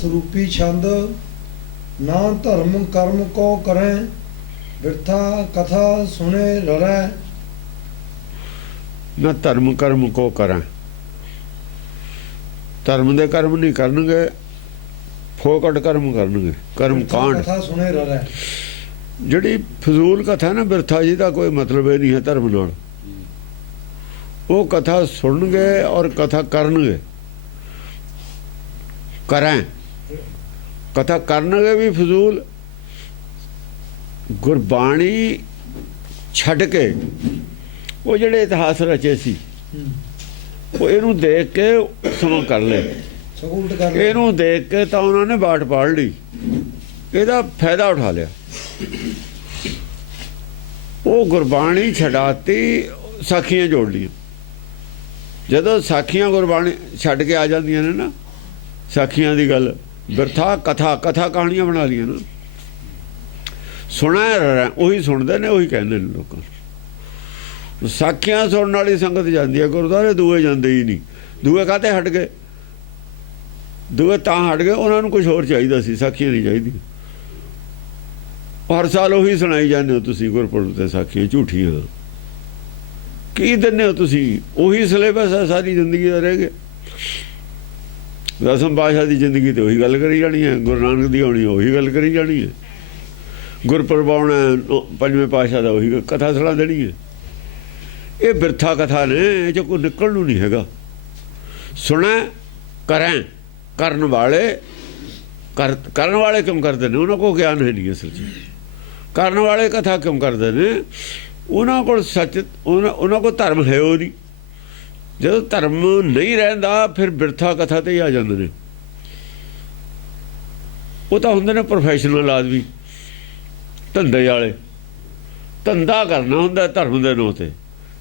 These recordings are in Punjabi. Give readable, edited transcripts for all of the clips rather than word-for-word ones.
स्वरूपी छंद ना धर्म कर्म को करें बिरथा कथा सुने ररै। ना धर्म कर्म को करें, धर्म दे कर्म नहीं करनगे, फोकट कर्म करनगे, कर्म कांड। कथा सुने ररै जिहड़ी फजूल कथा ना बिरथा जी का कोई मतलब ही नहीं है धर्म नाल। वो कथा सुनगे और कथा करनगे, करें कथा करनगे भी फजूल। गुरबाणी छड्ड के वो जिहड़े इतिहास रचे सी वो इहनूं देख के समां कर ले, उल्ट कर ले। इहनूं देख के तो उन्होंने बाट पाड़ ली, ਇਹਦਾ फायदा उठा लिया। वो गुरबाणी छड़ाती, साखियां जोड़ ली। जदों साखियां गुरबाणी छड्ड के आ जांदियां ने ना, साखियां दी गल बिरथा कथा कथा कहानियां बना लियां ना। सुना उही सुनते ने, उही कहते हैं लोग। साखियां सुनने वाली संगत जाती है गुरुद्वारे, दूए जाते ही नहीं। दूए काहते हट गए? दूए तां हट गए उन्होंने कुछ होर चाहिए सी, साखियां नहीं चाहिए। हर साल उही सुनाई जाते हो तुसीं गुरपुरब ते साखियां झूठियां की दिंदे हो तुसीं। उही सिलेबस है सारी जिंदगी का रह गया। दसम पातशाह की जिंदगी तो उही गल करी जानी है, गुरु नानक दी आनी उही गल करी जानी है, गुरपुरब आउणा पंजवें पातशाह का उही कथा सुना देनी है। ये बिरथा कथा ने, ये जो कोई निकलनू नहीं हैगा। सुना करें, करन वाले करन वाले क्यों करते हैं? उन्होंने को ज्ञान है नहीं असल च। करन वाले कथा क्यों करते हैं? उन्होंने को सच, उन्होंने को धर्म है वो नहीं। जो धर्म नहीं रहिंदा फिर बिरथा कथा ते ही आ जाते हैं। वो तो होंदे ने प्रोफैशनल आदमी, धंधे वाले, धंधा करना हुंदा धर्म दे नां ते।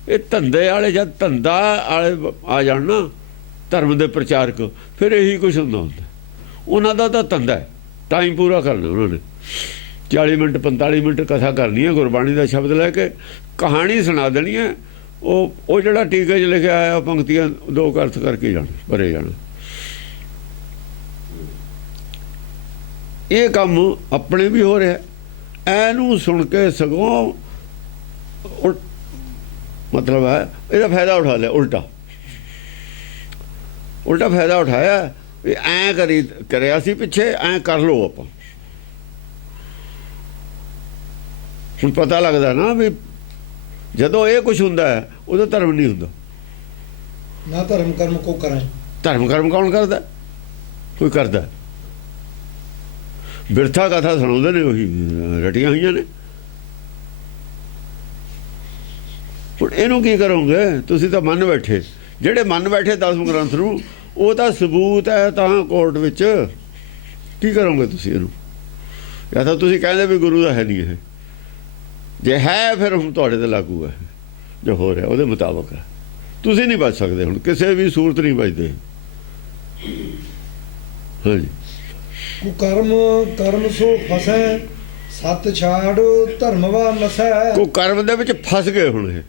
ये धंधे वाले जब धंधा वाले आ जाण ना, धर्म दे प्रचारक, फिर यही कुछ हुंदा। उन्होंने तो धंधा है, टाइम पूरा करना उन्होंने। 40 मिनट 45 मिनट कथा करनी है, गुरबाणी का शब्द लैके कहानी सुना देनी है। वो जिहड़ा टीके च लिखिया आया पंक्तियां दो अर्थ करके जाना, भरे जाना। ये काम अपने भी हो रहा है। एनू सुन के सगों मतलब है इसका फायदा उठा लिया। उल्टा उल्टा फायदा उठाया भी ऐ करी करिया सी पिछे, ऐ कर लो आप। हुण पता लगता ना भी जदों ये कुछ हुंदा है उदों धर्म नहीं हुंदा। ना धर्म कर्म को करें। धर्म कर्म कौन करता? कोई करता? बिरथा कथा सुनाते ने, उही रटियां हुई ने। हुण इहनूं की करोगे? तुसीं तां मन बैठे, ਜਿਹੜੇ मन बैठे 10 ग्रंथ ਨੂੰ, ਉਹ ਤਾਂ सबूत है ਤਾਂ कोर्ट ਵਿੱਚ। की करोगे तुसीं ਇਹਨੂੰ? ਜਾਂ ਤਾਂ ਤੁਸੀਂ ਕਹਿੰਦੇ ਵੀ ਗੁਰੂ ਦਾ ਹੈ ਨਹੀਂ ਇਹ, ਜੇ ਹੈ ਫਿਰ ਹੁਣ ਤੁਹਾਡੇ ਤੇ ਲਾਗੂ ਹੈ, ਜੋ ਹੋ ਰਿਹਾ ਉਹਦੇ ਮੁਤਾਬਕ ਹੈ। ਤੁਸੀਂ ਨਹੀਂ ਬਚ ਸਕਦੇ, ਹੁਣ ਕਿਸੇ ਵੀ ਸੂਰਤ ਨਹੀਂ ਬਚਦੇ। ਹਾਂਜੀ। ਕੁਕਰਮ ਕਰਮ ਸੋ ਫਸੈ ਸਤ ਛਾੜ ਧਰਮਵਾ ਨਸੈ। ਕੋ ਕਰਮ ਦੇ ਵਿੱਚ ਫਸ ਗਏ। ਹੁਣ ਇਹ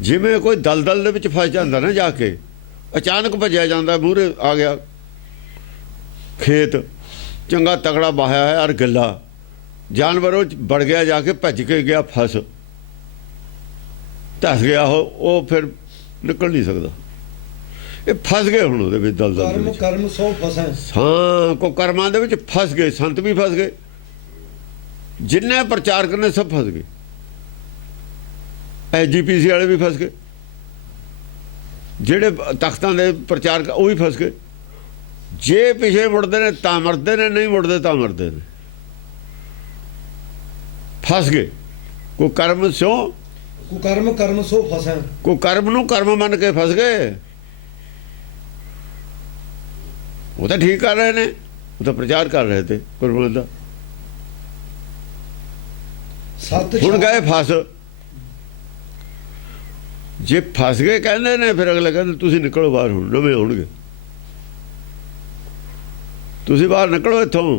ਜਿਵੇਂ ਕੋਈ ਦਲਦਲ ਦੇ ਵਿੱਚ ਫਸ ਜਾਂਦਾ ਨਾ, ਜਾ ਕੇ ਅਚਾਨਕ ਭੱਜਿਆ ਜਾਂਦਾ, ਮੂਹਰੇ ਆ ਗਿਆ ਖੇਤ ਚੰਗਾ ਤਕੜਾ ਬਾਹਿਆ ਹੈ ਔਰ ਗੱਲਾ जानवर बढ़ गया, जाके भज के गया, फस धस गया वो फिर निकल नहीं सकता। ये फस गए हुण उहदे विच दलदल। कर्म सो फसै। हाँ, को कर्मां दे विच फस गए। संत भी फस गए, जिन्ने प्रचारक ने सब फस गए। SGPC वाले भी फस गए, जिहड़े तख्तां दे प्रचारक वो भी फस गए। जे पिछे मुड़दे ने तां मरदे ने, नहीं मुड़दे तां मरदे ने। फस गए। को कर्म सो कुकर्म कर्म सो फसै। को कर्म नूं कर्म मन के फस गए। वो तो ठीक कर रहे ने, वो तो प्रचार कर रहे थे गुरबाणी दा। हुण गए फस। जे फस गए कहते ने, फिर अगले कहते तुसीं निकलो बाहर, हुण नवें आउणगे, तुसीं बाहर निकलो इत्थों।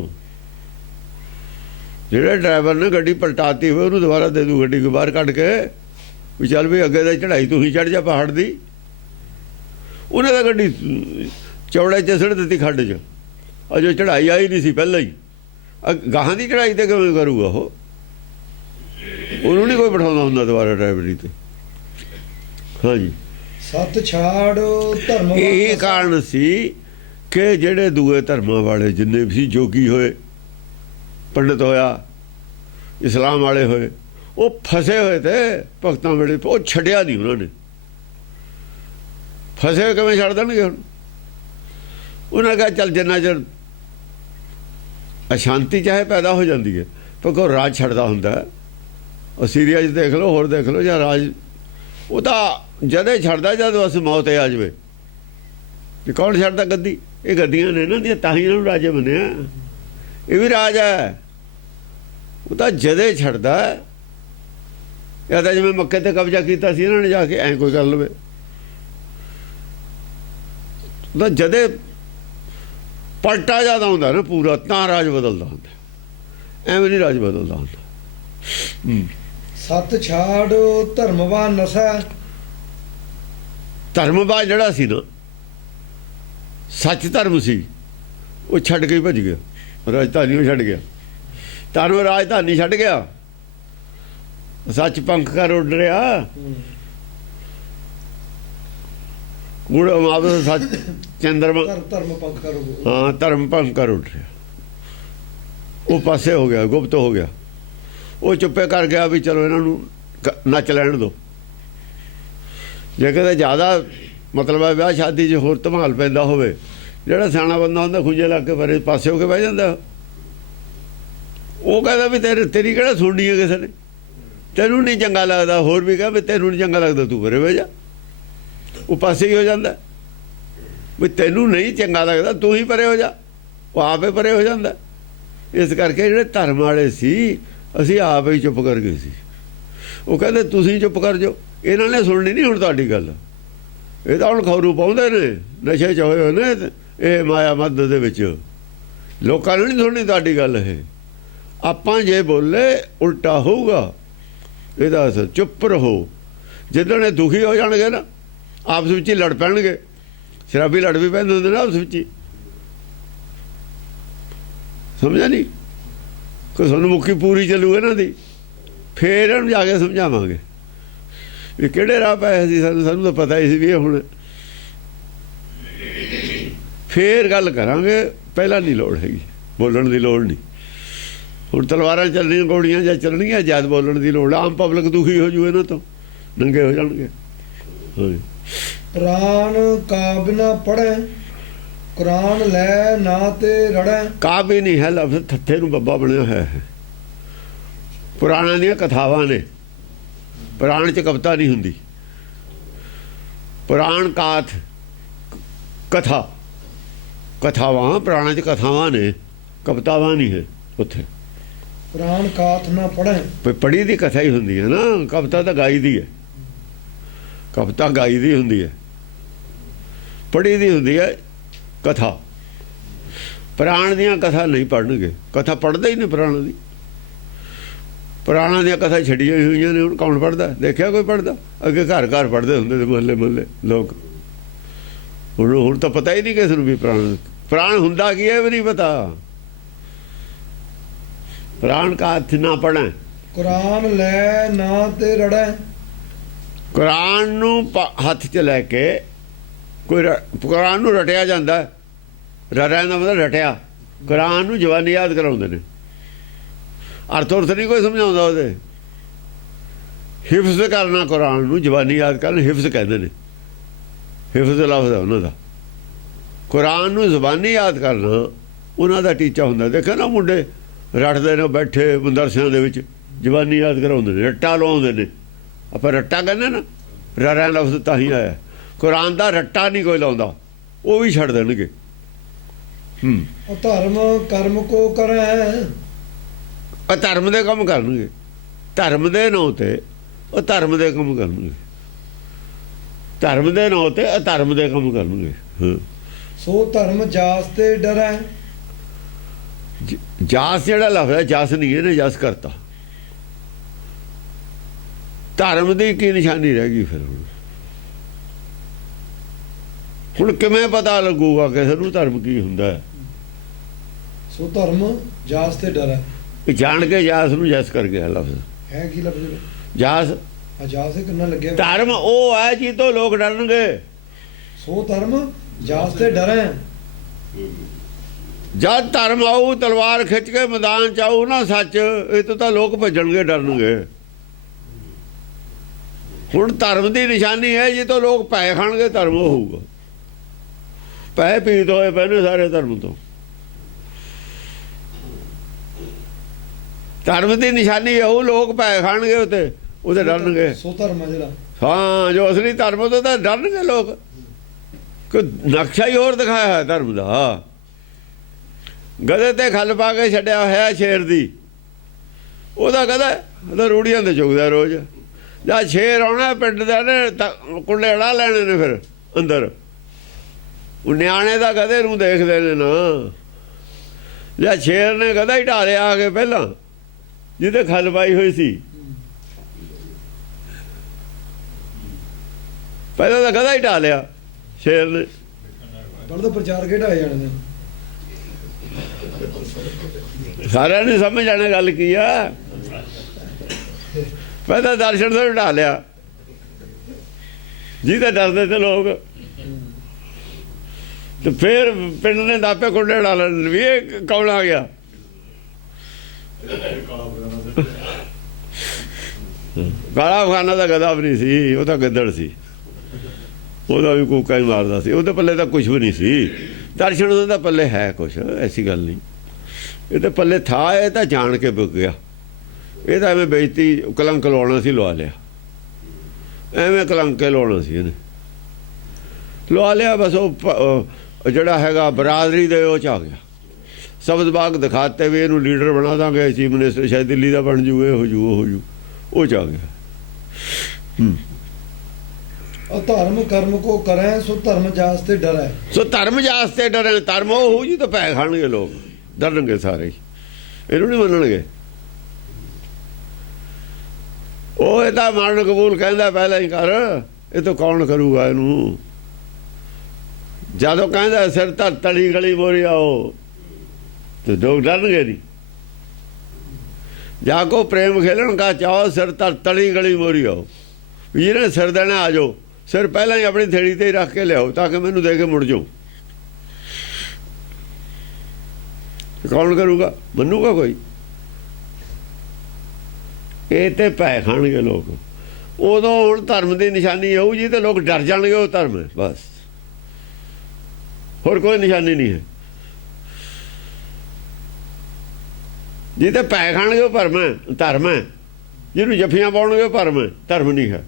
ਜਿਹੜੇ ड्राइवर ने गड्डी पलटाती हुए उन्होंने दोबारा दे दू गड्डी को बाहर कढ़ के भी चल भी अगे तो चढ़ाई तू ही चढ़ जा पहाड़ की। उन्हें तो गड्डी चौड़े च सड़ दी खड्ड च, ਅਜੇ ਚੜ੍ਹਾਈ ਆਈ ਨਹੀਂ ਸੀ ਪਹਿਲਾਂ ਹੀ, ਗਾਹਾਂ ਦੀ ਚੜ੍ਹਾਈ ਤੇ ਕਿਵੇਂ ਕਰੂਗਾ ਉਹ? ਉਹਨੂੰ ਨਹੀਂ ਕੋਈ ਬਿਠਾਉਂਦਾ ਹੁੰਦਾ ਦੁਬਾਰਾ ਡਰਾਈਵਰੀ ਤੇ। ਹਾਂਜੀ, ਸਤ ਛਾੜ ਧਰਮ ਇਹ ਕਾਰਨ ਸੀ ਕਿ ਜਿਹੜੇ ਦੂਏ ਧਰਮਾਂ ਵਾਲੇ ਜਿੰਨੇ ਵੀ ਸੀ, ਜੋਗੀ ਹੋਏ, ਪੰਡਤ ਹੋਇਆ, ਇਸਲਾਮ ਵਾਲੇ ਹੋਏ, ਉਹ ਫਸੇ ਹੋਏ ਤੇ ਭਗਤਾਂ ਵੇਲੇ। ਉਹ ਛੱਡਿਆ ਨਹੀਂ ਉਹਨਾਂ ਨੇ। ਫਸੇ ਹੋਏ ਕਿਵੇਂ ਛੱਡ ਦੇਣਗੇ ਹੁਣ? ਉਹਨਾਂ ਕਿਹਾ ਚੱਲ ਜਿੰਨਾ ਚਿਰ ਅਸ਼ਾਂਤੀ ਚਾਹੇ ਪੈਦਾ ਹੋ ਜਾਂਦੀ ਹੈ, ਪਰ ਕੋਈ ਰਾਜ ਛੱਡਦਾ ਹੁੰਦਾ। ਅਸੀਰੀਆ 'ਚ ਦੇਖ ਲਓ, ਹੋਰ ਦੇਖ ਲਓ, ਜਾਂ ਰਾਜ ਉਹ ਤਾਂ ਜਦੇ ਛੱਡਦਾ ਜਦ ਬਸ ਮੌਤ ਆ ਜਾਵੇ। ਕਿ ਕੌਣ ਛੱਡਦਾ ਗੱਦੀ? ਇਹ ਗੱਦੀਆਂ ਨੇ ਇਹਨਾਂ ਦੀਆਂ, ਤਾਂ ਹੀ ਇਹਨਾਂ ਨੂੰ ਰਾਜੇ ਬਣਿਆ। ਇਹ ਵੀ ਰਾਜ ਹੈ, ਉਹ ਤਾਂ ਜਦੇ ਛੱਡਦਾ। ਜਾਂ ਤਾਂ ਜਿਵੇਂ ਮੱਕੇ ਤੇ ਕਬਜ਼ਾ ਕੀਤਾ ਸੀ ਇਹਨਾਂ ਨੇ ਜਾ ਕੇ, ਐਂ ਕੋਈ ਕਰ ਲਵੇ। ਤਾਂ ਜਦੇ ਪਲਟਾ ਜ਼ਿਆਦਾ ਹੁੰਦਾ ਨਾ ਪੂਰਾ, ਤਾਂ ਰਾਜ ਬਦਲਦਾ ਹੁੰਦਾ। ਐਵੇਂ ਨਹੀਂ ਰਾਜ ਬਦਲਦਾ ਹੁੰਦਾ। ਸਤ ਛਾੜ ਧਰਮਵਾਨ ਨਸੈ। ਧਰਮਵਾਨ ਜਿਹੜਾ ਸੀ ਨਾ, ਸੱਚ ਧਰਮ ਸੀ, ਉਹ ਛੱਡ ਕੇ ਹੀ ਭੱਜ ਗਿਆ। ਰਾਜਧਾਨੀ ਉਹ ਛੱਡ ਗਿਆ, ਧਰਮ ਰਾਜਧਾਨੀ ਛੱਡ ਗਿਆ। ਸੱਚ ਪੰਖ ਕਰ ਉੱਡ ਰਿਹਾ। ਗੁੜ ਮਾਵ ਸੱਚ ਚੰਦਰਮਾ, ਧਰਮ ਪੰਖ ਕਰੋ। ਹਾਂ, ਧਰਮ ਪੰਖ ਕਰ ਉੱਡ ਰਿਹਾ। ਉਹ ਪਾਸੇ ਹੋ ਗਿਆ, ਗੁਪਤ ਹੋ ਗਿਆ। ਉਹ ਚੁੱਪੇ ਕਰ ਗਿਆ ਵੀ ਚਲੋ ਇਹਨਾਂ ਨੂੰ ਨੱਚ ਲੈਣ ਦਿਓ। ਜੇ ਕਿਤੇ ਜ਼ਿਆਦਾ ਮਤਲਬ ਹੈ ਵਿਆਹ ਸ਼ਾਦੀ 'ਚ ਹੋਰ ਧਮਾਲ ਪੈਂਦਾ ਹੋਵੇ, ਜਿਹੜਾ ਸਿਆਣਾ ਬੰਦਾ ਹੁੰਦਾ ਖੁੰਝੇ ਲੱਗ ਕੇ ਪਰੇ ਪਾਸੇ ਹੋ ਕੇ ਬਹਿ ਜਾਂਦਾ। ਉਹ ਕਹਿੰਦਾ ਵੀ ਤੇਰੀ ਕਿਹੜਾ ਸੁਣਨੀ ਹੈ ਕਿਸੇ ਨੇ? ਤੈਨੂੰ ਨਹੀਂ ਚੰਗਾ ਲੱਗਦਾ, ਹੋਰ ਵੀ ਕਹੇ ਵੀ ਤੈਨੂੰ ਨਹੀਂ ਚੰਗਾ ਲੱਗਦਾ, ਤੂੰ ਪਰੇ ਬਹਿ ਜਾ। ਉਹ ਪਾਸੇ ਹੀ ਹੋ ਜਾਂਦਾ ਵੀ ਤੈਨੂੰ ਨਹੀਂ ਚੰਗਾ ਲੱਗਦਾ, ਤੂੰ ਹੀ ਪਰੇ ਹੋ ਜਾ। ਉਹ ਆਪੇ ਪਰੇ ਹੋ ਜਾਂਦਾ। ਇਸ ਕਰਕੇ ਜਿਹੜੇ ਧਰਮ ਵਾਲੇ ਸੀ, ਅਸੀਂ ਆਪ ਹੀ ਚੁੱਪ ਕਰ ਗਏ ਸੀ। ਉਹ ਕਹਿੰਦੇ ਤੁਸੀਂ ਚੁੱਪ ਕਰ ਜਾਓ, ਇਹਨਾਂ ਨੇ ਸੁਣਨੀ ਨਹੀਂ ਹੁਣ ਤੁਹਾਡੀ ਗੱਲ। ਇਹ ਤਾਂ ਹੁਣ ਖੌਰੂ ਪਾਉਂਦੇ ਨੇ, ਨਸ਼ੇ 'ਚ ਹੋਏ ਹੋਏ ਨੇ ਇਹ ਮਾਇਆ ਮੱਧ ਦੇ ਵਿੱਚ। ਲੋਕਾਂ ਨੇ ਨਹੀਂ ਸੁਣਨੀ ਤੁਹਾਡੀ ਗੱਲ। ਇਹ ਆਪਾਂ ਜੇ ਬੋਲੇ ਉਲਟਾ ਹੋਊਗਾ ਇਹਦਾ ਅਸਰ। ਚੁੱਪ ਰਹੋ। ਜਿੱਦਣ ਇਹ ਦੁਖੀ ਹੋ ਜਾਣਗੇ ਨਾ, ਆਪਸ ਵਿੱਚ ਹੀ ਲੜ ਪੈਣਗੇ। ਸ਼ਰਾਬੀ ਲੜ ਵੀ ਪੈਂਦੇ ਹੁੰਦੇ ਨੇ ਆਪਸ ਵਿੱਚ ਹੀ। ਸਮਝਿਆ ਨਹੀਂ? ਕੋਈ ਸਾਨੂੰ ਮੁੱਖੀ ਪੂਰੀ ਚੱਲੂ ਇਹਨਾਂ ਦੀ, ਫੇਰ ਇਹਨੂੰ ਜਾ ਕੇ ਸਮਝਾਵਾਂਗੇ ਵੀ ਕਿਹੜੇ ਰਾਹ ਪਏ ਸੀ। ਸਾਨੂੰ ਤਾਂ ਪਤਾ ਹੀ ਸੀ ਵੀ ਇਹ ਹੁਣ ਫੇਰ ਗੱਲ ਕਰਾਂਗੇ। ਪਹਿਲਾਂ ਨਹੀਂ ਲੋੜ ਹੈਗੀ, ਬੋਲਣ ਦੀ ਲੋੜ ਨਹੀਂ। ਹੁਣ ਤਲਵਾਰਾਂ ਚੱਲਣੀਆਂ, ਗੋਲੀਆਂ ਜਾਂ ਚੱਲਣੀਆਂ, ਜਦ ਬੋਲਣ ਦੀ ਲੋੜ। ਆਮ ਪਬਲਿਕ ਦੁਖੀ ਹੋ ਜੂ ਇਹਨਾਂ ਤੋਂ, ਨੰਗੇ ਹੋ ਜਾਣਗੇ। ਪ੍ਰਾਣ ਕਾਬ ਨਾ ਪੜੈ, ਕੁਰਾਨ ਲੈ ਨਾ ਤੇ ਰੜੈ। ਕਾਬ ਹੀ ਨਹੀਂ ਹੈ ਲਫ਼ਜ਼, ਥੱਥੇ ਨੂੰ ਬੱਬਾ ਬਣਿਆ ਹੋਇਆ ਹੈ। ਪੁਰਾਣਾਂ ਦੀਆਂ ਕਥਾਵਾਂ ਨੇ। ਪੁਰਾਣ 'ਚ ਕਵਿਤਾ ਨਹੀਂ ਹੁੰਦੀ। ਪੁਰਾਣ ਕਾਥ, ਕਥਾ, ਕਥਾਵਾਂ ਪੁਰਾਣਾਂ 'ਚ ਕਥਾਵਾਂ ਨੇ, ਕਵਿਤਾਵਾਂ ਨਹੀਂ ਹੈ ਉੱਥੇ। ਪੁਰਾਣ ਕਾਥ ਨਾ ਪੜ੍ਹੇ, ਪੜ੍ਹੀ ਦੀ ਕਥਾ ਹੀ ਹੁੰਦੀ ਹੈ ਨਾ। ਕਵਿਤਾ ਤਾਂ ਗਾਈ ਦੀ ਹੈ, ਕਵਿਤਾ ਗਾਈ ਦੀ ਹੁੰਦੀ ਹੈ, ਪੜ੍ਹੀ ਦੀ ਹੁੰਦੀ ਹੈ ਕਥਾ। ਪੁਰਾਣ ਦੀਆਂ ਕਥਾ ਨਹੀਂ ਪੜ੍ਹਨਗੇ, ਕਥਾ ਪੜ੍ਹਦੇ ਹੀ ਨਹੀਂ ਪੁਰਾਣਾਂ ਦੀ। ਪੁਰਾਣਾਂ ਦੀਆਂ ਕਥਾ ਛੱਡੀਆਂ ਹੋਈਆਂ ਨੇ, ਹੁਣ ਕੌਣ ਪੜ੍ਹਦਾ? ਦੇਖਿਆ ਕੋਈ ਪੜ੍ਹਦਾ? ਅੱਗੇ ਘਰ ਘਰ ਪੜ੍ਹਦੇ ਹੁੰਦੇ ਤੇ ਮੁਹੱਲੇ ਮੁਹੱਲੇ ਲੋਕ। ਹੁਣ ਤਾਂ ਪਤਾ ਹੀ ਨਹੀਂ ਕਿਸੇ ਨੂੰ ਵੀ ਪੁਰਾਣ ਹੁੰਦਾ ਕੀ ਹੈ, ਵੀ ਨਹੀਂ ਪਤਾ। ਪੁਰਾਣ ਕਾ ਹੱਥ ਨਾ ਪੜ੍ਹੈ, ਕੁਰਾਨ ਲੈ ਨਾ ਤੇ ਰੜੈ। ਕੁਰਾਨ ਨੂੰ ਹੱਥ 'ਚ ਲੈ ਕੇ ਕੋਈ ਕੁਰਾਨ ਨੂੰ ਰਟਿਆ ਜਾਂਦਾ। ਰੜਿਆ ਦਾ ਮਤਲਬ ਰਟਿਆ। ਕੁਰਾਨ ਨੂੰ ਜ਼ਬਾਨੀ ਯਾਦ ਕਰਾਉਂਦੇ ਨੇ, ਅਰਥ ਉਰਥ ਨਹੀਂ ਕੋਈ ਸਮਝਾਉਂਦਾ ਉਹਦੇ। ਹਿਫਜ਼ ਕਰਨਾ ਕੁਰਾਨ ਨੂੰ, ਜ਼ਬਾਨੀ ਯਾਦ ਕਰਨ ਹਿਫਜ਼ ਕਹਿੰਦੇ ਨੇ। ਹਿਫਜ਼ ਲਫ਼ਜ਼ ਹੈ ਉਹਨਾਂ ਦਾ। ਕੁਰਾਨ ਨੂੰ ਜ਼ਬਾਨੀ ਯਾਦ ਕਰਨਾ ਉਹਨਾਂ ਦਾ ਟੀਚਾ ਹੁੰਦਾ। ਦੇਖੋ ਨਾ ਮੁੰਡੇ ਰੱਟਦੇ ਨੇ ਬੈਠੇ ਮਦਰਸਿਆਂ ਦੇ ਵਿੱਚ, ਜ਼ਬਾਨੀ ਯਾਦ ਕਰਾਉਂਦੇ ਨੇ, ਰੱਟਾ ਲਵਾਉਂਦੇ ਨੇ। ਆਪਾਂ ਰੱਟਾ ਕਹਿੰਦੇ ਨਾ, ਰੜਿਆ ਲਫ਼ਜ਼ ਤਾਂ ਹੀ ਆਇਆ। ਕੁਰਾਨ ਦਾ ਰੱਟਾ ਨਹੀਂ ਕੋਈ ਲਾਉਂਦਾ, ਉਹ ਵੀ ਛੱਡ ਦੇਣਗੇ। ਧਰਮ ਕਰਮ ਕੋ ਕਰੈ, ਧਰਮ ਦੇ ਕੰਮ ਕਰਨਗੇ। ਧਰਮ ਦੇ ਨਾਂ ਤੇ ਉਹ ਧਰਮ ਦੇ ਕੰਮ ਕਰਨਗੇ। ਧਰਮ ਦੇ ਨਾਂ ਤੇ ਅਧਰਮ ਦੇ ਕੰਮ ਕਰਨਗੇ। ਸੋ ਧਰਮ ਜਾਸ ਤੇ ਡਰੈ। ਜਾਸ ਜਿਹੜਾ ਲਫ਼ਜ਼ ਹੈ, ਜਸ ਨਹੀਂ ਇਹਨੇ ਜਸ ਕਰਤਾ। ਧਰਮ ਦੀ ਕੀ ਨਿਸ਼ਾਨੀ ਰਹਿ ਗਈ ਫਿਰ? ਹੁਣ ਕਿਵੇਂ ਪਤਾ ਲੱਗੂਗਾ ਕਿਸੇ ਨੂੰ ਧਰਮ ਕੀ ਹੁੰਦਾ ਹੈ? ਸੋ ਧਰਮ ਜਾਸ ਤੇ ਡਰ ਹੈ। ਇਹ ਜਾਣ ਕੇ ਜਾਸ ਨੂੰ ਜਸ ਕਰ ਗਿਆ ਲਫ਼ਜ਼ ਹੈ ਕੀ ਲਫ਼ਜ਼? ਜਾਸ ਜਾਸ ਕਿੰਨਾ ਲੱਗਿਆ? ਧਰਮ ਉਹ ਹੈ ਜੀ ਤੋਂ ਲੋਕ ਡਰਨਗੇ। ਸੋ ਧਰਮ ਜਾਸ ਤੇ ਡਰ ਹੈ। ਜਦ ਧਰਮ ਆਊ ਤਲਵਾਰ ਖਿੱਚ ਕੇ ਮੈਦਾਨ ਚ ਆਊ ਨਾ ਸੱਚ, ਇਹ ਤੋਂ ਤਾਂ ਲੋਕ ਭੱਜਣਗੇ ਡਰਨਗੇ। ਹੁਣ ਧਰਮ ਦੀ ਨਿਸ਼ਾਨੀ ਹੈ ਜੀ ਤੋਂ ਲੋਕ ਪੈ ਖਾਣਗੇ, ਧਰਮ ਹੋਊਗਾ। ਪੈ ਪੀਤ ਹੋਏ ਪਏ ਨੇ ਸਾਰੇ ਧਰਮ ਤੋਂ। ਧਰਮ ਦੀ ਨਿਸ਼ਾਨੀ ਹੋਊ, ਲੋਕ ਪੈ ਖਾਣਗੇ ਉਹਦੇ ਡਰਨਗੇ। ਸੋ ਧਰਮ ਹੈ ਜਿਹੜਾ, ਹਾਂ ਜੋ ਅਸਲੀ ਧਰਮ ਉਹਦਾ ਤਾਂ ਡਰਨਗੇ ਲੋਕ। ਕੋਈ ਨਕਸ਼ਾ ਹੀ ਹੋਰ ਦਿਖਾਇਆ ਹੈ ਧਰਮ ਦਾ। ਗਧੇ ਤੇ ਖੱਲ ਪਾ ਕੇ ਛੱਡਿਆ ਹੋਇਆ ਸ਼ੇਰ ਦੀ, ਉਹਦਾ ਗਧਾ ਰੂੜੀਆਂ ਤੇ ਚੁਗਦਾ ਰੋਜ਼। ਜਾਂ ਸ਼ੇਰ ਆਉਣਾ ਪਿੰਡ ਦਾ ਨੇ ਕੁੰਡੇ ਅੜਾ ਲੈਣੇ ਨੇ ਫਿਰ ਅੰਦਰ, ਉਹ ਨਿਆਣੇ ਦਾ ਗਧੇ ਨੂੰ ਦੇਖਦੇ ਨੇ ਨਾ। ਜਾਂ ਸ਼ੇਰ ਨੇ ਗਧਾ ਹੀ ਢਾਲਿਆ ਆ ਕੇ ਪਹਿਲਾਂ, ਜਿਹਦੇ ਖੱਲ ਪਾਈ ਹੋਈ ਸੀ। ਪਹਿਲਾਂ ਤਾਂ ਗਧਾ ਹੀ ਢਾਲਿਆ ਸ਼ੇਰ ਨੇ। ਪਰ ਤਾਂ ਪ੍ਰਚਾਰ ਕੇ ਢਾਏ ਜਾਣੇ ਨੇ। ਸਾਰਿਆਂ ਨੇ ਸਮਝ ਆਣੇ ਗੱਲ ਕੀ ਆ। ਪਹਿਲਾਂ ਦਰਸ਼ਨ ਤੋਂ ਢਾ ਲਿਆ, ਜਿਹਦੇ ਡਰਦੇ ਤੇ ਲੋਕ, ਤੇ ਫਿਰ ਪਿੰਡ ਨੇ ਦਾਪੇ ਕੁੰਡੇ ਢਾ ਲੈਣ ਵੀ ਇਹ ਕੌਣ ਆ ਗਿਆ। ਕਾਲਾ ਅਫਗਾਨਾ ਦਾ ਗਧਾ ਵੀ ਨਹੀਂ ਸੀ, ਉਹ ਤਾਂ ਗਿੱਦੜ ਸੀ। ਉਹਦਾ ਵੀ ਕੂਕਾ ਹੀ ਮਾਰਦਾ ਸੀ। ਉਹਦੇ ਪੱਲੇ ਤਾਂ ਕੁਛ ਵੀ ਨਹੀਂ ਸੀ। ਦਰਸ਼ਨ ਉਹਦਾ ਪੱਲੇ ਹੈ ਕੁਛ, ਐਸੀ ਗੱਲ ਨਹੀਂ। ਇਹਦੇ ਪੱਲੇ ਥਾ, ਇਹ ਤਾਂ ਜਾਣ ਕੇ ਵਿਕ ਗਿਆ। ਇਹ ਤਾਂ ਐਵੇਂ ਬੇਇੱਜ਼ਤੀ ਕਲੰਕ ਲਾਉਣਾ ਸੀ, ਲਵਾ ਲਿਆ। ਐਵੇਂ ਕਲੰਕ ਕੇ ਲਾਉਣਾ ਸੀ ਇਹਨੇ, ਲਵਾ ਲਿਆ ਬਸ। ਉਹ ਜਿਹੜਾ ਹੈਗਾ ਬਰਾਦਰੀ ਦੇ ਉਹ 'ਚ ਆ ਗਿਆ। ਸ਼ਬਦ ਬਾਗ ਦਿਖਾਤੇ ਵੀ ਇਹਨੂੰ ਲੀਡਰ ਬਣਾ ਦਾਂਗੇ, ਚੀਫ ਮਿਨਿਸਟਰ ਸ਼ਾਇਦ ਦਿੱਲੀ ਦਾ ਬਣ ਜੂ, ਇਹ ਹੋ ਜੂ ਉਹ 'ਚ ਆ ਗਿਆ। ਧਰਮ ਕਰਮ ਕੋ ਕਰੇ ਸੋ ਧਰਮ ਜਾਸ ਤੇ ਡਰ ਹੈ। ਸੋ ਧਰਮ ਜਾਸ ਤੇ ਡਰੇ। ਧਰਮ ਉਹ ਹੋਊ ਜੀ ਤਾਂ ਪੈ ਖਾਣਗੇ ਲੋਕ, ਡਰਨਗੇ ਸਾਰੇ, ਇਹਨੂੰ ਨਹੀਂ ਮੰਨਣਗੇ। ਉਹ ਇਹਦਾ ਮਰਨ ਕਬੂਲ ਕਹਿੰਦਾ ਪਹਿਲਾਂ ਹੀ ਕਰ, ਇਹ ਤੋਂ ਕੌਣ ਕਰੂਗਾ ਇਹਨੂੰ। ਜਦੋਂ ਕਹਿੰਦਾ ਸਿਰ ਤਾਂ ਤਲੀ ਗਲੀ ਮੋਰੀ ਆਓ, ਤੇ ਲੋਕ ਡਰਨਗੇ ਨਹੀਂ। ਜਾ ਕੋ ਪ੍ਰੇਮ ਖੇਲਣ ਕਾ ਚਾਹੋ, ਸਿਰ ਤਾਂ ਤਲੀ ਗਲੀ ਮੋਰੀ ਆਓ। ਜਿਹਨੇ ਸਿਰ ਦੇਣਾ ਆ ਜਾਓ, ਸਿਰ ਪਹਿਲਾਂ ਹੀ ਆਪਣੀ ਥੇੜੀ ਤੇ ਹੀ ਰੱਖ ਕੇ ਲਿਆਓ, ਤਾਂ ਕਿ ਮੈਨੂੰ ਦੇ ਕੇ ਮੁੜ ਜਾਓ। ਕੌਣ ਕਰੂਗਾ, ਮੰਨੂਗਾ ਕੋਈ? ਇਹ ਤੇ ਪੈ ਖਾਣਗੇ ਲੋਕ। ਉਦੋਂ ਹੁਣ ਧਰਮ ਦੀ ਨਿਸ਼ਾਨੀ ਹੋਊ ਜੀ, ਤੇ ਲੋਕ ਡਰ ਜਾਣਗੇ। ਉਹ ਧਰਮ ਹੈ ਬਸ, ਹੋਰ ਕੋਈ ਨਿਸ਼ਾਨੀ ਨਹੀਂ ਹੈ। ਜੀ ਤੇ ਪੈ ਖਾਣਗੇ ਉਹ ਭਰਮ ਹੈ, ਧਰਮ ਹੈ। ਜਿਹਨੂੰ ਜੱਫੀਆਂ ਪਾਉਣਗੇ ਉਹ ਭਰਮ ਹੈ, ਧਰਮ ਨਹੀਂ ਹੈ।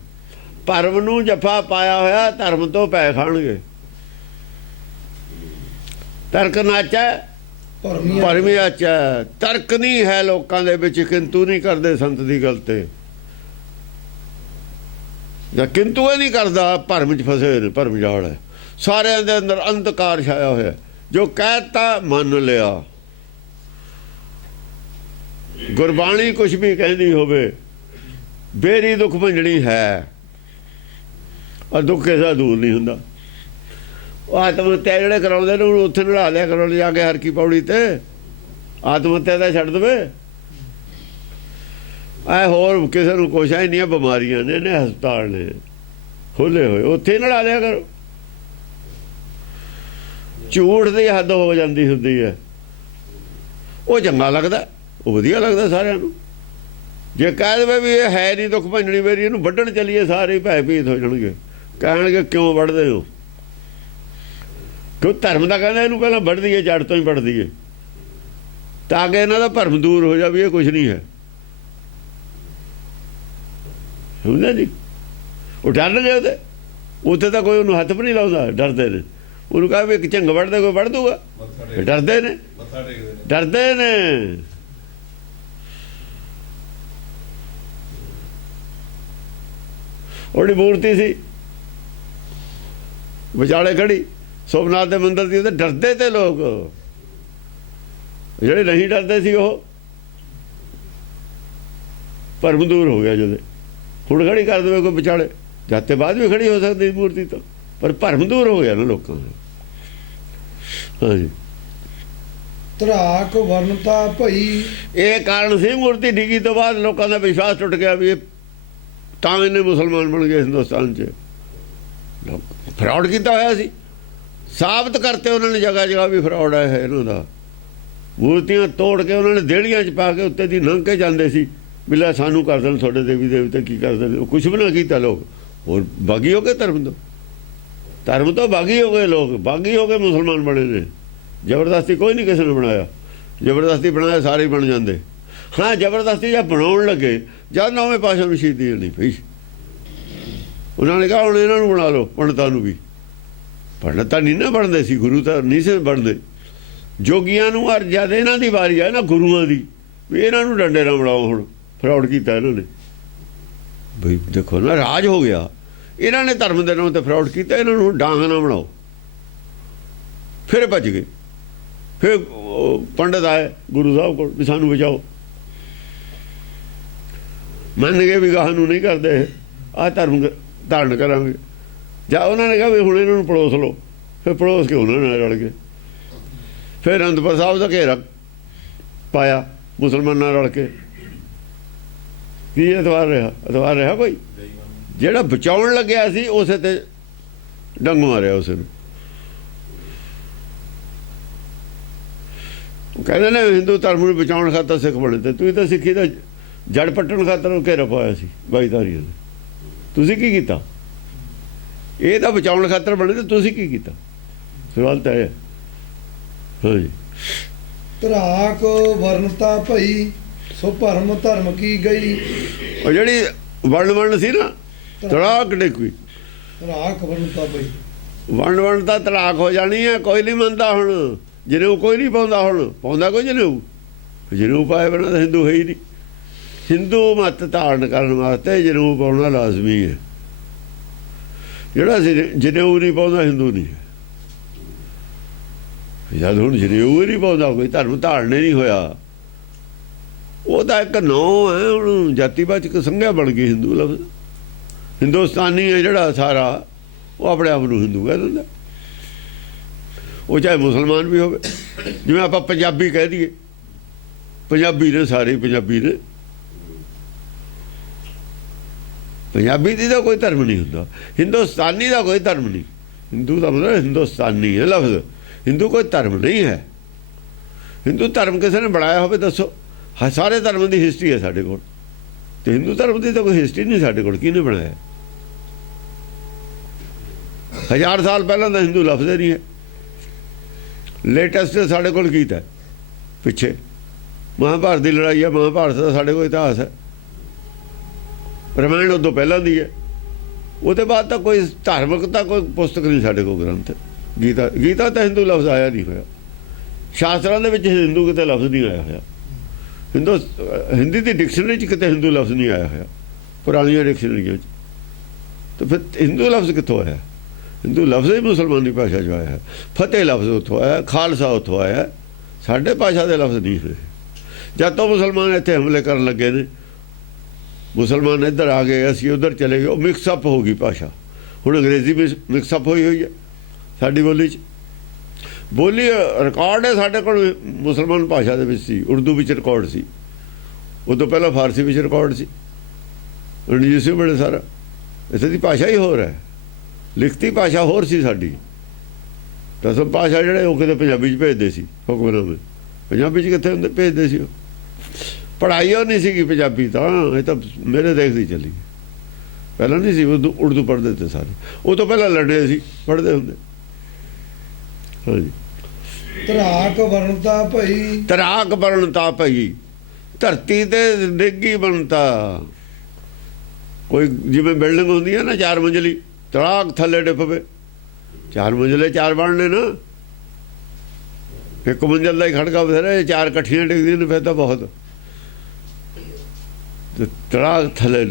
ਭਰਮ ਨੂੰ ਜੱਫਾ ਪਾਇਆ ਹੋਇਆ, ਧਰਮ ਤੋਂ ਪੈ ਖਾਣਗੇ। ਤਰਕ ਨਾਚੈ ਭਰਮੀ ਆਚੈ। ਤਰਕ ਨਹੀਂ ਹੈ ਲੋਕਾਂ ਦੇ ਵਿੱਚ, ਕਿੰਤੂ ਨਹੀਂ ਕਰਦੇ ਸੰਤ ਦੀ ਗੱਲ ਤੇ। ਜਾਂ ਕਿੰਤੂ ਇਹ ਨਹੀਂ ਕਰਦਾ, ਭਰਮ 'ਚ ਫਸੇ ਨੇ। ਭਰਮ ਜਾਲ ਹੈ ਸਾਰਿਆਂ ਦੇ ਅੰਦਰ, ਅੰਧਕਾਰ ਛਾਇਆ ਹੋਇਆ। ਜੋ ਕਹਿਤਾ ਮੰਨ ਲਿਆ। ਗੁਰਬਾਣੀ ਕੁਛ ਵੀ ਕਹਿੰਦੀ ਹੋਵੇ, ਬੇਰੀ ਦੁੱਖ ਭੰਜਣੀ ਹੈ, ਔਰ ਦੁੱਖ ਕਿਸੇ ਦੂਰ ਨਹੀਂ ਹੁੰਦਾ। ਉਹ ਆਤਮ ਹੱਤਿਆ ਜਿਹੜੇ ਕਰਾਉਂਦੇ ਨੇ, ਉਹਨੂੰ ਉੱਥੇ ਨੜਾ ਲਿਆ ਕਰੋ ਜਾ ਕੇ ਹਰ ਕੀ ਪੌੜੀ ਤੇ। ਆਤਮ ਹੱਤਿਆ ਦਾ ਛੱਡ ਦੇਵੇ। ਐ ਹੋਰ ਕਿਸੇ ਨੂੰ ਕੁਛ ਹੀ ਨਹੀਂ ਹੈ। ਬਿਮਾਰੀਆਂ ਨੇ, ਹਸਪਤਾਲ ਨੇ ਖੋਲੇ ਹੋਏ, ਉੱਥੇ ਨੜਾ ਲਿਆ ਕਰੋ। ਝੂਠ ਦੀ ਹੱਦ ਹੋ ਜਾਂਦੀ ਹੁੰਦੀ ਹੈ। ਉਹ ਚੰਗਾ ਲੱਗਦਾ, ਉਹ ਵਧੀਆ ਲੱਗਦਾ ਸਾਰਿਆਂ ਨੂੰ। ਜੇ ਕਹਿ ਦੇਵੇ ਵੀ ਇਹ ਹੈ ਨਹੀਂ ਦੁੱਖ ਭੰਜਣੀ ਮੇਰੀ, ਇਹਨੂੰ ਵੱਢਣ ਚੱਲੀਏ, ਸਾਰੇ ਭੈ ਭੀਤ ਹੋ ਜਾਣਗੇ। ਕਹਿਣਗੇ ਕਿਉਂ ਵੱਢਦੇ ਹੋ? ਕਿਉਂ ਧਰਮ ਦਾ ਕਹਿੰਦਾ ਇਹਨੂੰ ਪਹਿਲਾਂ ਵੱਢ ਦਈਏ, ਜੜ ਤੋਂ ਹੀ ਵੱਢ ਦਈਏ, ਤਾਂ ਕਿ ਇਹਨਾਂ ਦਾ ਭਰਮ ਦੂਰ ਹੋ ਜਾਵੇ। ਇਹ ਕੁਛ ਨਹੀਂ ਹੈ, ਸਮਝਿਆ ਜੀ? ਉਹ ਡਰਨਗੇ ਉਹਦੇ। ਉੱਥੇ ਤਾਂ ਕੋਈ ਉਹਨੂੰ ਹੱਥ ਵੀ ਨਹੀਂ ਲਾਉਂਦਾ, ਡਰਦੇ ਨੇ। ਉਹਨੂੰ ਕਹਾਂ ਵੀ ਇੱਕ ਝੰਗ ਵੱਢਦੇ, ਕੋਈ ਵੱਢ ਦੂਗਾ? ਡਰਦੇ ਨੇ, ਡਰਦੇ ਨੇ। ਉਹਦੀ ਮੂਰਤੀ ਸੀ ਵਿਚਾਲੇ ਖੜੀ ਸੋਮਨਾਥ ਦੇ ਮੰਦਿਰ ਦੀ, ਉਹਦੇ ਡਰਦੇ ਤੇ ਲੋਕ। ਜਿਹੜੇ ਨਹੀਂ ਡਰਦੇ ਸੀ ਉਹ ਭਰਮ ਦੂਰ ਹੋ ਗਿਆ। ਜਦੋਂ ਹੁਣ ਖੜੀ ਕਰ ਦੇਵੇ ਕੋਈ ਵਿਚਾਲੇ, ਜਾਤੇ ਬਾਅਦ ਵੀ ਖੜੀ ਹੋ ਸਕਦੀ ਮੂਰਤੀ ਤੋਂ, ਪਰ ਭਰਮ ਦੂਰ ਹੋ ਗਿਆ ਨਾ ਲੋਕਾਂ ਦਾ। ਹਾਂਜੀ। ਧਰਾਕ ਵਰਨਤਾ ਭਈ। ਇਹ ਕਾਰਨ ਸੀ ਮੂਰਤੀ ਡਿੱਗੀ ਤੋਂ ਬਾਅਦ ਲੋਕਾਂ ਦਾ ਵਿਸ਼ਵਾਸ ਟੁੱਟ ਗਿਆ ਵੀ ਇਹ ਤਾਂ ਇਹਨੇ ਮੁਸਲਮਾਨ ਬਣ ਗਏ ਹਿੰਦੁਸਤਾਨ 'ਚ। ਫਰਾਡ ਕੀਤਾ ਹੋਇਆ ਸੀ, ਸਾਬਤ ਕਰਤੇ ਉਹਨਾਂ ਨੇ ਜਗ੍ਹਾ ਜਗ੍ਹਾ ਵੀ ਫਰਾਡ ਹੈ ਇਹਨਾਂ ਦਾ। ਮੂਰਤੀਆਂ ਤੋੜ ਕੇ ਉਹਨਾਂ ਨੇ ਦੇਹੜੀਆਂ 'ਚ ਪਾ ਕੇ ਉੱਤੇ ਦੀ ਲੰਘ ਕੇ ਜਾਂਦੇ ਸੀ ਵੀ ਲੈ ਸਾਨੂੰ ਕਰ ਦੇਣ ਤੁਹਾਡੇ ਦੇਵੀ ਦੇਵਤੇ ਕੀ ਕਰਦੇ ਨੇ। ਕੁਛ ਵੀ ਨਾ ਕੀਤਾ ਲੋਕ, ਹੋਰ ਬਾਗੀ ਹੋ ਗਏ ਧਰਮ ਤੋਂ ਬਾਗੀ ਹੋ ਗਏ ਲੋਕ, ਬਾਗੀ ਹੋ ਕੇ ਮੁਸਲਮਾਨ ਬਣੇ ਨੇ। ਜ਼ਬਰਦਸਤੀ ਕੋਈ ਨਹੀਂ ਕਿਸੇ ਨੇ ਬਣਾਇਆ, ਜ਼ਬਰਦਸਤੀ ਬਣਾਇਆ ਸਾਰੇ ਹੀ ਬਣ ਜਾਂਦੇ। ਹਾਂ ਜ਼ਬਰਦਸਤੀ ਜਾਂ ਬਣਾਉਣ ਲੱਗੇ ਜਦ ਨੌਵੇਂ ਪਾਤਸ਼ਾਹ ਨੂੰ ਸ਼ਹੀਦੀ ਨਹੀਂ ਪਈ, ਉਹਨਾਂ ਨੇ ਕਿਹਾ ਹੁਣ ਇਹਨਾਂ ਨੂੰ ਬਣਾ ਲਓ ਪੰਡਤਾਂ ਨੂੰ ਵੀ। ਪੰਡਤ ਤਾਂ ਨਹੀਂ ਨਾ ਬਣਦੇ ਸੀ, ਗੁਰੂ ਤਾਂ ਨਹੀਂ ਸੀ ਬਣਦੇ। ਜੋਗੀਆਂ ਨੂੰ ਔਰ ਜਦ ਇਹਨਾਂ ਦੀ ਵਾਰੀ ਆ ਨਾ ਗੁਰੂਆਂ ਦੀ ਵੀ ਇਹਨਾਂ ਨੂੰ ਡੰਡੇ ਨਾਲ ਬਣਾਓ। ਹੁਣ ਫਰਾਡ ਕੀਤਾ ਇਹਨਾਂ ਨੇ ਬਈ, ਦੇਖੋ ਨਾ ਰਾਜ ਹੋ ਗਿਆ। ਇਹਨਾਂ ਨੇ ਧਰਮ ਦੇ ਨਾਮ ਤੇ ਫਰਾਡ ਕੀਤਾ, ਇਹਨਾਂ ਨੂੰ ਡਾਂਗ ਨਾ ਬਣਾਓ। ਫਿਰ ਭੱਜ ਗਏ। ਫਿਰ ਪੰਡਤ ਆਏ ਗੁਰੂ ਸਾਹਿਬ ਕੋਲ ਵੀ ਸਾਨੂੰ ਬਚਾਓ। ਮੰਨ ਗਏ ਵੀ ਗਾਹ ਨੂੰ ਨਹੀਂ ਕਰਦੇ, ਆਹ ਧਰਮ ਧਾਰਨ ਕਰਾਂਗੇ। ਜਾਂ ਉਹਨਾਂ ਨੇ ਕਿਹਾ ਵੀ ਹੁਣ ਇਹਨਾਂ ਨੂੰ ਪੜੋਸ ਲਓ। ਫਿਰ ਪੜੋਸ ਕੇ ਉਹਨਾਂ ਨਾਲ ਰਲ ਗਏ। ਫਿਰ ਅਨੰਦਪੁਰ ਸਾਹਿਬ ਦਾ ਘੇਰਾ ਪਾਇਆ ਮੁਸਲਮਾਨਾਂ ਰਲ ਕੇ। ਕੀ ਐਤਵਾਰ ਰਿਹਾ ਕੋਈ? ਜਿਹੜਾ ਬਚਾਉਣ ਲੱਗਿਆ ਸੀ ਉਸੇ ਤੇ ਡੰਗ ਮਾਰਿਆ ਉਸ ਨੂੰ। ਕਹਿੰਦੇ ਨੇ ਹਿੰਦੂ ਧਰਮ ਨੂੰ ਬਚਾਉਣ ਖਾਤਰ ਸਿੱਖ ਬਣੇ, ਤੇ ਤੁਸੀਂ ਤਾਂ ਸਿੱਖੀ ਦਾ ਜੜ ਪੱਟਣ ਖਾਤਰ ਘੇਰਾ ਪਾਇਆ ਸੀ ਬਾਈਧਾਰੀਆਂ ਨੇ। ਤੁਸੀਂ ਕੀ ਕੀਤਾ? ਇਹ ਤਾਂ ਬਚਾਉਣ ਖਾਤਰ ਬਣੇ ਤੇ ਤੁਸੀਂ ਕੀ ਕੀਤਾ? ਸਵਾਲ ਤਾਂ ਹੈ। ਹਾਂਜੀ। ਧਰਾਕ ਵਰਨਤਾ ਭਈ ਸੋ ਭਰਮ ਧਰਮ ਕੀ ਗਈ। ਉਹ ਜਿਹੜੀ ਵੰਡ ਸੀ ਨਾ ਤੜਾਕ ਡਿੱਗੀ, ਧਰਾਕ ਵਰਨਤਾ ਭਈ ਵੰਡ ਤਾਂ ਤਲਾਕ ਹੋ ਜਾਣੀ ਹੈ। ਕੋਈ ਨਹੀਂ ਮੰਨਦਾ ਹੁਣ ਜਨੇਊ, ਕੋਈ ਨਹੀਂ ਪਾਉਂਦਾ। ਹੁਣ ਪਾਉਂਦਾ ਕੋਈ ਜਨੇਊ ਪਾਏ ਬਿਨਾਂ ਤਾਂ ਹਿੰਦੂ ਹੈ ਹੀ ਨਹੀਂ। ਹਿੰਦੂ ਮਤ ਧਾਰਨ ਕਰਨ ਵਾਸਤੇ ਜਨੇਊ ਪਾਉਣਾ ਲਾਜ਼ਮੀ ਹੈ। ਜਿਹੜਾ ਜਨੇਊ ਨਹੀਂ ਪਾਉਂਦਾ ਹਿੰਦੂ ਨਹੀਂ ਹੈ। ਜਦ ਹੁਣ ਜਨੇਊ ਹੀ ਨਹੀਂ ਪਾਉਂਦਾ, ਕੋਈ ਧਰਮ ਧਾਰਨ ਨਹੀਂ ਹੋਇਆ। ਉਹ ਤਾਂ ਇੱਕ ਨਾਂ ਹੈ, ਹੁਣ ਜਾਤੀਵਾਚਕ ਸੰਗਿਆ ਬਣ ਗਈ ਹਿੰਦੂ ਲਫ਼ਜ਼। ਹਿੰਦੁਸਤਾਨੀ ਹੈ ਜਿਹੜਾ ਸਾਰਾ, ਉਹ ਆਪਣੇ ਆਪ ਨੂੰ ਹਿੰਦੂ ਕਹਿ ਦਿੰਦਾ। ਉਹ ਚਾਹੇ ਮੁਸਲਮਾਨ ਵੀ ਹੋਵੇ। ਜਿਵੇਂ ਆਪਾਂ ਪੰਜਾਬੀ ਕਹਿ ਦਈਏ, ਪੰਜਾਬੀ ਨੇ ਸਾਰੇ ਪੰਜਾਬੀ ਨੇ। ਪੰਜਾਬੀ ਦੀ ਤਾਂ ਕੋਈ ਧਰਮ ਨਹੀਂ ਹੁੰਦਾ, ਹਿੰਦੁਸਤਾਨੀ ਦਾ ਕੋਈ ਧਰਮ ਨਹੀਂ। ਹਿੰਦੂ ਦਾ ਮਤਲਬ ਹਿੰਦੁਸਤਾਨੀ ਹੈ ਲਫ਼ਜ਼। ਹਿੰਦੂ ਕੋਈ ਧਰਮ ਨਹੀਂ ਹੈ। ਹਿੰਦੂ ਧਰਮ ਕਿਸੇ ਨੇ ਬਣਾਇਆ ਹੋਵੇ ਦੱਸੋ? ਸਾਰੇ ਧਰਮ ਦੀ ਹਿਸਟਰੀ ਹੈ ਸਾਡੇ ਕੋਲ, ਤੇ ਹਿੰਦੂ ਧਰਮ ਦੀ ਤਾਂ ਕੋਈ ਹਿਸਟਰੀ ਨਹੀਂ ਸਾਡੇ ਕੋਲ। ਕਿਹਨੇ ਬਣਾਇਆ? 1000 ਸਾਲ ਪਹਿਲਾਂ ਦਾ ਹਿੰਦੂ ਲਫ਼ਜ਼ ਨਹੀਂ ਹੈ। ਲੇਟੈਸਟ ਸਾਡੇ ਕੋਲ ਕੀਤਾ ਪਿੱਛੇ ਮਹਾਭਾਰਤ ਦੀ ਲੜਾਈ ਹੈ। ਮਹਾਭਾਰਤ ਦਾ ਸਾਡੇ ਕੋਲ ਇਤਿਹਾਸ ਹੈ। ਰਾਮਾਇਣ ਉਦੋਂ ਪਹਿਲਾਂ ਦੀ ਹੈ। ਉਹਦੇ ਬਾਅਦ ਤਾਂ ਕੋਈ ਧਾਰਮਿਕ ਤਾਂ ਕੋਈ ਪੁਸਤਕ ਨਹੀਂ ਸਾਡੇ ਕੋਲ ਗ੍ਰੰਥ। ਗੀਤਾ ਤਾਂ ਹਿੰਦੂ ਲਫ਼ਜ਼ ਆਇਆ ਨਹੀਂ ਹੋਇਆ। ਸ਼ਾਸਤਰਾਂ ਦੇ ਵਿੱਚ ਹਿੰਦੂ ਕਿਤੇ ਲਫ਼ਜ਼ ਨਹੀਂ ਆਇਆ ਹੋਇਆ। ਹਿੰਦੀ ਦੀ ਡਿਕਸ਼ਨਰੀ 'ਚ ਕਿਤੇ ਹਿੰਦੂ ਲਫ਼ਜ਼ ਨਹੀਂ ਆਇਆ ਹੋਇਆ, ਪੁਰਾਣੀਆਂ ਡਿਕਸ਼ਨਰੀਆਂ 'ਚ। ਤਾਂ ਫਿਰ ਹਿੰਦੂ ਲਫ਼ਜ਼ ਕਿੱਥੋਂ ਆਇਆ? ਹਿੰਦੂ ਲਫ਼ਜ਼ ਹੀ ਮੁਸਲਮਾਨੀ ਭਾਸ਼ਾ 'ਚ ਆਇਆ ਹੈ। ਫਤਿਹ ਲਫ਼ਜ਼ ਉੱਥੋਂ ਆਇਆ, ਖਾਲਸਾ ਉੱਥੋਂ ਆਇਆ। ਸਾਡੇ ਭਾਸ਼ਾ ਦੇ ਲਫ਼ਜ਼ ਨਹੀਂ ਹੋਏ। ਜਦ ਤੋਂ ਮੁਸਲਮਾਨ ਇੱਥੇ ਹਮਲੇ ਕਰਨ ਲੱਗੇ ਨੇ, ਮੁਸਲਮਾਨ ਇੱਧਰ ਆ ਗਏ, ਅਸੀਂ ਉੱਧਰ ਚਲੇ ਗਏ, ਉਹ ਮਿਕਸਅਪ ਹੋ ਗਈ ਭਾਸ਼ਾ। ਹੁਣ ਅੰਗਰੇਜ਼ੀ ਮਿਕਸਅਪ ਹੋਈ ਹੈ ਸਾਡੀ ਬੋਲੀ 'ਚ। ਬੋਲੀ ਰਿਕਾਰਡ ਹੈ ਸਾਡੇ ਕੋਲ ਮੁਸਲਮਾਨ ਭਾਸ਼ਾ ਦੇ ਵਿੱਚ ਸੀ, ਉਰਦੂ ਵਿੱਚ ਰਿਕਾਰਡ ਸੀ। ਉਦੋਂ ਪਹਿਲਾਂ ਫਾਰਸੀ ਵਿੱਚ ਰਿਕਾਰਡ ਸੀ, ਰਣਜੀਤ ਸਿੰਘ ਬੜੇ ਸਾਰਾ। ਇੱਥੇ ਦੀ ਭਾਸ਼ਾ ਹੀ ਹੋਰ ਹੈ, ਲਿਖਤੀ ਭਾਸ਼ਾ ਹੋਰ ਸੀ ਸਾਡੀ। ਰਸਮ ਭਾਸ਼ਾ ਜਿਹੜੇ ਉਹ ਕਿਤੇ ਪੰਜਾਬੀ 'ਚ ਭੇਜਦੇ ਸੀ ਹੁਕਮਨਾਮੇ। ਪੰਜਾਬੀ 'ਚ ਕਿੱਥੇ ਹੁੰਦੇ ਭੇਜਦੇ ਸੀ ਉਹ। ਪੜ੍ਹਾਈ ਉਹ ਨਹੀਂ ਸੀਗੀ ਪੰਜਾਬੀ ਤਾਂ, ਇਹ ਤਾਂ ਮੇਰੇ ਦੇਖਦੀ ਚੱਲੀ। ਪਹਿਲਾਂ ਨਹੀਂ ਸੀ, ਉਰਦੂ ਪੜ੍ਹਦੇ ਤੇ ਸਾਰੇ। ਉਹ ਤੋਂ ਪਹਿਲਾਂ ਲੜਦੇ ਸੀ, ਪੜ੍ਹਦੇ ਹੁੰਦੇ। ਹਾਂਜੀ। ਧਰਾਕ ਵਰਨਤਾ ਭਈ ਧਰਾਕ ਵਰਨਤਾ ਭਈ, ਧਰਤੀ ਤੇ ਡਿੱਗੀ ਬਣਤਾ। ਕੋਈ ਜਿਵੇਂ ਬਿਲਡਿੰਗ ਹੁੰਦੀ ਹੈ ਨਾ 4 ਮੰਜ਼ਲੀ, ਧੜਾਕ ਥੱਲੇ ਡਿੱਗ ਪਵੇ। 4 ਮੰਜ਼ਲੇ 4 ਬਣਨੇ ਨਾ, ਇੱਕ ਮੰਜ਼ਲ ਦਾ ਹੀ ਖੜਕਾ ਬਥੇਰਾ। 4 ਇਕੱਠੀਆਂ ਡਿੱਗਦੀਆਂ ਨੇ ਫਿਰ ਤਾਂ ਬਹੁਤ। ਧੜਾਕ ਥੱਲੇ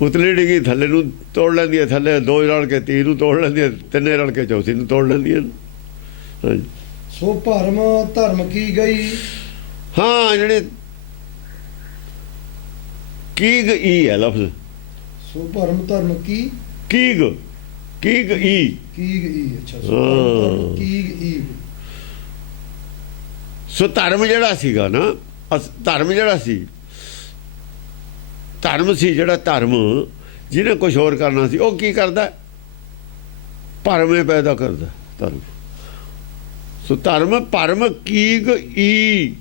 ਉਤਲੀ ਡਿੱਗੀ, ਥੱਲੇ ਨੂੰ ਤੋੜ ਲੈਂਦੀ ਹੈ। ਥੱਲੇ 2 ਰਲ ਕੇ 3 ਨੂੰ ਤੋੜ ਲੈਂਦੀ ਹੈ, 3 ਰਲ ਕੇ 4 ਨੂੰ ਤੋੜ ਲੈਂਦੀਆਂ ਨੇ। ਹਾਂਜੀ। ਸੋ ਭਰਮ ਧਰਮ ਕੀ ਗਈ। ਹਾਂ, ਜਿਹੜੇ ਕੀਗ ਈ ਹੈ ਲਫ਼ਜ਼। ਸੋ ਭਰਮ ਧਰਮ ਕੀ ਕੀਗ ਈ। ਕੀਗ ਈ। ਅੱਛਾ, ਸੋ ਭਰਮ ਧਰਮ ਕੀਗ ਈ। ਸੋ ਧਰਮ ਜਿਹੜਾ ਸੀਗਾ ਨਾ, ਧਰਮ ਜਿਹੜਾ ਸੀ, ਧਰਮ ਸੀ ਜਿਹੜਾ ਧਰਮ ਜਿਹਨੇ ਕੁਝ ਹੋਰ ਕਰਨਾ ਸੀ, ਉਹ ਕੀ ਕਰਦਾ? ਭਰਮੇ ਪੈਦਾ ਕਰਦਾ ਧਰਮ। ਸੋ ਧਰਮ ਭਰਮ ਕੀਗ ਈ,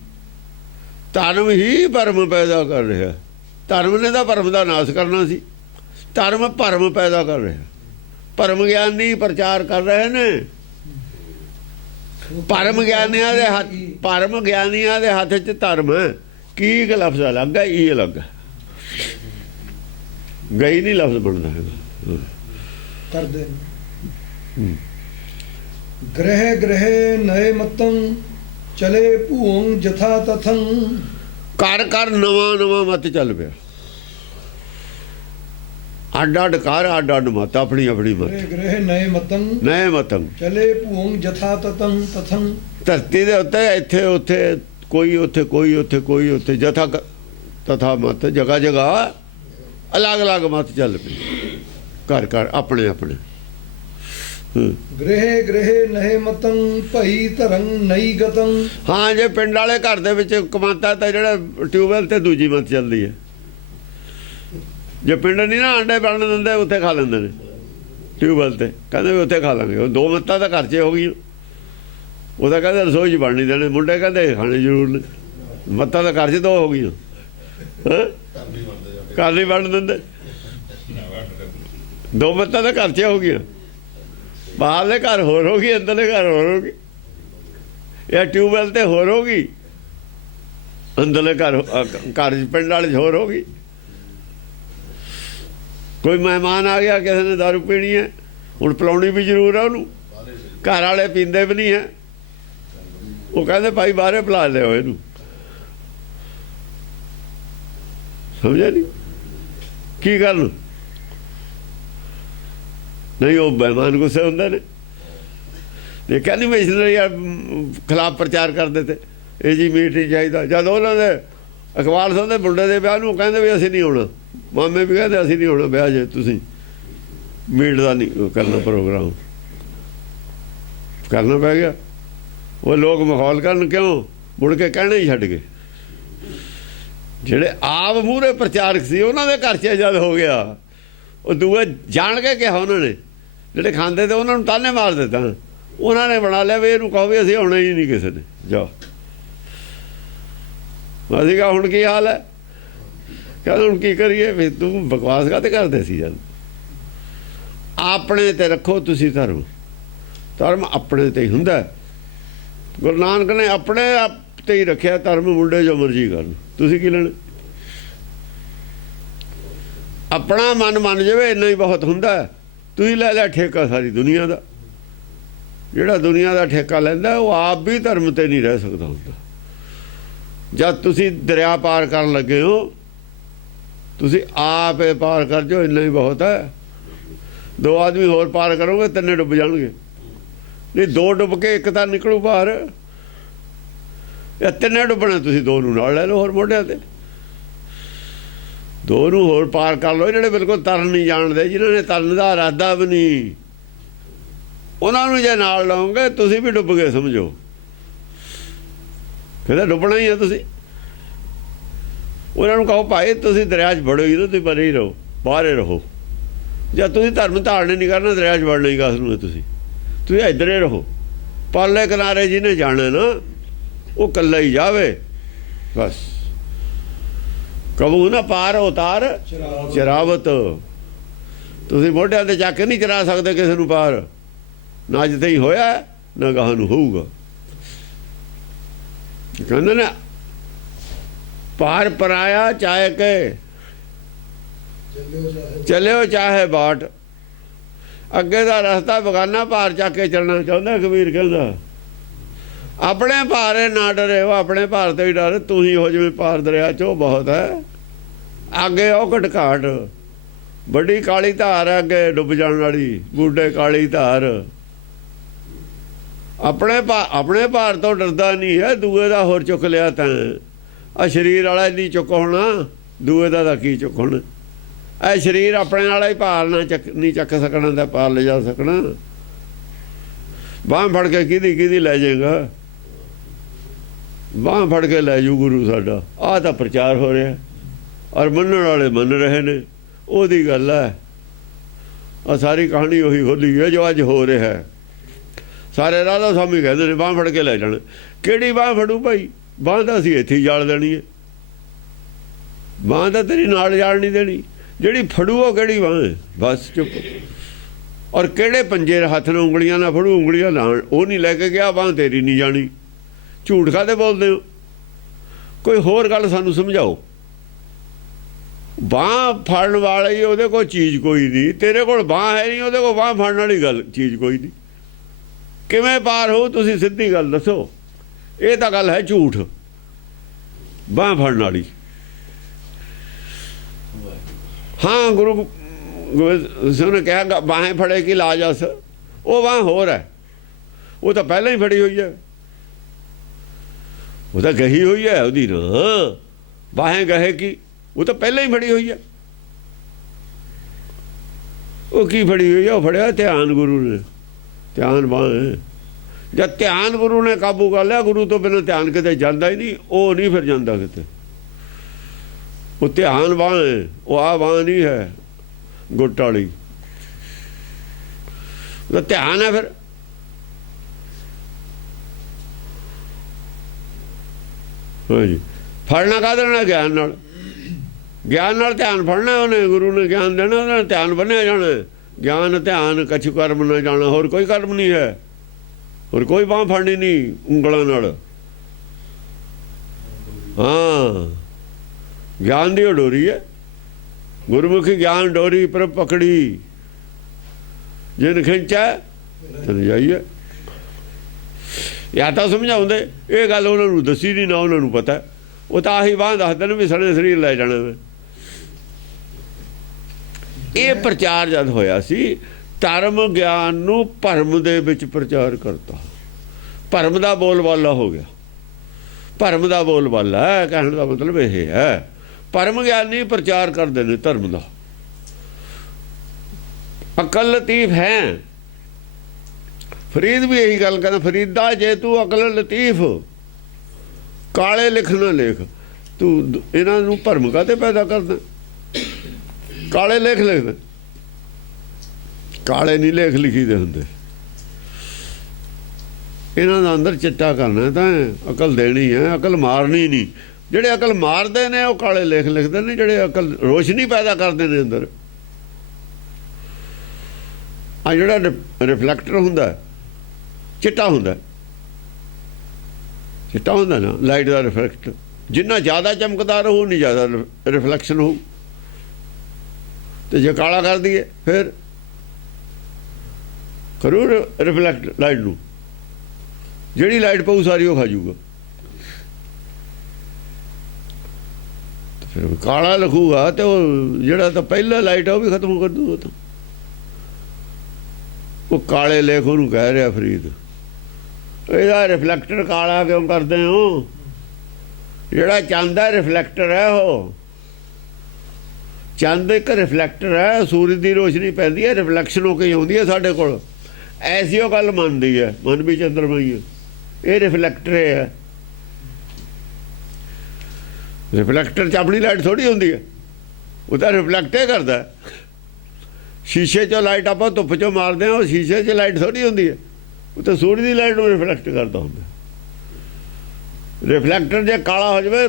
ਧਰਮ ਹੀ ਭਰਮ ਪੈਦਾ ਕਰ ਰਿਹਾ। ਧਰਮ ਨੇ ਤਾਂ ਭਰਮ ਦਾ ਨਾਸ਼ ਕਰਨਾ ਸੀ, ਧਰਮ ਭਰਮ ਪੈਦਾ ਕਰ ਰਿਹਾ। ਭਰਮ ਗਿਆਨੀ ਪ੍ਰਚਾਰ ਕਰ ਰਹੇ ਨੇ। ਭਰਮ ਗਿਆਨੀਆਂ ਦੇ ਹੱਥ, ਭਰਮ ਗਿਆਨੀਆਂ ਦੇ ਹੱਥ 'ਚ ਧਰਮ ਹੈ। ਕੀ ਇੱਕ ਲਫ਼ਜ਼ ਅਲੱਗ ਹੈ, ਇਹ ਅਲੱਗ ਹੈ, ਗਈ ਨਹੀਂ ਲਫ਼ਜ਼ ਬਣਦਾ ਹੈਗਾ। ਕਰਦੇ ਗ੍ਰਹਿ ਗ੍ਰਹਿ ਨਏ ਮਤੰ ਚਲੇ ਭੂੰ ਜਥਾ ਤਥੰ। ਘਰ ਘਰ ਨਵਾਂ ਨਵਾਂ ਮਤ ਚੱਲ ਪਿਆ। ਅੱਡ ਅੱਡ ਘਰ, ਅੱਡ ਅੱਡ ਮਤ, ਆਪਣੀ ਆਪਣੀ ਮਤ। ਗ੍ਰਹਿ ਗ੍ਰਹਿ ਨਏ ਮਤੰ ਨਏ ਮਤੰ ਚਲੇ ਭੂੰ ਜਥਾ ਤਥੰ ਤਥੰ। ਧਰਤੀ ਦੇ ਉੱਤੇ ਇੱਥੇ ਉੱਥੇ ਕੋਈ, ਉੱਥੇ ਕੋਈ, ਉੱਥੇ ਕੋਈ, ਉੱਥੇ ਜਥਾ ਤਥਾ ਮਤ, ਜਗ੍ਹਾ ਜਗ੍ਹਾ ਅਲੱਗ ਅਲੱਗ ਮਤ ਚੱਲ ਪਈ। ਘਰ ਘਰ ਆਪਣੇ ਆਪਣੇ। ਗ੍ਰਹਿ ਗ੍ਰਹਿ ਨਹਿ ਮਤੰ ਭਈ ਧਰੰ ਨਈ ਗਤੰ। ਹਾਂ, ਜੇ ਪਿੰਡ ਵਾਲੇ ਘਰ ਦੇ ਵਿੱਚ ਕਮਾਤਾ ਤਾਂ ਜਿਹੜਾ ਟਿਊਬਵੈਲ ਤੇ ਦੂਜੀ ਮਤ ਚੱਲਦੀ ਹੈ। ਜੇ ਪਿੰਡ ਨਹੀਂ ਨਾ ਆਂਡੇ ਬਣਨ ਦਿੰਦੇ, ਉੱਥੇ ਖਾ ਲੈਂਦੇ ਨੇ ਟਿਊਬਵੈਲ ਤੇ, ਕਹਿੰਦੇ ਵੀ ਉੱਥੇ ਖਾ ਲਾਂਗੇ। ਉਹ ਦੋ ਮੱਤਾਂ ਤਾਂ ਘਰ 'ਚ ਹੋ ਗਈਆਂ। ਉਹ ਤਾਂ ਕਹਿੰਦੇ ਰਸੋਈ 'ਚ ਬਣ ਨਹੀਂ ਦੇਣੇ, ਮੁੰਡੇ ਕਹਿੰਦੇ ਖਾਣੇ ਜ਼ਰੂਰ ਨੇ। ਮੱਤਾਂ ਤਾਂ ਘਰ 'ਚ ਦੋ ਹੋ ਗਈਆਂ, ਘਰ ਨਹੀਂ ਬਣ ਦਿੰਦੇ। ਦੋ ਮੱਤਾਂ ਤਾਂ ਘਰ 'ਚ ਹੋ ਗਈਆਂ, ਬਾਹਰਲੇ ਘਰ ਹੋਰ ਹੋ ਗਈ, ਅੰਦਰਲੇ ਘਰ ਹੋਰ ਹੋ ਗਈ। ਇਹ ਟਿਊਬਵੈਲ ਤੇ ਹੋਰ ਹੋ ਗਈ, ਅੰਦਰਲੇ ਘਰ ਘਰ ਪਿੰਡ ਵਾਲੇ 'ਚ ਹੋਰ ਹੋ ਗਈ। ਕੋਈ ਮਹਿਮਾਨ ਆ ਗਿਆ, ਕਿਸੇ ਨੇ ਦਾਰੂ ਪੀਣੀ ਹੈ, ਹੁਣ ਪਿਲਾਉਣੀ ਵੀ ਜ਼ਰੂਰ ਹੈ ਉਹਨੂੰ। ਘਰ ਵਾਲੇ ਪੀਂਦੇ ਵੀ ਨਹੀਂ ਹੈ, ਉਹ ਕਹਿੰਦੇ ਭਾਈ ਬਾਹਰੇ ਪਿਲਾ ਲਿਓ ਇਹਨੂੰ। ਸਮਝਿਆ ਨਹੀਂ? ਕੀ ਕਰਨ? ਨਹੀਂ, ਉਹ ਮਹਿਮਾਨ ਗੁੱਸੇ ਹੁੰਦੇ ਨੇ। ਦੇਖਿਆ ਨਹੀਂ ਮਿਸ਼ਨਰੀ ਖਿਲਾਫ ਪ੍ਰਚਾਰ ਕਰਦੇ ਤੇ, ਇਹ ਜੀ ਮੀਟ ਨਹੀਂ ਚਾਹੀਦਾ। ਜਦ ਉਹਨਾਂ ਦੇ ਅਕਬਾਲ ਸਿੰਘ ਦੇ ਮੁੰਡੇ ਦੇ ਵਿਆਹ ਨੂੰ ਕਹਿੰਦੇ ਵੀ ਅਸੀਂ ਨਹੀਂ ਆਉਣਾ, ਮਾਮੇ ਵੀ ਕਹਿੰਦੇ ਅਸੀਂ ਨਹੀਂ ਆਉਣਾ ਵਿਆਹ, ਜੇ ਤੁਸੀਂ ਮੀਟ ਦਾ ਨਹੀਂ ਕਰਨਾ ਪ੍ਰੋਗਰਾਮ। ਕਰਨਾ ਪੈ ਗਿਆ। ਉਹ ਲੋਕ ਮਾਹੌਲ ਕਰਨ, ਕਿਉਂ? ਮੁੜ ਕੇ ਕਹਿਣਾ ਹੀ ਛੱਡ ਗਏ। ਜਿਹੜੇ ਆਪ ਮੂਹਰੇ ਪ੍ਰਚਾਰਕ ਸੀ, ਉਹਨਾਂ ਦੇ ਘਰ 'ਚ ਜਦ ਹੋ ਗਿਆ, ਉਹ ਦੂਏ ਜਾਣ ਕੇ ਕਿਹਾ ਉਹਨਾਂ ਨੇ, ਜਿਹੜੇ ਖਾਂਦੇ ਤੇ ਉਹਨਾਂ ਨੂੰ ਤਾਨੇ ਮਾਰ ਦਿੱਤਾ। ਉਹਨਾਂ ਨੇ ਬਣਾ ਲਿਆ ਵੀ ਇਹਨੂੰ ਕਹੋ ਵੀ ਅਸੀਂ ਆਉਣਾ ਹੀ ਨਹੀਂ ਕਿਸੇ ਨੇ, ਜਾਓ। ਅਸੀਂ ਕਿਹਾ ਹੁਣ ਕੀ ਹਾਲ ਹੈ? ਕਹਿੰਦੇ ਹੁਣ ਕੀ ਕਰੀਏ? ਵੀ ਤੂੰ ਬਕਵਾਸ ਕਾਹਤੇ ਕਰਦੇ ਸੀ? ਜਦ ਆਪਣੇ ਤੇ ਰੱਖੋ ਤੁਸੀਂ ਧਰਮ, ਧਰਮ ਆਪਣੇ ਤੇ ਹੀ ਹੁੰਦਾ। ਗੁਰੂ ਨਾਨਕ ਨੇ ਆਪਣੇ ਆਪ ਤੇ ਹੀ ਰੱਖਿਆ ਧਰਮ। ਮੁੰਡੇ ਜੋ ਮਰਜ਼ੀ ਕਰਨ, ਤੁਸੀਂ ਕੀ ਲੈਣਾ? ਆਪਣਾ ਮਨ ਮੰਨ ਜਾਵੇ, ਇੰਨਾ ਹੀ ਬਹੁਤ ਹੁੰਦਾ। ਤੁਸੀਂ ਲੈ ਲਿਆ ਠੇਕਾ ਸਾਰੀ ਦੁਨੀਆ ਦਾ। ਜਿਹੜਾ ਦੁਨੀਆ ਦਾ ਠੇਕਾ ਲੈਂਦਾ, ਉਹ ਆਪ ਵੀ ਧਰਮ ਤੇ ਨਹੀਂ ਰਹਿ ਸਕਦਾ ਹੁੰਦਾ। ਜਦ ਤੁਸੀਂ ਦਰਿਆ ਪਾਰ ਕਰਨ ਲੱਗੇ ਹੋ, ਤੁਸੀਂ ਆਪ ਇਹ ਪਾਰ ਕਰ ਜਾਓ, ਇੰਨਾ ਹੀ ਬਹੁਤ ਹੈ। ਦੋ ਆਦਮੀ ਹੋਰ ਪਾਰ ਕਰੋਗੇ, ਤਿੰਨੇ ਡੁੱਬ ਜਾਣਗੇ। ਨਹੀਂ, ਦੋ ਡੁੱਬ ਕੇ ਇੱਕ ਤਾਂ ਨਿਕਲੂ ਬਾਹਰ, ਇਹ ਤਿੰਨੇ ਡੁੱਬਣਾ। ਤੁਸੀਂ ਦੋ ਨੂੰ ਨਾਲ ਲੈ ਲਓ ਹੋਰ ਮੋਢਿਆਂ ਤੇ, ਦੋ ਨੂੰ ਹੋਰ ਪਾਰ ਕਰ ਲਓ। ਜਿਹੜੇ ਬਿਲਕੁਲ ਤਰਨ ਨਹੀਂ ਜਾਣਦੇ, ਜਿਨ੍ਹਾਂ ਨੇ ਤਰਨ ਦਾ ਇਰਾਦਾ ਵੀ ਨਹੀਂ, ਉਹਨਾਂ ਨੂੰ ਜੇ ਨਾਲ ਲਾਓਗੇ, ਤੁਸੀਂ ਵੀ ਡੁੱਬ ਗਏ ਸਮਝੋ। ਕਹਿੰਦਾ ਡੁੱਬਣਾ ਹੀ ਆ ਤੁਸੀਂ। ਉਹਨਾਂ ਨੂੰ ਕਹੋ ਭਾਈ ਤੁਸੀਂ ਦਰਿਆ 'ਚ ਵੜੋ ਹੀ ਨਾ, ਤੁਸੀਂ ਪਰੇ ਹੀ ਰਹੋ, ਬਾਹਰ ਹੀ ਰਹੋ। ਜਦ ਤੁਸੀਂ ਧਰਮ ਧਾਰਨ ਨਹੀਂ ਕਰਨਾ, ਦਰਿਆ 'ਚ ਵੜਨਾ ਹੀ ਕਾਸ ਨੂੰ? ਤੁਸੀਂ ਇੱਧਰ ਹੀ ਰਹੋ। ਪਰਲੇ ਕਿਨਾਰੇ ਜਿਹਨੇ ਜਾਣਾ ਨਾ, ਉਹ ਇਕੱਲਾ ਹੀ ਜਾਵੇ ਬਸ। ਕਬੂ ਨਾ ਪਾਰ ਉਤਾਰ ਚਰਾਵਤ। ਤੁਸੀਂ ਮੋਢਿਆਂ ਤੇ ਚੱਕ ਨਹੀਂ ਚਰਾ ਸਕਦੇ ਕਿਸੇ ਨੂੰ ਪਾਰ, ਨਾ ਜਿੱਥੇ ਹੀ ਹੋਇਆ ਨਾ ਗਾਹਾਂ ਨੂੰ ਹੋਊਗਾ। ਕਹਿੰਦੇ ਨੇ ਪਾਰ ਪਰਾਇਆ ਚਾਹੇ ਕੇ ਚੱਲਿਓ ਚਾਹੇ ਬਾਟ। ਅੱਗੇ ਦਾ ਰਸਤਾ ਬਗਾਨਾ, ਪਾਰ ਚੱਕ ਕੇ ਚੱਲਣਾ ਚਾਹੁੰਦਾ ਕਬੀਰ ਕਹਿੰਦਾ। ਆਪਣੇ ਭਾਰੇ ਨਾ ਡਰੇ, ਉਹ ਆਪਣੇ ਭਾਰ ਤੇ ਹੀ ਡਰ। ਤੂੰ ਹੀ ਹੋ ਜਿਵੇਂ ਪਾਰ ਦਰਿਆ 'ਚ, ਉਹ ਬਹੁਤ ਹੈ। ਅੱਗੇ ਉਹ ਘਟਘਾਟ, ਵੱਡੀ ਕਾਲੀ ਧਾਰ ਹੈ ਅੱਗੇ ਡੁੱਬ ਜਾਣ ਵਾਲੀ, ਬੂਢੇ ਕਾਲੀ ਧਾਰ। ਆਪਣੇ ਭਾਰ ਤੋਂ ਡਰਦਾ ਨਹੀਂ ਹੈ, ਦੂਏ ਦਾ ਹੋਰ ਚੁੱਕ ਲਿਆ ਤਾਂ। ਆ ਸਰੀਰ ਵਾਲਾ ਨਹੀਂ ਚੁੱਕ ਹੋਣਾ, ਦੂਏ ਦਾ ਕੀ ਚੁੱਕ ਹੋਣਾ? ਇਹ ਸਰੀਰ ਆਪਣੇ ਵਾਲਾ ਹੀ ਭਾਰ ਨਹੀਂ ਚੱਕ ਸਕਣਾ, ਤਾਂ ਪਾਰ ਲਿਜਾ ਸਕਣਾ। ਬਾਂਹ ਫੜ ਕੇ ਕਿਹਦੀ ਲੈ ਜਾਏਗਾ? ਬਾਂਹ ਫੜ ਕੇ ਲੈ ਜੂ ਗੁਰੂ ਸਾਡਾ। ਆਹ ਤਾਂ ਪ੍ਰਚਾਰ ਹੋ ਰਿਹਾ ਔਰ ਮੰਨਣ ਵਾਲੇ ਮੰਨ ਰਹੇ ਨੇ, ਉਹਦੀ ਗੱਲ ਹੈ। ਆ ਸਾਰੀ ਕਹਾਣੀ ਉਹੀ ਖੋਲੀ ਹੈ ਜੋ ਅੱਜ ਹੋ ਰਿਹਾ ਹੈ। ਸਾਰੇ ਰਾਧਾ ਸਵਾਮੀ ਕਹਿੰਦੇ ਨੇ ਬਾਂਹ ਫੜ ਕੇ ਲੈ ਜਾਣਾ। ਕਿਹੜੀ ਬਾਂਹ ਫੜੂ ਭਾਈ? ਬਾਂਹ ਤਾਂ ਅਸੀਂ ਇੱਥੇ ਹੀ ਜਾਲ ਦੇਣੀ ਹੈ, ਬਾਂਹ ਤਾਂ ਤੇਰੀ ਨਾਲ ਜਾਲ ਨਹੀਂ ਦੇਣੀ। ਜਿਹੜੀ ਫੜੂ ਉਹ ਕਿਹੜੀ ਬਾਂਹ ਹੈ? ਬਸ ਚੁੱਪ। ਔਰ ਕਿਹੜੇ ਪੰਜੇ ਹੱਥ ਨਾਲ ਉਂਗਲੀਆਂ ਨਾਲ ਫੜੂ, ਉਂਗਲੀਆਂ ਲਾਣ, ਉਹ ਨਹੀਂ ਲੈ ਕੇ ਗਿਆ, ਬਾਂਹ ਤੇਰੀ ਨਹੀਂ ਜਾਣੀ। ਝੂਠ ਕਾਹਦੇ ਬੋਲਦੇ ਹੋ? ਕੋਈ ਹੋਰ ਗੱਲ ਸਾਨੂੰ ਸਮਝਾਓ। ਬਾਂਹ ਫੜਨ ਵਾਲੀ ਉਹਦੇ ਕੋਲ ਚੀਜ਼ ਕੋਈ ਨਹੀਂ, ਤੇਰੇ ਕੋਲ ਬਾਂਹ ਹੈ ਨਹੀਂ, ਉਹਦੇ ਕੋਲ ਬਾਂਹ ਫੜਨ ਵਾਲੀ ਗੱਲ ਚੀਜ਼ ਕੋਈ ਨਹੀਂ। ਕਿਵੇਂ ਪਾਰ ਹੋ? ਤੁਸੀਂ ਸਿੱਧੀ ਗੱਲ ਦੱਸੋ। ਇਹ ਤਾਂ ਗੱਲ ਹੈ ਝੂਠ, ਬਾਂਹ ਫੜਨ ਵਾਲੀ। ਹਾਂ, ਗੁਰੂ ਗੋਬਿੰਦ ਸਿੰਘ ਨੇ ਕਿਹਾ ਬਾहें ਫੜੇ ਕੀ ਲਾ ਜਸ, ਉਹ ਬਾਂਹ ਹੋਰ ਹੈ, ਉਹ ਤਾਂ ਪਹਿਲਾਂ ਹੀ ਫੜੀ ਹੋਈ ਹੈ, ਉਹ ਤਾਂ ਗਹੀ ਹੋਈ ਹੈ ਉਹਦੀ ਨਾ। ਬਾहें ਗਹੇ ਕੀ, ਉਹ ਤਾਂ ਪਹਿਲਾਂ ਹੀ ਫੜੀ ਹੋਈ ਹੈ। ਉਹ ਕੀ ਫੜੀ ਹੋਈ ਹੈ? ਉਹ ਫੜਿਆ ਧਿਆਨ ਗੁਰੂ ਨੇ, ਧਿਆਨ ਬਾਂਹ। ਜਦ ਧਿਆਨ ਗੁਰੂ ਨੇ ਕਾਬੂ ਕਰ ਲਿਆ, ਗੁਰੂ ਤੋਂ ਬਿਨਾਂ ਧਿਆਨ ਕਿਤੇ ਜਾਂਦਾ ਹੀ ਨਹੀਂ, ਉਹ ਨਹੀਂ ਫਿਰ ਜਾਂਦਾ ਕਿਤੇ। ਉਹ ਧਿਆਨ ਬਾਂਹ ਹੈ, ਉਹ ਆ ਬਾਂਹ ਨਹੀਂ ਹੈ ਗੁੱਟ ਵਾਲੀ, ਉਹਦਾ ਧਿਆਨ ਹੈ। ਫਿਰ ਹਾਂਜੀ, ਫੜਨਾ ਕਾਹਦੇ ਨਾਲ? ਗਿਆਨ ਨਾਲ। ਗਿਆਨ ਨਾਲ ਧਿਆਨ ਫੜਨਾ ਉਹਨੇ, ਗੁਰੂ ਨੇ ਗਿਆਨ ਦੇਣਾ, ਉਹਦੇ ਨਾਲ ਧਿਆਨ ਬੰਨਿਆ ਜਾਣਾ। ਗਿਆਨ ਧਿਆਨ ਕਛੂ ਕਰਮ ਨਾ ਜਾਣਾ, ਹੋਰ ਕੋਈ ਕਰਮ ਨਹੀਂ ਹੈ, ਹੋਰ ਕੋਈ ਬਾਂਹ ਫੜਨੀ ਨਹੀਂ ਉਂਗਲਾਂ ਨਾਲ। ਹਾਂ, ਗਿਆਨ ਦੀ ਡੋਰੀ ਹੈ, ਗੁਰਮੁਖੀ ਗਿਆਨ ਡੋਰੀ ਪਰ ਪਕੜੀ, ਜਿਨ ਖਿੰਚਾ ਤਨ ਜਾਈਏ। ਜਾਂ ਤਾਂ ਸਮਝਾਉਂਦੇ, ਇਹ ਗੱਲ ਉਹਨਾਂ ਨੂੰ ਦੱਸੀ ਨਹੀਂ ਨਾ, ਉਹਨਾਂ ਨੂੰ ਪਤਾ। ਉਹ ਤਾਂ ਆਹੀ ਬਾਂਹ ਦੱਸਦੇ ਨੇ ਵੀ ਸਣੇ ਸਰੀਰ ਲੈ ਜਾਣਾ ਵੇ। ਇਹ ਪ੍ਰਚਾਰ ਜਦ ਹੋਇਆ ਸੀ, ਧਰਮ ਗਿਆਨ ਨੂੰ ਭਰਮ ਦੇ ਵਿੱਚ ਪ੍ਰਚਾਰ ਕਰਤਾ। ਭਰਮ ਦਾ ਬੋਲਬਾਲਾ ਹੋ ਗਿਆ। ਭਰਮ ਦਾ ਬੋਲਬਾਲਾ ਹੈ, ਕਹਿਣ ਦਾ ਮਤਲਬ ਇਹ ਹੈ। ਭਰਮ ਗਿਆਨੀ ਪ੍ਰਚਾਰ ਕਰਦੇ ਨੇ ਧਰਮ ਦਾ। ਅਕਲ ਲਤੀਫ ਹੈ। ਫਰੀਦ ਵੀ ਇਹੀ ਗੱਲ ਕਹਿੰਦਾ, ਫਰੀਦਾ ਜੇ ਤੂੰ ਅਕਲ ਲਤੀਫ, ਕਾਲੇ ਲਿਖ ਨਾ ਲਿਖ। ਤੂੰ ਇਹਨਾਂ ਨੂੰ ਭਰਮ ਕਾਹਤੇ ਪੈਦਾ ਕਰਦਾ? ਕਾਲੇ ਲੇਖ ਲਿਖਦੇ, ਕਾਲੇ ਨਹੀਂ ਲੇਖ ਲਿਖੀ ਦੇ ਹੁੰਦੇ। ਇਹਨਾਂ ਦਾ ਅੰਦਰ ਚਿੱਟਾ ਕਰਨਾ ਤਾਂ ਅਕਲ ਦੇਣੀ ਹੈ, ਅਕਲ ਮਾਰਨੀ ਨਹੀਂ। ਜਿਹੜੇ ਅਕਲ ਮਾਰਦੇ ਨੇ ਉਹ ਕਾਲੇ ਲੇਖ ਲਿਖਦੇ ਨੇ, ਜਿਹੜੇ ਅਕਲ ਰੋਸ਼ਨੀ ਪੈਦਾ ਕਰਦੇ ਨੇ ਅੰਦਰ। ਆ ਜਿਹੜਾ ਰਿਫਲੈਕਟਰ ਹੁੰਦਾ ਚਿੱਟਾ ਹੁੰਦਾ, ਚਿੱਟਾ ਹੁੰਦਾ ਨਾ ਲਾਈਟ ਦਾ ਰਿਫਲੈਕਟਰ। ਜਿੰਨਾ ਜ਼ਿਆਦਾ ਚਮਕਦਾਰ ਹੋਊ ਨਹੀਂ ਜ਼ਿਆਦਾ ਰਿਫਲੈਕਸ਼ਨ ਹੋਊ। ਤੇ ਜੇ ਕਾਲਾ ਕਰ ਦਈਏ ਫਿਰ ਕਰੂ ਰਿਫਲੈਕਟ ਲਾਈਟ ਨੂੰ, ਜਿਹੜੀ ਲਾਈਟ ਪਊ ਸਾਰੀ ਉਹ ਖਾ ਜੂਗਾ। ਫਿਰ ਕਾਲਾ ਲਿਖੂਗਾ ਤੇ ਉਹ ਜਿਹੜਾ ਤਾਂ ਪਹਿਲਾ ਲਾਈਟ ਆ ਉਹ ਵੀ ਖਤਮ ਕਰ ਦੂਗਾ। ਤਾਂ ਉਹ ਕਾਲੇ ਲੇਖ ਉਹਨੂੰ ਕਹਿ ਰਿਹਾ ਫਰੀਦ। ਇਹਦਾ ਰਿਫਲੈਕਟਰ ਕਾਲਾ ਕਿਉਂ ਕਰਦੇ ਹੋ? ਜਿਹੜਾ ਚੰਦ ਹੈ ਰਿਫਲੈਕਟਰ ਹੈ। ਉਹ ਚੰਦ ਇੱਕ ਰਿਫਲੈਕਟਰ ਹੈ, ਸੂਰਜ ਦੀ ਰੋਸ਼ਨੀ ਪੈਂਦੀ ਹੈ, ਰਿਫਲੈਕਸ਼ਨ ਹੋ ਕੇ ਆਉਂਦੀ ਹੈ ਸਾਡੇ ਕੋਲ। ਐਸੀ ਉਹ ਗੱਲ ਮੰਨਦੀ ਹੈ, ਮਨ ਵੀ ਚੰਦਰਮਾ ਹੀ ਹੈ। ਇਹ ਰਿਫਲੈਕਟਰ ਹੈ। ਰਿਫਲੈਕਟਰ 'ਚ ਆਪਣੀ ਲਾਈਟ ਥੋੜ੍ਹੀ ਹੁੰਦੀ ਹੈ, ਉਹ ਤਾਂ ਰਿਫਲੈਕਟ ਹੀ ਕਰਦਾ। ਸ਼ੀਸ਼ੇ 'ਚੋਂ ਲਾਈਟ ਆਪਾਂ ਧੁੱਪ 'ਚੋਂ ਮਾਰਦੇ ਹਾਂ, ਉਹ ਸ਼ੀਸ਼ੇ 'ਚ ਲਾਈਟ ਥੋੜ੍ਹੀ ਹੁੰਦੀ ਹੈ, ਉਹ ਤਾਂ ਸੂਰਜ ਦੀ ਲਾਈਟ ਨੂੰ ਰਿਫਲੈਕਟ ਕਰਦਾ ਹੁੰਦਾ। ਰਿਫਲੈਕਟਰ ਜੇ ਕਾਲਾ ਹੋ ਜਾਵੇ,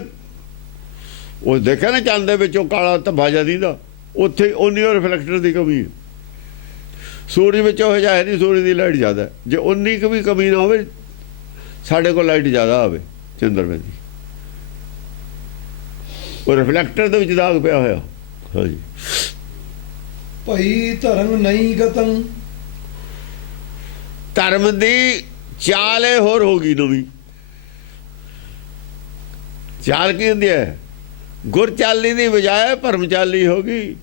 ਉਹ ਦੇਖਿਆ ਨਾ ਚੰਦ ਦੇ ਵਿੱਚ ਉਹ ਕਾਲਾ ਧੱਬਾ ਜਿਹਾ ਦੀਂਦਾ, ਉੱਥੇ ਉਨੀ ਉਹ ਰਿਫਲੈਕਟਰ ਦੀ ਕਮੀ ਹੈ। ਸੂਰਜ ਵਿੱਚ ਉਹ ਜਿਹਾ ਹੈ ਨਹੀਂ, ਸੂਰਜ ਦੀ ਲਾਈਟ ਜ਼ਿਆਦਾ। ਜੇ ਉਨੀ ਕੁ ਵੀ ਕਮੀ ਨਾ ਹੋਵੇ, ਸਾਡੇ ਕੋਲ ਲਾਈਟ ਜ਼ਿਆਦਾ ਹੋਵੇ ਚੰਦਰਮੇ ਦੀ, ਉਹ ਰਿਫਲੈਕਟਰ ਦੇ ਵਿੱਚ ਦਾਗ ਪਿਆ ਹੋਇਆ। ਹਾਂਜੀ, ਭਈ ਧਰਮ ਨਹੀਂ ਗਤੰ। ਧਰਮ ਦੀ ਚਾਲ ਇਹ ਹੋਰ ਹੋ ਗਈ ਨਵੀਂ। ਚਾਲ ਕੀ ਹੁੰਦੀ ਹੈ? ਗੁਰ ਚਾਲੀ ਦੀ ਬਜਾਏ ਭਰਮ ਚਾਲੀ ਹੋ ਗਈ।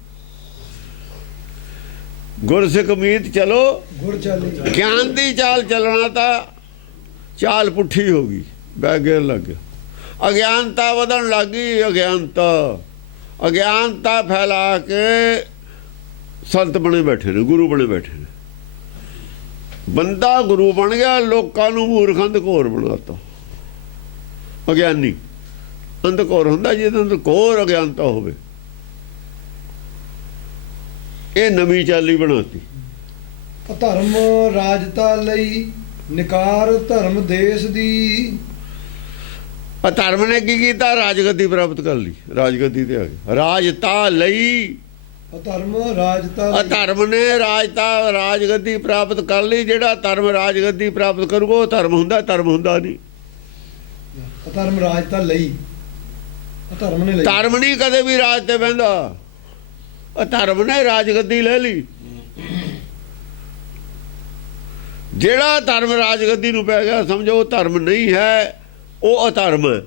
ਗੁਰ ਸਿੱਖ ਮੀਤ ਚਲੋ ਗੁਰ ਚਾਲੀ। ਗਿਆਨ ਦੀ ਚਾਲ ਚੱਲਣਾ ਤਾਂ ਚਾਲ ਪੁੱਠੀ ਹੋ ਗਈ, ਬੈਗੇਰ ਲੱਗ ਗਿਆ। ਅਗਿਆਨਤਾ ਵਧਣ ਲੱਗ ਗਈ। ਅਗਿਆਨਤਾ ਫੈਲਾ ਕੇ ਸੰਤ ਬਣੇ ਬੈਠੇ ਨੇ, ਗੁਰੂ ਬਣੇ ਬੈਠੇ ਨੇ। ਬੰਦਾ ਗੁਰੂ ਬਣ ਗਿਆ, ਲੋਕਾਂ ਨੂੰ ਮੂਰਖਾਂ ਦੇ ਘੋਰ ਬਣਾਤਾ। ਅਗਿਆਨੀ। ਅੰਧਕੌਰ ਹੁੰਦਾ ਜਿਹਦੇ ਅੰਦਰ ਘੋਰ ਅਗਿਆਨਤਾ ਹੋਵੇ। ਇਹ ਨਵੀਂ ਚਾਲੀ ਬਣਾਤੀ। ਅਧਰਮ ਰਾਜਤਾ ਲਈ ਨਿਕਾਰ ਧਰਮ ਦੇਸ਼ ਦੀ। ਧਰਮ ਨੇ ਕੀ ਕੀਤਾ? ਰਾਜਗੱਦੀ ਪ੍ਰਾਪਤ ਕਰ ਲਈ। ਰਾਜਗੱਦੀ ਤੇ ਆ ਗਿਆ। ਰਾਜਤਾ ਲਈ ਅਧਰਮ ਰਾਜਤਾ ਲਈ। ਧਰਮ ਨੇ ਰਾਜਤਾ ਰਾਜਗੱਦੀ ਪ੍ਰਾਪਤ ਕਰ ਲਈ। ਜਿਹੜਾ ਧਰਮ ਰਾਜਗੱਦੀ ਪ੍ਰਾਪਤ ਕਰੂਗਾ ਉਹ ਧਰਮ ਹੁੰਦਾ, ਧਰਮ ਹੁੰਦਾ ਨਹੀਂ। ਅਧਰਮ ਰਾਜਤਾ ਲਈ। ਅਧਰਮ ਨੇ ਲਈ। ਧਰਮ ਨਹੀਂ ਕਦੇ ਵੀ ਰਾਜ ਤੇ ਬਹਿੰਦਾ। ਧਰਮ ਨੇ ਰਾਜਗੱਦੀ ਲੈ ਲਈ। ਜਿਹੜਾ ਧਰਮ ਰਾਜਗੱਦੀ ਨੂੰ ਪੈ ਗਿਆ ਸਮਝੋ ਉਹ ਧਰਮ ਨਹੀਂ ਹੈ, ਉਹ ਅਧਰਮ ਹੈ।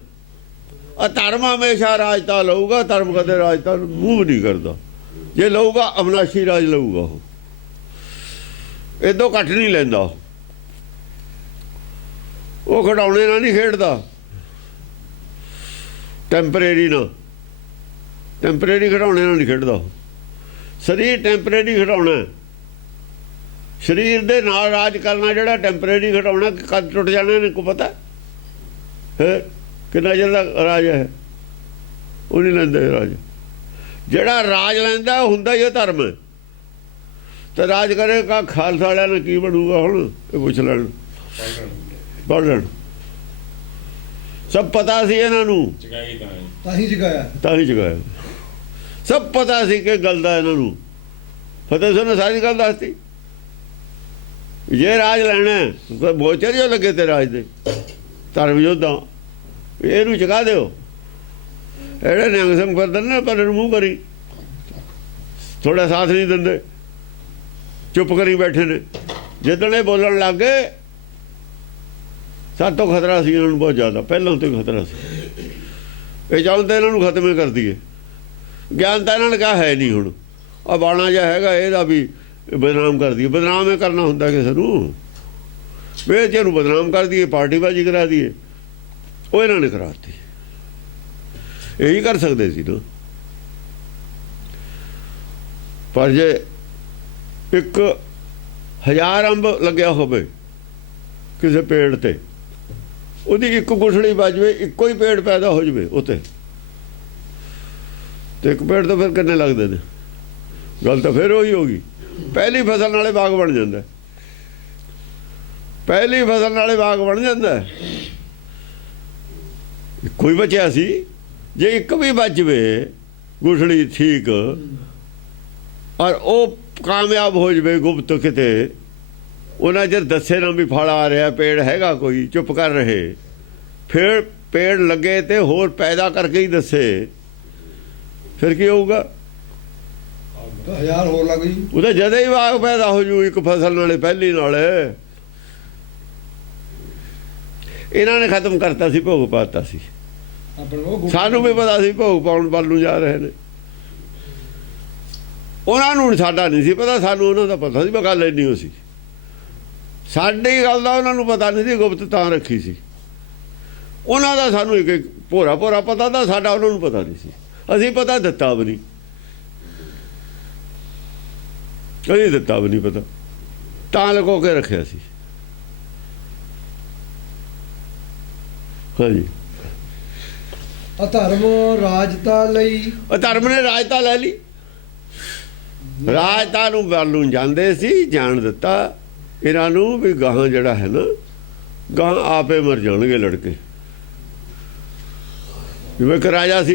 ਅਧਰਮ ਹਮੇਸ਼ਾ ਰਾਜਤਾ ਲਊਗਾ, ਧਰਮ ਕਦੇ ਰਾਜਤਾ ਨੂੰ ਮੂੰਹ ਨਹੀਂ ਕਰਦਾ। ਜੇ ਲਊਗਾ ਅਵਨਾਸ਼ੀ ਰਾਜ ਲਊਗਾ, ਉਹ ਇਦੋਂ ਘੱਟ ਨਹੀਂ ਲੈਂਦਾ। ਉਹ ਖਿਡੌਣੇ ਨਾਲ ਨਹੀਂ ਖੇਡਦਾ, ਟੈਂਪਰੇਰੀ ਨਾਲ। ਟੈਂਪਰੇਰੀ ਖਿਡੌਣੇ ਨਾਲ ਨਹੀਂ ਖੇਡਦਾ। ਸਰੀਰ ਟੈਂਪਰੇਰੀ ਖਿਡੌਣਾ। ਸਰੀਰ ਦੇ ਨਾਲ ਰਾਜ ਕਰਨਾ ਜਿਹੜਾ ਟੈਂਪਰੇਰੀ ਖਿਡੌਣਾ, ਕਦ ਟੁੱਟ ਜਾਣਾ ਇਹਨੂੰ ਕੋ ਪਤਾ ਹੈ? ਕਿੰਨਾ ਚਿਰ ਦਾ ਰਾਜ ਹੈ? ਉਹ ਨਹੀਂ ਲੈਂਦਾ ਰਾਜ। ਜਿਹੜਾ ਰਾਜ ਲੈਂਦਾ ਹੁੰਦਾ ਹੀ ਉਹ ਧਰਮ। ਤੇ ਰਾਜ ਕਰੇਗਾ ਖਾਲਸਾ ਵਾਲਿਆਂ ਨੇ ਕੀ ਬਣੂਗਾ? ਹੁਣ ਇਹ ਪੁੱਛ ਲੈਣ, ਪੜ੍ਹ ਲੈਣ। ਸਭ ਪਤਾ ਸੀ ਇਹਨਾਂ ਨੂੰ, ਤਾਂ ਹੀ ਜਗਾਇਆ। ਸਭ ਪਤਾ ਸੀ ਕਿ ਗੱਲ ਦਾ ਇਹਨਾਂ ਨੂੰ। ਫਤਿਹ ਸਿੰਘ ਨੇ ਸਾਰੀ ਗੱਲ ਦੱਸਤੀ। ਜੇ ਰਾਜ ਲੈਣਾ ਬੋਚਰ ਜੋ ਲੱਗੇ ਤੇ ਰਾਜ ਦੇ ਧਰਮ ਯੋਧਾ, ਇਹਨੂੰ ਚੁਕਾ ਦਿਓ। ਇਹੜੇ ਨਿਹੰਗ ਸਿੰਘ ਫਿਰਦੇ ਨੇ ਪਰ ਮੂੰਹ ਕਰੀ, ਥੋੜਾ ਸਾਥ ਨਹੀਂ ਦਿੰਦੇ, ਚੁੱਪ ਕਰੀ ਬੈਠੇ ਨੇ। ਜਿੱਦਣ ਇਹ ਬੋਲਣ ਲੱਗ ਗਏ ਸਾਡੇ ਤੋਂ ਖਤਰਾ ਸੀ ਇਹਨਾਂ ਨੂੰ, ਬਹੁਤ ਜ਼ਿਆਦਾ ਪਹਿਲਾਂ ਤੋਂ ਹੀ ਖਤਰਾ ਸੀ। ਇਹ ਚਾਹੁੰਦੇ ਇਹਨਾਂ ਨੂੰ ਖਤਮ ਕਰ ਦਈਏ। ਗਿਆਨ ਤਾਂ ਇਹਨਾਂ ਨੇ ਕਿਹਾ ਹੈ ਨਹੀਂ। ਹੁਣ ਆ ਬਾਣਾ ਜਿਹਾ ਹੈਗਾ ਇਹਦਾ ਵੀ ਬਦਨਾਮ ਕਰ ਦਈਏ। ਬਦਨਾਮ ਇਹ ਕਰਨਾ ਹੁੰਦਾ ਕਿਸੇ ਨੂੰ, ਵੇਚੇ ਨੂੰ ਬਦਨਾਮ ਕਰ ਦਈਏ, ਪਾਰਟੀਬਾਜ਼ੀ ਕਰਾ ਦਈਏ। ਉਹ ਇਹਨਾਂ ਨੇ ਕਰਾਤੀ। ਇਹੀ ਕਰ ਸਕਦੇ ਸੀ ਨਾ। ਪਰ ਜੇ 1000 ਅੰਬ ਲੱਗਿਆ ਹੋਵੇ ਕਿਸੇ ਪੇੜ ਤੇ, ਉਹਦੀ ਇੱਕ ਗੁਠੜੀ ਵੱਜ ਜਾਵੇ, ਇੱਕੋ ਹੀ ਪੇੜ ਪੈਦਾ ਹੋ ਜਾਵੇ ਉੱਤੇ, ਤੇ ਇੱਕ ਪੇੜ ਤੋਂ ਫਿਰ ਕਿੰਨੇ ਲੱਗਦੇ ਨੇ? ਗੱਲ ਤਾਂ ਫਿਰ ਉਹੀ ਹੋ ਗਈ। ਪਹਿਲੀ ਫਸਲ ਨਾਲੇ ਬਾਗ ਬਣ ਜਾਂਦਾ। ਪਹਿਲੀ ਫਸਲ ਨਾਲੇ ਬਾਗ ਬਣ ਜਾਂਦਾ। ਇੱਕੋ ਹੀ ਬਚਿਆ ਸੀ। ਜੇ ਇੱਕ ਵੀ ਬਚ ਜਾਵੇ ਗੁਠੜੀ ਠੀਕ, ਔਰ ਉਹ ਕਾਮਯਾਬ ਹੋ ਜਾਵੇ ਗੁਪਤ ਕਿਤੇ, ਉਹਨਾਂ ਜਦ ਦੱਸੇ ਨਾ ਵੀ ਫਲ ਆ ਰਿਹਾ, ਪੇੜ ਹੈਗਾ ਕੋਈ, ਚੁੱਪ ਕਰ ਰਹੇ, ਫਿਰ ਪੇੜ ਲੱਗੇ ਤੇ ਹੋਰ ਪੈਦਾ ਕਰਕੇ ਹੀ ਦੱਸੇ, ਫਿਰ ਕੀ ਹੋਊਗਾ? 1000 ਹੋਰ ਲੱਗ ਜੀ। ਉਹਦਾ ਜਦ ਹੀ ਬਾਗ ਪੈਦਾ ਹੋ ਜੂ ਇੱਕ ਫਸਲ ਨਾਲੇ ਪਹਿਲੀ ਨਾਲ। ਇਹਨਾਂ ਨੇ ਖਤਮ ਕਰਤਾ ਸੀ, ਭੋਗ ਪਾਤਾ ਸੀ। ਸਾਨੂੰ ਵੀ ਪਤਾ ਸੀ ਭੋਗ ਪਾਉਣ ਵੱਲ ਨੂੰ ਜਾ ਰਹੇ ਨੇ। ਉਹਨਾਂ ਨੂੰ ਸਾਡਾ ਨਹੀਂ ਸੀ ਪਤਾ, ਸਾਨੂੰ ਉਹਨਾਂ ਦਾ ਪਤਾ ਸੀ। ਮੈਂ ਗੱਲ ਇੰਨੀ ਹੋ ਸੀ, ਸਾਡੀ ਗੱਲ ਦਾ ਉਹਨਾਂ ਨੂੰ ਪਤਾ ਨਹੀਂ ਸੀ। ਗੁਪਤ ਤਾਂ ਰੱਖੀ ਸੀ ਉਹਨਾਂ ਦਾ। ਸਾਨੂੰ ਇੱਕ ਭੋਰਾ ਭੋਰਾ ਪਤਾ ਤਾਂ, ਸਾਡਾ ਉਹਨਾਂ ਨੂੰ ਪਤਾ ਨਹੀਂ ਸੀ। ਅਸੀਂ ਪਤਾ ਦਿੱਤਾ ਵੀ ਨਹੀਂ, ਕਦੀ ਦਿੱਤਾ ਵੀ ਨਹੀਂ ਪਤਾ, ਤਾਂ ਲੁਕੋ ਕੇ ਰੱਖਿਆ ਸੀ। ਹਾਂਜੀ। ਅਧਰਮ ਰਾਜਤਾ ਲਈ। ਅਧਰਮ ਨੇ ਰਾਜਤਾ ਲੈ ਲਈ। ਰਾਜਤਾ ਨੂੰ ਵੱਲ ਨੂੰ ਜਾਂਦੇ ਸੀ, ਜਾਣ ਦਿੱਤਾ ਇਹਨਾਂ ਨੂੰ ਵੀ ਗਾਹਾਂ ਜਿਹੜਾ ਹੈ ਨਾ, ਗਾਹਾਂ ਆਪੇ ਮਰ ਜਾਣਗੇ ਲੜਕੇ। ਜਿਵੇਂ ਇੱਕ ਰਾਜਾ ਸੀ,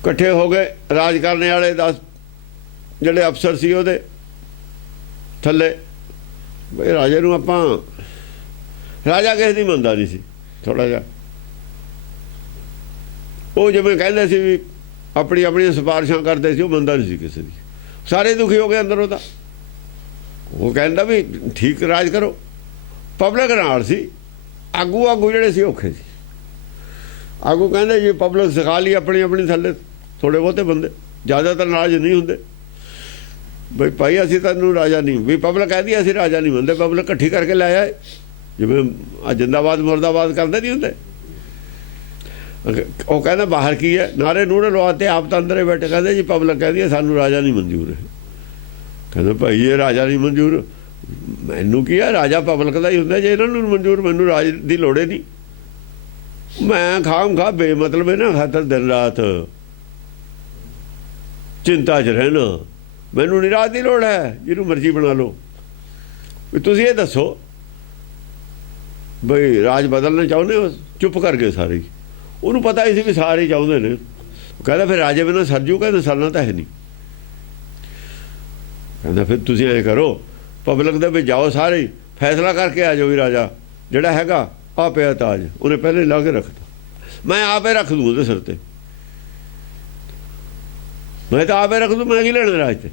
ਇਕੱਠੇ ਹੋ ਗਏ ਰਾਜ ਕਰਨੇ ਵਾਲੇ 10 ਜਿਹੜੇ ਅਫਸਰ ਸੀ ਉਹਦੇ ਥੱਲੇ। ਬਈ ਰਾਜੇ ਨੂੰ ਆਪਾਂ, ਰਾਜਾ ਕਿਸੇ ਦੀ ਮੰਨਦਾ ਨਹੀਂ ਸੀ ਥੋੜਾ ਜਿਹਾ। ਉਹ ਜਿਵੇਂ ਕਹਿੰਦੇ ਸੀ ਵੀ ਆਪਣੀਆਂ ਸਿਫਾਰਿਸ਼ਾਂ ਕਰਦੇ ਸੀ, ਉਹ ਮੰਨਦਾ ਨਹੀਂ ਸੀ ਕਿਸੇ ਦੀ। ਸਾਰੇ ਦੁਖੀ ਹੋ ਗਏ ਅੰਦਰ ਉਹਦਾ। ਉਹ ਕਹਿੰਦਾ ਵੀ ਠੀਕ ਰਾਜ ਕਰੋ। ਪਬਲਿਕ ਨਾਲ ਸੀ, ਆਗੂ ਜਿਹੜੇ ਸੀ ਔਖੇ ਸੀ। ਆਗੂ ਕਹਿੰਦੇ ਜੀ ਪਬਲਿਕ ਸਿਖਾ ਲਈ ਆਪਣੀ ਥੱਲੇ ਥੋੜੇ ਬਹੁਤੇ ਬੰਦੇ, ਜ਼ਿਆਦਾਤਰ ਨਾਰਾਜ਼ ਨਹੀਂ ਹੁੰਦੇ। ਬਈ ਭਾਈ ਅਸੀਂ ਤੈਨੂੰ ਰਾਜਾ ਨਹੀਂ, ਵੀ ਪਬਲਿਕ ਕਹਿੰਦੀ ਅਸੀਂ ਰਾਜਾ ਨਹੀਂ ਮੰਨਦੇ। ਪਬਲਿਕ ਇਕੱਠੀ ਕਰਕੇ ਲੈ ਆਏ, ਜਿਵੇਂ ਆ ਜਿੰਦਾਬਾਦ ਮੁਰਦਾਬਾਦ ਕਰਦੇ ਨਹੀਂ ਹੁੰਦੇ। ਉਹ ਕਹਿੰਦਾ ਬਾਹਰ ਕੀ ਹੈ, ਨਾਰੇ ਨੂਰੇ ਲਵਾਤੇ, ਆਪ ਤਾਂ ਅੰਦਰ ਹੀ ਬੈਠੇ। ਕਹਿੰਦੇ ਜੀ ਪਬਲਿਕ ਕਹਿੰਦੀ ਹੈ ਸਾਨੂੰ ਰਾਜਾ ਨਹੀਂ ਮਨਜ਼ੂਰ ਹੈ। ਕਹਿੰਦੇ ਭਾਈ ਇਹ ਰਾਜਾ ਨਹੀਂ ਮਨਜ਼ੂਰ, ਮੈਨੂੰ ਕੀ ਆ, ਰਾਜਾ ਪਬਲਿਕ ਦਾ ਹੀ ਹੁੰਦਾ। ਜੇ ਇਹਨਾਂ ਨੂੰ ਮਨਜ਼ੂਰ, ਮੈਨੂੰ ਰਾਜ ਦੀ ਲੋੜ ਹੀ ਨਹੀਂ। ਮੈਂ ਖਾਮ ਖਾ ਬੇਮਤਲਬ ਇਹਨਾਂ ਖਾਤਰ ਦਿਨ ਰਾਤ ਚਿੰਤਾ 'ਚ ਰਹਿਣਾ। ਮੈਨੂੰ ਨਹੀਂ ਰਾਜ ਦੀ ਲੋੜ ਹੈ, ਜਿਹਨੂੰ ਮਰਜ਼ੀ ਬਣਾ ਲਓ। ਵੀ ਤੁਸੀਂ ਇਹ ਦੱਸੋ ਬਈ ਰਾਜ ਬਦਲਣਾ ਚਾਹੁੰਦੇ ਹੋ? ਚੁੱਪ ਕਰ ਗਏ ਸਾਰੇ। ਉਹਨੂੰ ਪਤਾ ਹੀ ਸੀ ਵੀ ਸਾਰੇ ਚਾਹੁੰਦੇ ਨੇ। ਕਹਿੰਦਾ ਫਿਰ ਰਾਜੇ ਬਿਨਾਂ ਸਰਜੂ? ਕਹਿੰਦਾ ਸਰਨਾ ਤਾਂ ਹੈ ਨਹੀਂ। ਕਹਿੰਦਾ ਫਿਰ ਤੁਸੀਂ ਐਂ ਕਰੋ, ਪਬਲਿਕ ਦੇ ਵਿੱਚ ਜਾਓ, ਸਾਰੇ ਫੈਸਲਾ ਕਰਕੇ ਆ ਜਾਓ ਵੀ ਰਾਜਾ ਜਿਹੜਾ ਹੈਗਾ ਆ ਪਿਆ ਤਾਜ, ਉਹਨੇ ਪਹਿਲੇ ਲਾ ਕੇ ਰੱਖਤਾ, ਮੈਂ ਆਪੇ ਰੱਖ ਦੂੰ ਉਹਦੇ ਸਿਰ ਤੇ। ਮੈਂ ਤਾਂ ਆਪੇ ਰੱਖ ਦੂੰ, ਮੈਂ ਕੀ ਲੈਣਾ ਰਾਜ ਤੇ?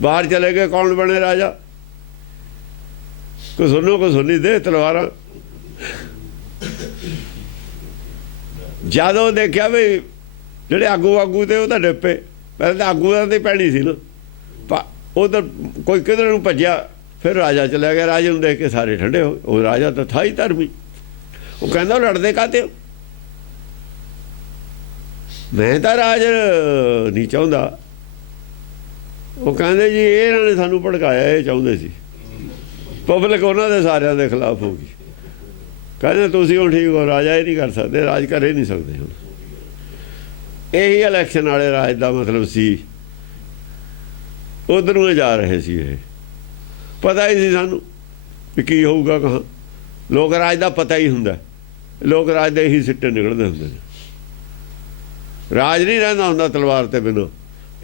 ਬਾਹਰ ਚਲੇ ਗਏ, ਕੌਣ ਬਣੇ ਰਾਜਾ? ਕੋਈ ਸੁਣੋ ਕੋਈ ਸੁਣੀ ਦੇ ਤਲਵਾਰਾਂ। ਜਦੋਂ ਦੇਖਿਆ ਵੀ ਜਿਹੜੇ ਆਗੂ ਤੇ ਉਹ ਤਾਂ ਡਿੱਪੇ, ਪਹਿਲਾਂ ਤਾਂ ਆਗੂਆਂ ਦੀ ਪੈਣੀ ਸੀ ਨਾ। ਉਧਰ ਕੋਈ ਕਿਧਰ ਨੂੰ ਭੱਜਿਆ, ਫਿਰ ਰਾਜਾ ਚਲਿਆ ਗਿਆ। ਰਾਜੇ ਨੂੰ ਦੇਖ ਕੇ ਸਾਰੇ ਠੰਡੇ ਹੋ। ਉਹ ਰਾਜਾ ਤਾਂ ਥਾ ਹੀ ਧਰਮੀ। ਉਹ ਕਹਿੰਦਾ ਲੜਦੇ ਕਾਹਤੇ ਹੋ? ਮੈਂ ਤਾਂ ਰਾਜ ਨਹੀਂ ਚਾਹੁੰਦਾ। ਉਹ ਕਹਿੰਦੇ ਜੀ ਇਹਨਾਂ ਨੇ ਸਾਨੂੰ ਭੜਕਾਇਆ, ਇਹ ਚਾਹੁੰਦੇ ਸੀ। ਪਬਲਿਕ ਉਹਨਾਂ ਦੇ ਸਾਰਿਆਂ ਦੇ ਖਿਲਾਫ ਹੋ ਗਈ। ਕਹਿੰਦੇ ਤੁਸੀਂ ਹੁਣ ਠੀਕ ਹੋ, ਰਾਜਾ ਇਹ ਨਹੀਂ ਕਰ ਸਕਦੇ, ਰਾਜ ਕਰ ਹੀ ਨਹੀਂ ਸਕਦੇ। ਹੁਣ ਇਹੀ ਇਲੈਕਸ਼ਨ ਵਾਲੇ ਰਾਜ ਦਾ ਮਤਲਬ ਸੀ। ਉਧਰ ਨੂੰ ਜਾ ਰਹੇ ਸੀ। ਇਹ ਪਤਾ ਹੀ ਸੀ ਸਾਨੂੰ ਵੀ ਕੀ ਹੋਊਗਾ। ਕਹਾਂ ਲੋਕ ਰਾਜ ਦਾ ਪਤਾ ਹੀ ਹੁੰਦਾ। ਲੋਕ ਰਾਜ ਦੇ ਹੀ ਸਿੱਟੇ ਨਿਕਲਦੇ ਹੁੰਦੇ ਨੇ। ਰਾਜ ਨਹੀਂ ਰਹਿੰਦਾ ਹੁੰਦਾ ਤਲਵਾਰ ਤੇ ਬਿਨਾਂ,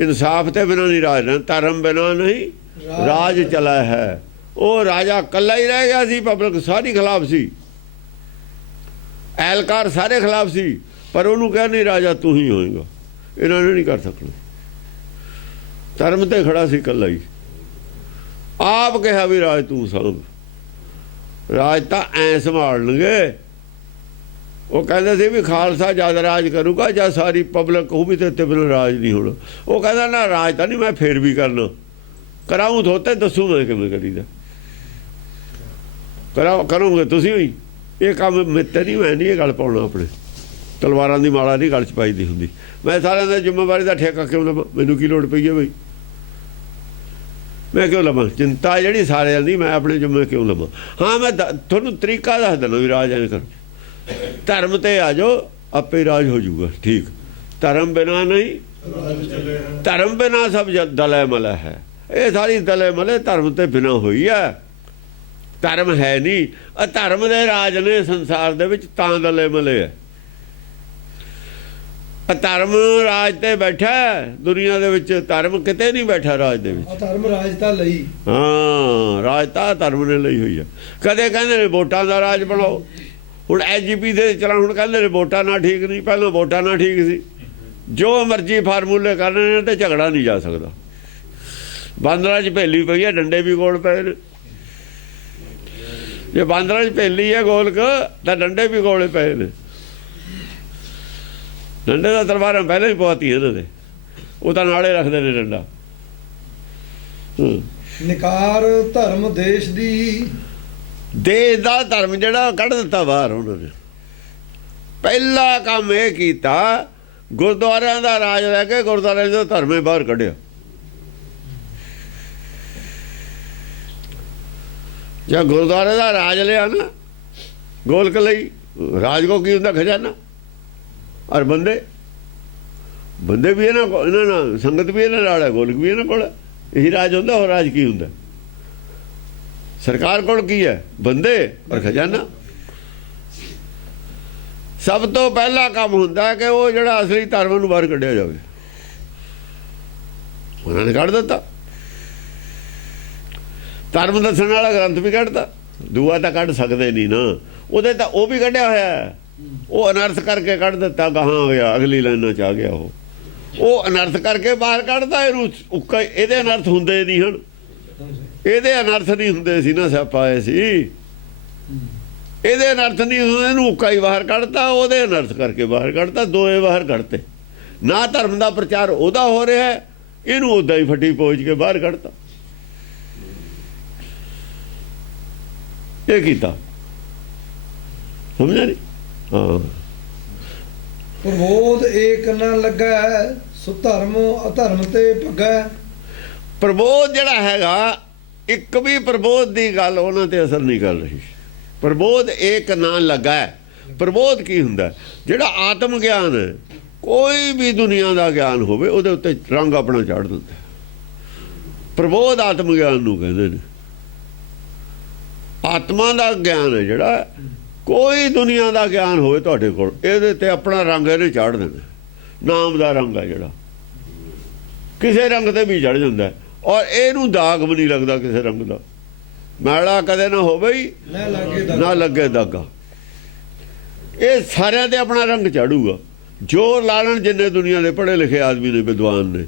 ਇਨਸਾਫ ਤੇ ਬਿਨਾਂ ਨਹੀਂ ਰਾਜ ਰਹਿੰਦਾ। ਧਰਮ ਬਿਨਾਂ ਨਹੀਂ ਰਾਜ ਚਲਾ ਹੈ। ਉਹ ਰਾਜਾ ਇਕੱਲਾ ਹੀ ਰਹਿ ਗਿਆ ਸੀ। ਪਬਲਿਕ ਸਾਰੀ ਖਿਲਾਫ ਸੀ, ਐਲਕਾਰ ਸਾਰੇ ਖਿਲਾਫ ਸੀ, ਪਰ ਉਹਨੂੰ ਕਹਿ ਨਹੀਂ ਰਾਜਾ ਤੂੰ ਹੀ ਹੋਏਗਾ, ਇਹਨਾਂ ਨੇ ਨਹੀਂ ਕਰ ਸਕਣਾ। ਧਰਮ ਤੇ ਖੜਾ ਸੀ ਇਕੱਲਾ ਹੀ। ਆਪ ਕਿਹਾ ਵੀ ਰਾਜ ਤੂੰ ਸਾਂਭ, ਰਾਜ ਤਾਂ ਐ ਸੰਭਾਲਣਗੇ। ਉਹ ਕਹਿੰਦੇ ਸੀ ਵੀ ਖਾਲਸਾ ਜਦ ਰਾਜ ਕਰੂਗਾ ਜਾਂ ਸਾਰੀ ਪਬਲਿਕ ਉਹ ਵੀ ਤੇ ਇੱਥੇ ਬਿਨਾਂ ਰਾਜ ਨਹੀਂ ਹੋਣਾ। ਉਹ ਕਹਿੰਦਾ ਨਾ ਰਾਜ ਤਾਂ ਨਹੀਂ, ਮੈਂ ਫੇਰ ਵੀ ਕਰਨਾ, ਕਰਾਊਂ ਥੋਤੇ ਦੱਸੂ ਮੈਂ ਕਿਵੇਂ ਕਰੀਦਾ। ਕਰੋਗੇ ਤੁਸੀਂ ਵੀ ਇਹ ਕੰਮ। ਮਿੱਤੇ ਨਹੀਂ, ਮੈਂ ਨਹੀਂ ਇਹ ਗੱਲ ਪਾਉਣਾ। ਆਪਣੇ ਤਲਵਾਰਾਂ ਦੀ ਮਾਲਾ ਨਹੀਂ ਗਲ 'ਚ ਪਾਈ ਦੀ ਹੁੰਦੀ। ਮੈਂ ਸਾਰਿਆਂ ਦਾ ਜ਼ਿੰਮੇਵਾਰੀ ਦਾ ਠੇਕਾ ਕਿਉਂ ਲਵਾਂ? ਮੈਨੂੰ ਕੀ ਲੋੜ ਪਈ ਹੈ ਬਈ? ਮੈਂ ਕਿਉਂ ਲਵਾਂ ਚਿੰਤਾ ਜਿਹੜੀ ਸਾਰਿਆਂ ਦੀ? ਮੈਂ ਆਪਣੇ ਜ਼ਿੰਮੇ ਕਿਉਂ ਲਵਾਂ? ਹਾਂ ਮੈਂ ਤੁਹਾਨੂੰ ਤਰੀਕਾ ਦੱਸ ਦਿੰਦਾ ਵੀ ਰਾਜ ਐਂ ਕਰੋ। ਧਰਮ ਤੇ ਆ ਜਾਓ, ਆਪੇ ਰਾਜ ਹੋ ਜਾਊਗਾ। ਠੀਕ, ਧਰਮ ਬਿਨਾਂ ਨਹੀਂ। ਧਰਮ ਬਿਨਾਂ ਸਭ ਦਲੇ ਮਲੇ ਹੈ। ਇਹ ਸਾਰੀ ਦਲੇ ਮਲੇ ਧਰਮ ਤੇ ਬਿਨਾਂ ਹੋਈ ਹੈ। ਧਰਮ ਹੈ ਨਹੀਂ। ਧਰਮ ਦੇ ਰਾਜ ਨੇ ਸੰਸਾਰ ਦੇ ਵਿੱਚ, ਤਾਂ ਦਲੇ ਮਲੇ ਹੈ। ਧਰਮ ਰਾਜ ਤੇ ਬੈਠਾ ਦੁਨੀਆ ਦੇ ਵਿੱਚ, ਧਰਮ ਕਿਤੇ ਨਹੀਂ ਬੈਠਾ ਰਾਜ ਦੇ ਵਿੱਚ। ਧਰਮ ਰਾਜ ਤਾਂ ਲਈ। ਹਾਂ, ਰਾਜ ਤਾਂ ਧਰਮ ਨੇ ਲਈ ਹੋਈ ਹੈ। ਕਦੇ ਕਹਿੰਦੇ ਨੇ ਵੋਟਾਂ ਦਾ ਰਾਜ ਬਣਾਓ। ਹੁਣ ਐਸਜੀਪੀ ਦੇ ਚਲਾ, ਹੁਣ ਕਹਿੰਦੇ ਨੇ ਵੋਟਾਂ ਨਾਲ ਠੀਕ ਨਹੀਂ, ਪਹਿਲਾਂ ਵੋਟਾਂ ਨਾਲ ਠੀਕ ਸੀ। ਜੋ ਮਰਜ਼ੀ ਫਾਰਮੂਲੇ ਕਰਨੇ ਨੇ ਤੇ ਝਗੜਾ ਨਹੀਂ ਜਾ ਸਕਦਾ। ਬਾਂਦਰਾਂ 'ਚ ਭੇਲੀ ਪਈ ਹੈ, ਡੰਡੇ ਵੀ ਕੋਲ ਪਏ ਨੇ। ਜੇ ਬਾਂਦਰਾਂ 'ਚ ਭੇਲੀ ਹੈ ਗੋਲਕ, ਤਾਂ ਡੰਡੇ ਵੀ ਕੋਲੇ ਪਏ ਨੇ। ਡੰਡੇ ਦਾ ਤਲਵਾਰਾਂ ਪਹਿਲਾਂ ਹੀ ਪਵਾਤੀ ਇਹਨਾਂ ਦੇ, ਉਹ ਤਾਂ ਨਾਲੇ ਰੱਖਦੇ ਨੇ ਡੰਡਾ। ਨਿਕਾਰ ਧਰਮ ਦੇਸ਼ ਦੀ, ਦੇਸ਼ ਦਾ ਧਰਮ ਜਿਹੜਾ ਕੱਢ ਦਿੱਤਾ ਬਾਹਰ ਉਹਨਾਂ ਨੇ। ਪਹਿਲਾ ਕੰਮ ਇਹ ਕੀਤਾ, ਗੁਰਦੁਆਰਿਆਂ ਦਾ ਰਾਜ ਲੈ ਕੇ ਗੁਰਦੁਆਰਿਆਂ ਦਾ ਧਰਮ ਹੀ ਬਾਹਰ ਕੱਢਿਆ। ਜਾਂ ਗੁਰਦੁਆਰੇ ਦਾ ਰਾਜ ਲਿਆ ਨਾ ਗੋਲਕ ਲਈ। ਰਾਜ ਕੋ ਕੀ ਹੁੰਦਾ? ਖਜ਼ਾਨਾ। ਔਰ ਬੰਦੇ ਵੀ ਇਹਨਾਂ ਨਾਲ, ਸੰਗਤ ਵੀ ਇਹਨਾਂ ਨਾਲ ਹੈ, ਗੋਲਕ ਵੀ ਇਹਨਾਂ ਕੋਲ। ਇਹੀ ਰਾਜ ਹੁੰਦਾ। ਹੋਰ ਰਾਜ ਕੀ ਹੁੰਦਾ? ਸਰਕਾਰ ਕੋਲ ਕੀ ਹੈ? ਬੰਦੇ ਔਰ ਖਜ਼ਾਨਾ। ਸਭ ਤੋਂ ਪਹਿਲਾ ਕੰਮ ਹੁੰਦਾ ਕਿ ਉਹ ਜਿਹੜਾ ਅਸਲੀ ਧਰਮ ਨੂੰ ਬਾਹਰ ਕੱਢਿਆ ਜਾਵੇ। ਉਹਨਾਂ ਨੇ ਕੱਢ ਦਿੱਤਾ। ਧਰਮ ਦੱਸਣ ਵਾਲਾ ਗ੍ਰੰਥ ਵੀ ਕੱਢਤਾ, ਦੂਆ ਤਾਂ ਕੱਢ ਸਕਦੇ ਨਹੀਂ ਨਾ। ਉਹਦੇ ਤਾਂ ਉਹ ਵੀ ਕੱਢਿਆ ਹੋਇਆ। ਉਹ ਅਨਰਥ ਕਰਕੇ ਕੱਢ ਦਿੱਤਾ, ਗਾਹਾਂ ਹੋ ਗਿਆ, ਅਗਲੀ ਲਾਈਨਾਂ 'ਚ ਆ ਗਿਆ। ਉਹ ਅਨਰਥ ਕਰਕੇ ਬਾਹਰ ਕੱਢਦਾ। ਇਹਨੂੰ ਉੱਕਾ, ਇਹਦੇ ਅਨਰਥ ਹੁੰਦੇ ਨਹੀਂ ਹਨ। ਇਹਦੇ ਅਨਰਥ ਨਹੀਂ ਹੁੰਦੇ ਸੀ ਨਾ, ਸਿਆਪਾ ਆਏ ਸੀ। ਇਹਦੇ ਅਨਰਥ ਨਹੀਂ ਹੁੰਦੇ, ਇਹਨੂੰ ਉੱਕਾ ਹੀ ਬਾਹਰ ਕੱਢਤਾ। ਉਹਦੇ ਅਨਰਥ ਕਰਕੇ ਬਾਹਰ ਕੱਢਤਾ। ਦੋਏ ਬਾਹਰ ਕੱਢਤੇ। ਨਾ ਧਰਮ ਦਾ ਪ੍ਰਚਾਰ ਉਹਦਾ ਹੋ ਰਿਹਾ, ਇਹਨੂੰ ਉੱਦਾਂ ਹੀ ਫੱਟੀ ਪੋਚ ਕੇ ਬਾਹਰ ਕੱਢਤਾ। ਇਹ ਕੀਤਾ, ਸਮਝਿਆ ਨਹੀਂ? ਹਾਂ। ਪ੍ਰਬੋਧ ਏਕ ਨਾ ਲੱਗਾ, ਸੋ ਧਰਮ ਅਧਰਮ ਤੇ ਭੱਗਾ। ਪ੍ਰਬੋਧ ਜਿਹੜਾ ਹੈਗਾ ਇੱਕ ਵੀ ਪ੍ਰਬੋਧ ਦੀ ਗੱਲ ਉਹਨਾਂ ਤੇ ਅਸਰ ਨਹੀਂ ਕਰ ਰਹੀ। ਪ੍ਰਬੋਧ ਇੱਕ ਨਾਂ ਲੱਗਾ ਹੈ। ਪ੍ਰਬੋਧ ਕੀ ਹੁੰਦਾ? ਜਿਹੜਾ ਆਤਮ ਗਿਆਨ ਹੈ, ਕੋਈ ਵੀ ਦੁਨੀਆ ਦਾ ਗਿਆਨ ਹੋਵੇ ਉਹਦੇ ਉੱਤੇ ਰੰਗ ਆਪਣਾ ਚਾੜ ਦਿੰਦਾ। ਪ੍ਰਬੋਧ ਆਤਮ ਗਿਆਨ ਨੂੰ ਕਹਿੰਦੇ ਨੇ। ਆਤਮਾ ਦਾ ਗਿਆਨ ਹੈ ਜਿਹੜਾ, ਕੋਈ ਦੁਨੀਆ ਦਾ ਗਿਆਨ ਹੋਵੇ ਤੁਹਾਡੇ ਕੋਲ, ਇਹਦੇ ਤੇ ਆਪਣਾ ਰੰਗ ਇਹਨੇ ਚਾੜ ਦੇਣਾ। ਨਾਮ ਦਾ ਰੰਗ ਹੈ ਜਿਹੜਾ, ਕਿਸੇ ਰੰਗ ਤੇ ਵੀ ਚੜ ਜਾਂਦਾ, ਔਰ ਇਹਨੂੰ ਦਾਗ ਵੀ ਨਹੀਂ ਲੱਗਦਾ ਕਿਸੇ ਰੰਗ ਦਾ। ਮੈਲਾ ਕਦੇ ਨਾ ਹੋਵੇ ਹੀ ਨਾ ਲੱਗੇ ਦਾਗਾ। ਇਹ ਸਾਰਿਆਂ ਤੇ ਆਪਣਾ ਰੰਗ ਚਾੜੂਗਾ। ਜੋ ਲਾਲਣ ਜਿੰਨੇ ਦੁਨੀਆ ਦੇ ਪੜ੍ਹੇ ਲਿਖੇ ਆਦਮੀ ਨੇ, ਵਿਦਵਾਨ ਨੇ,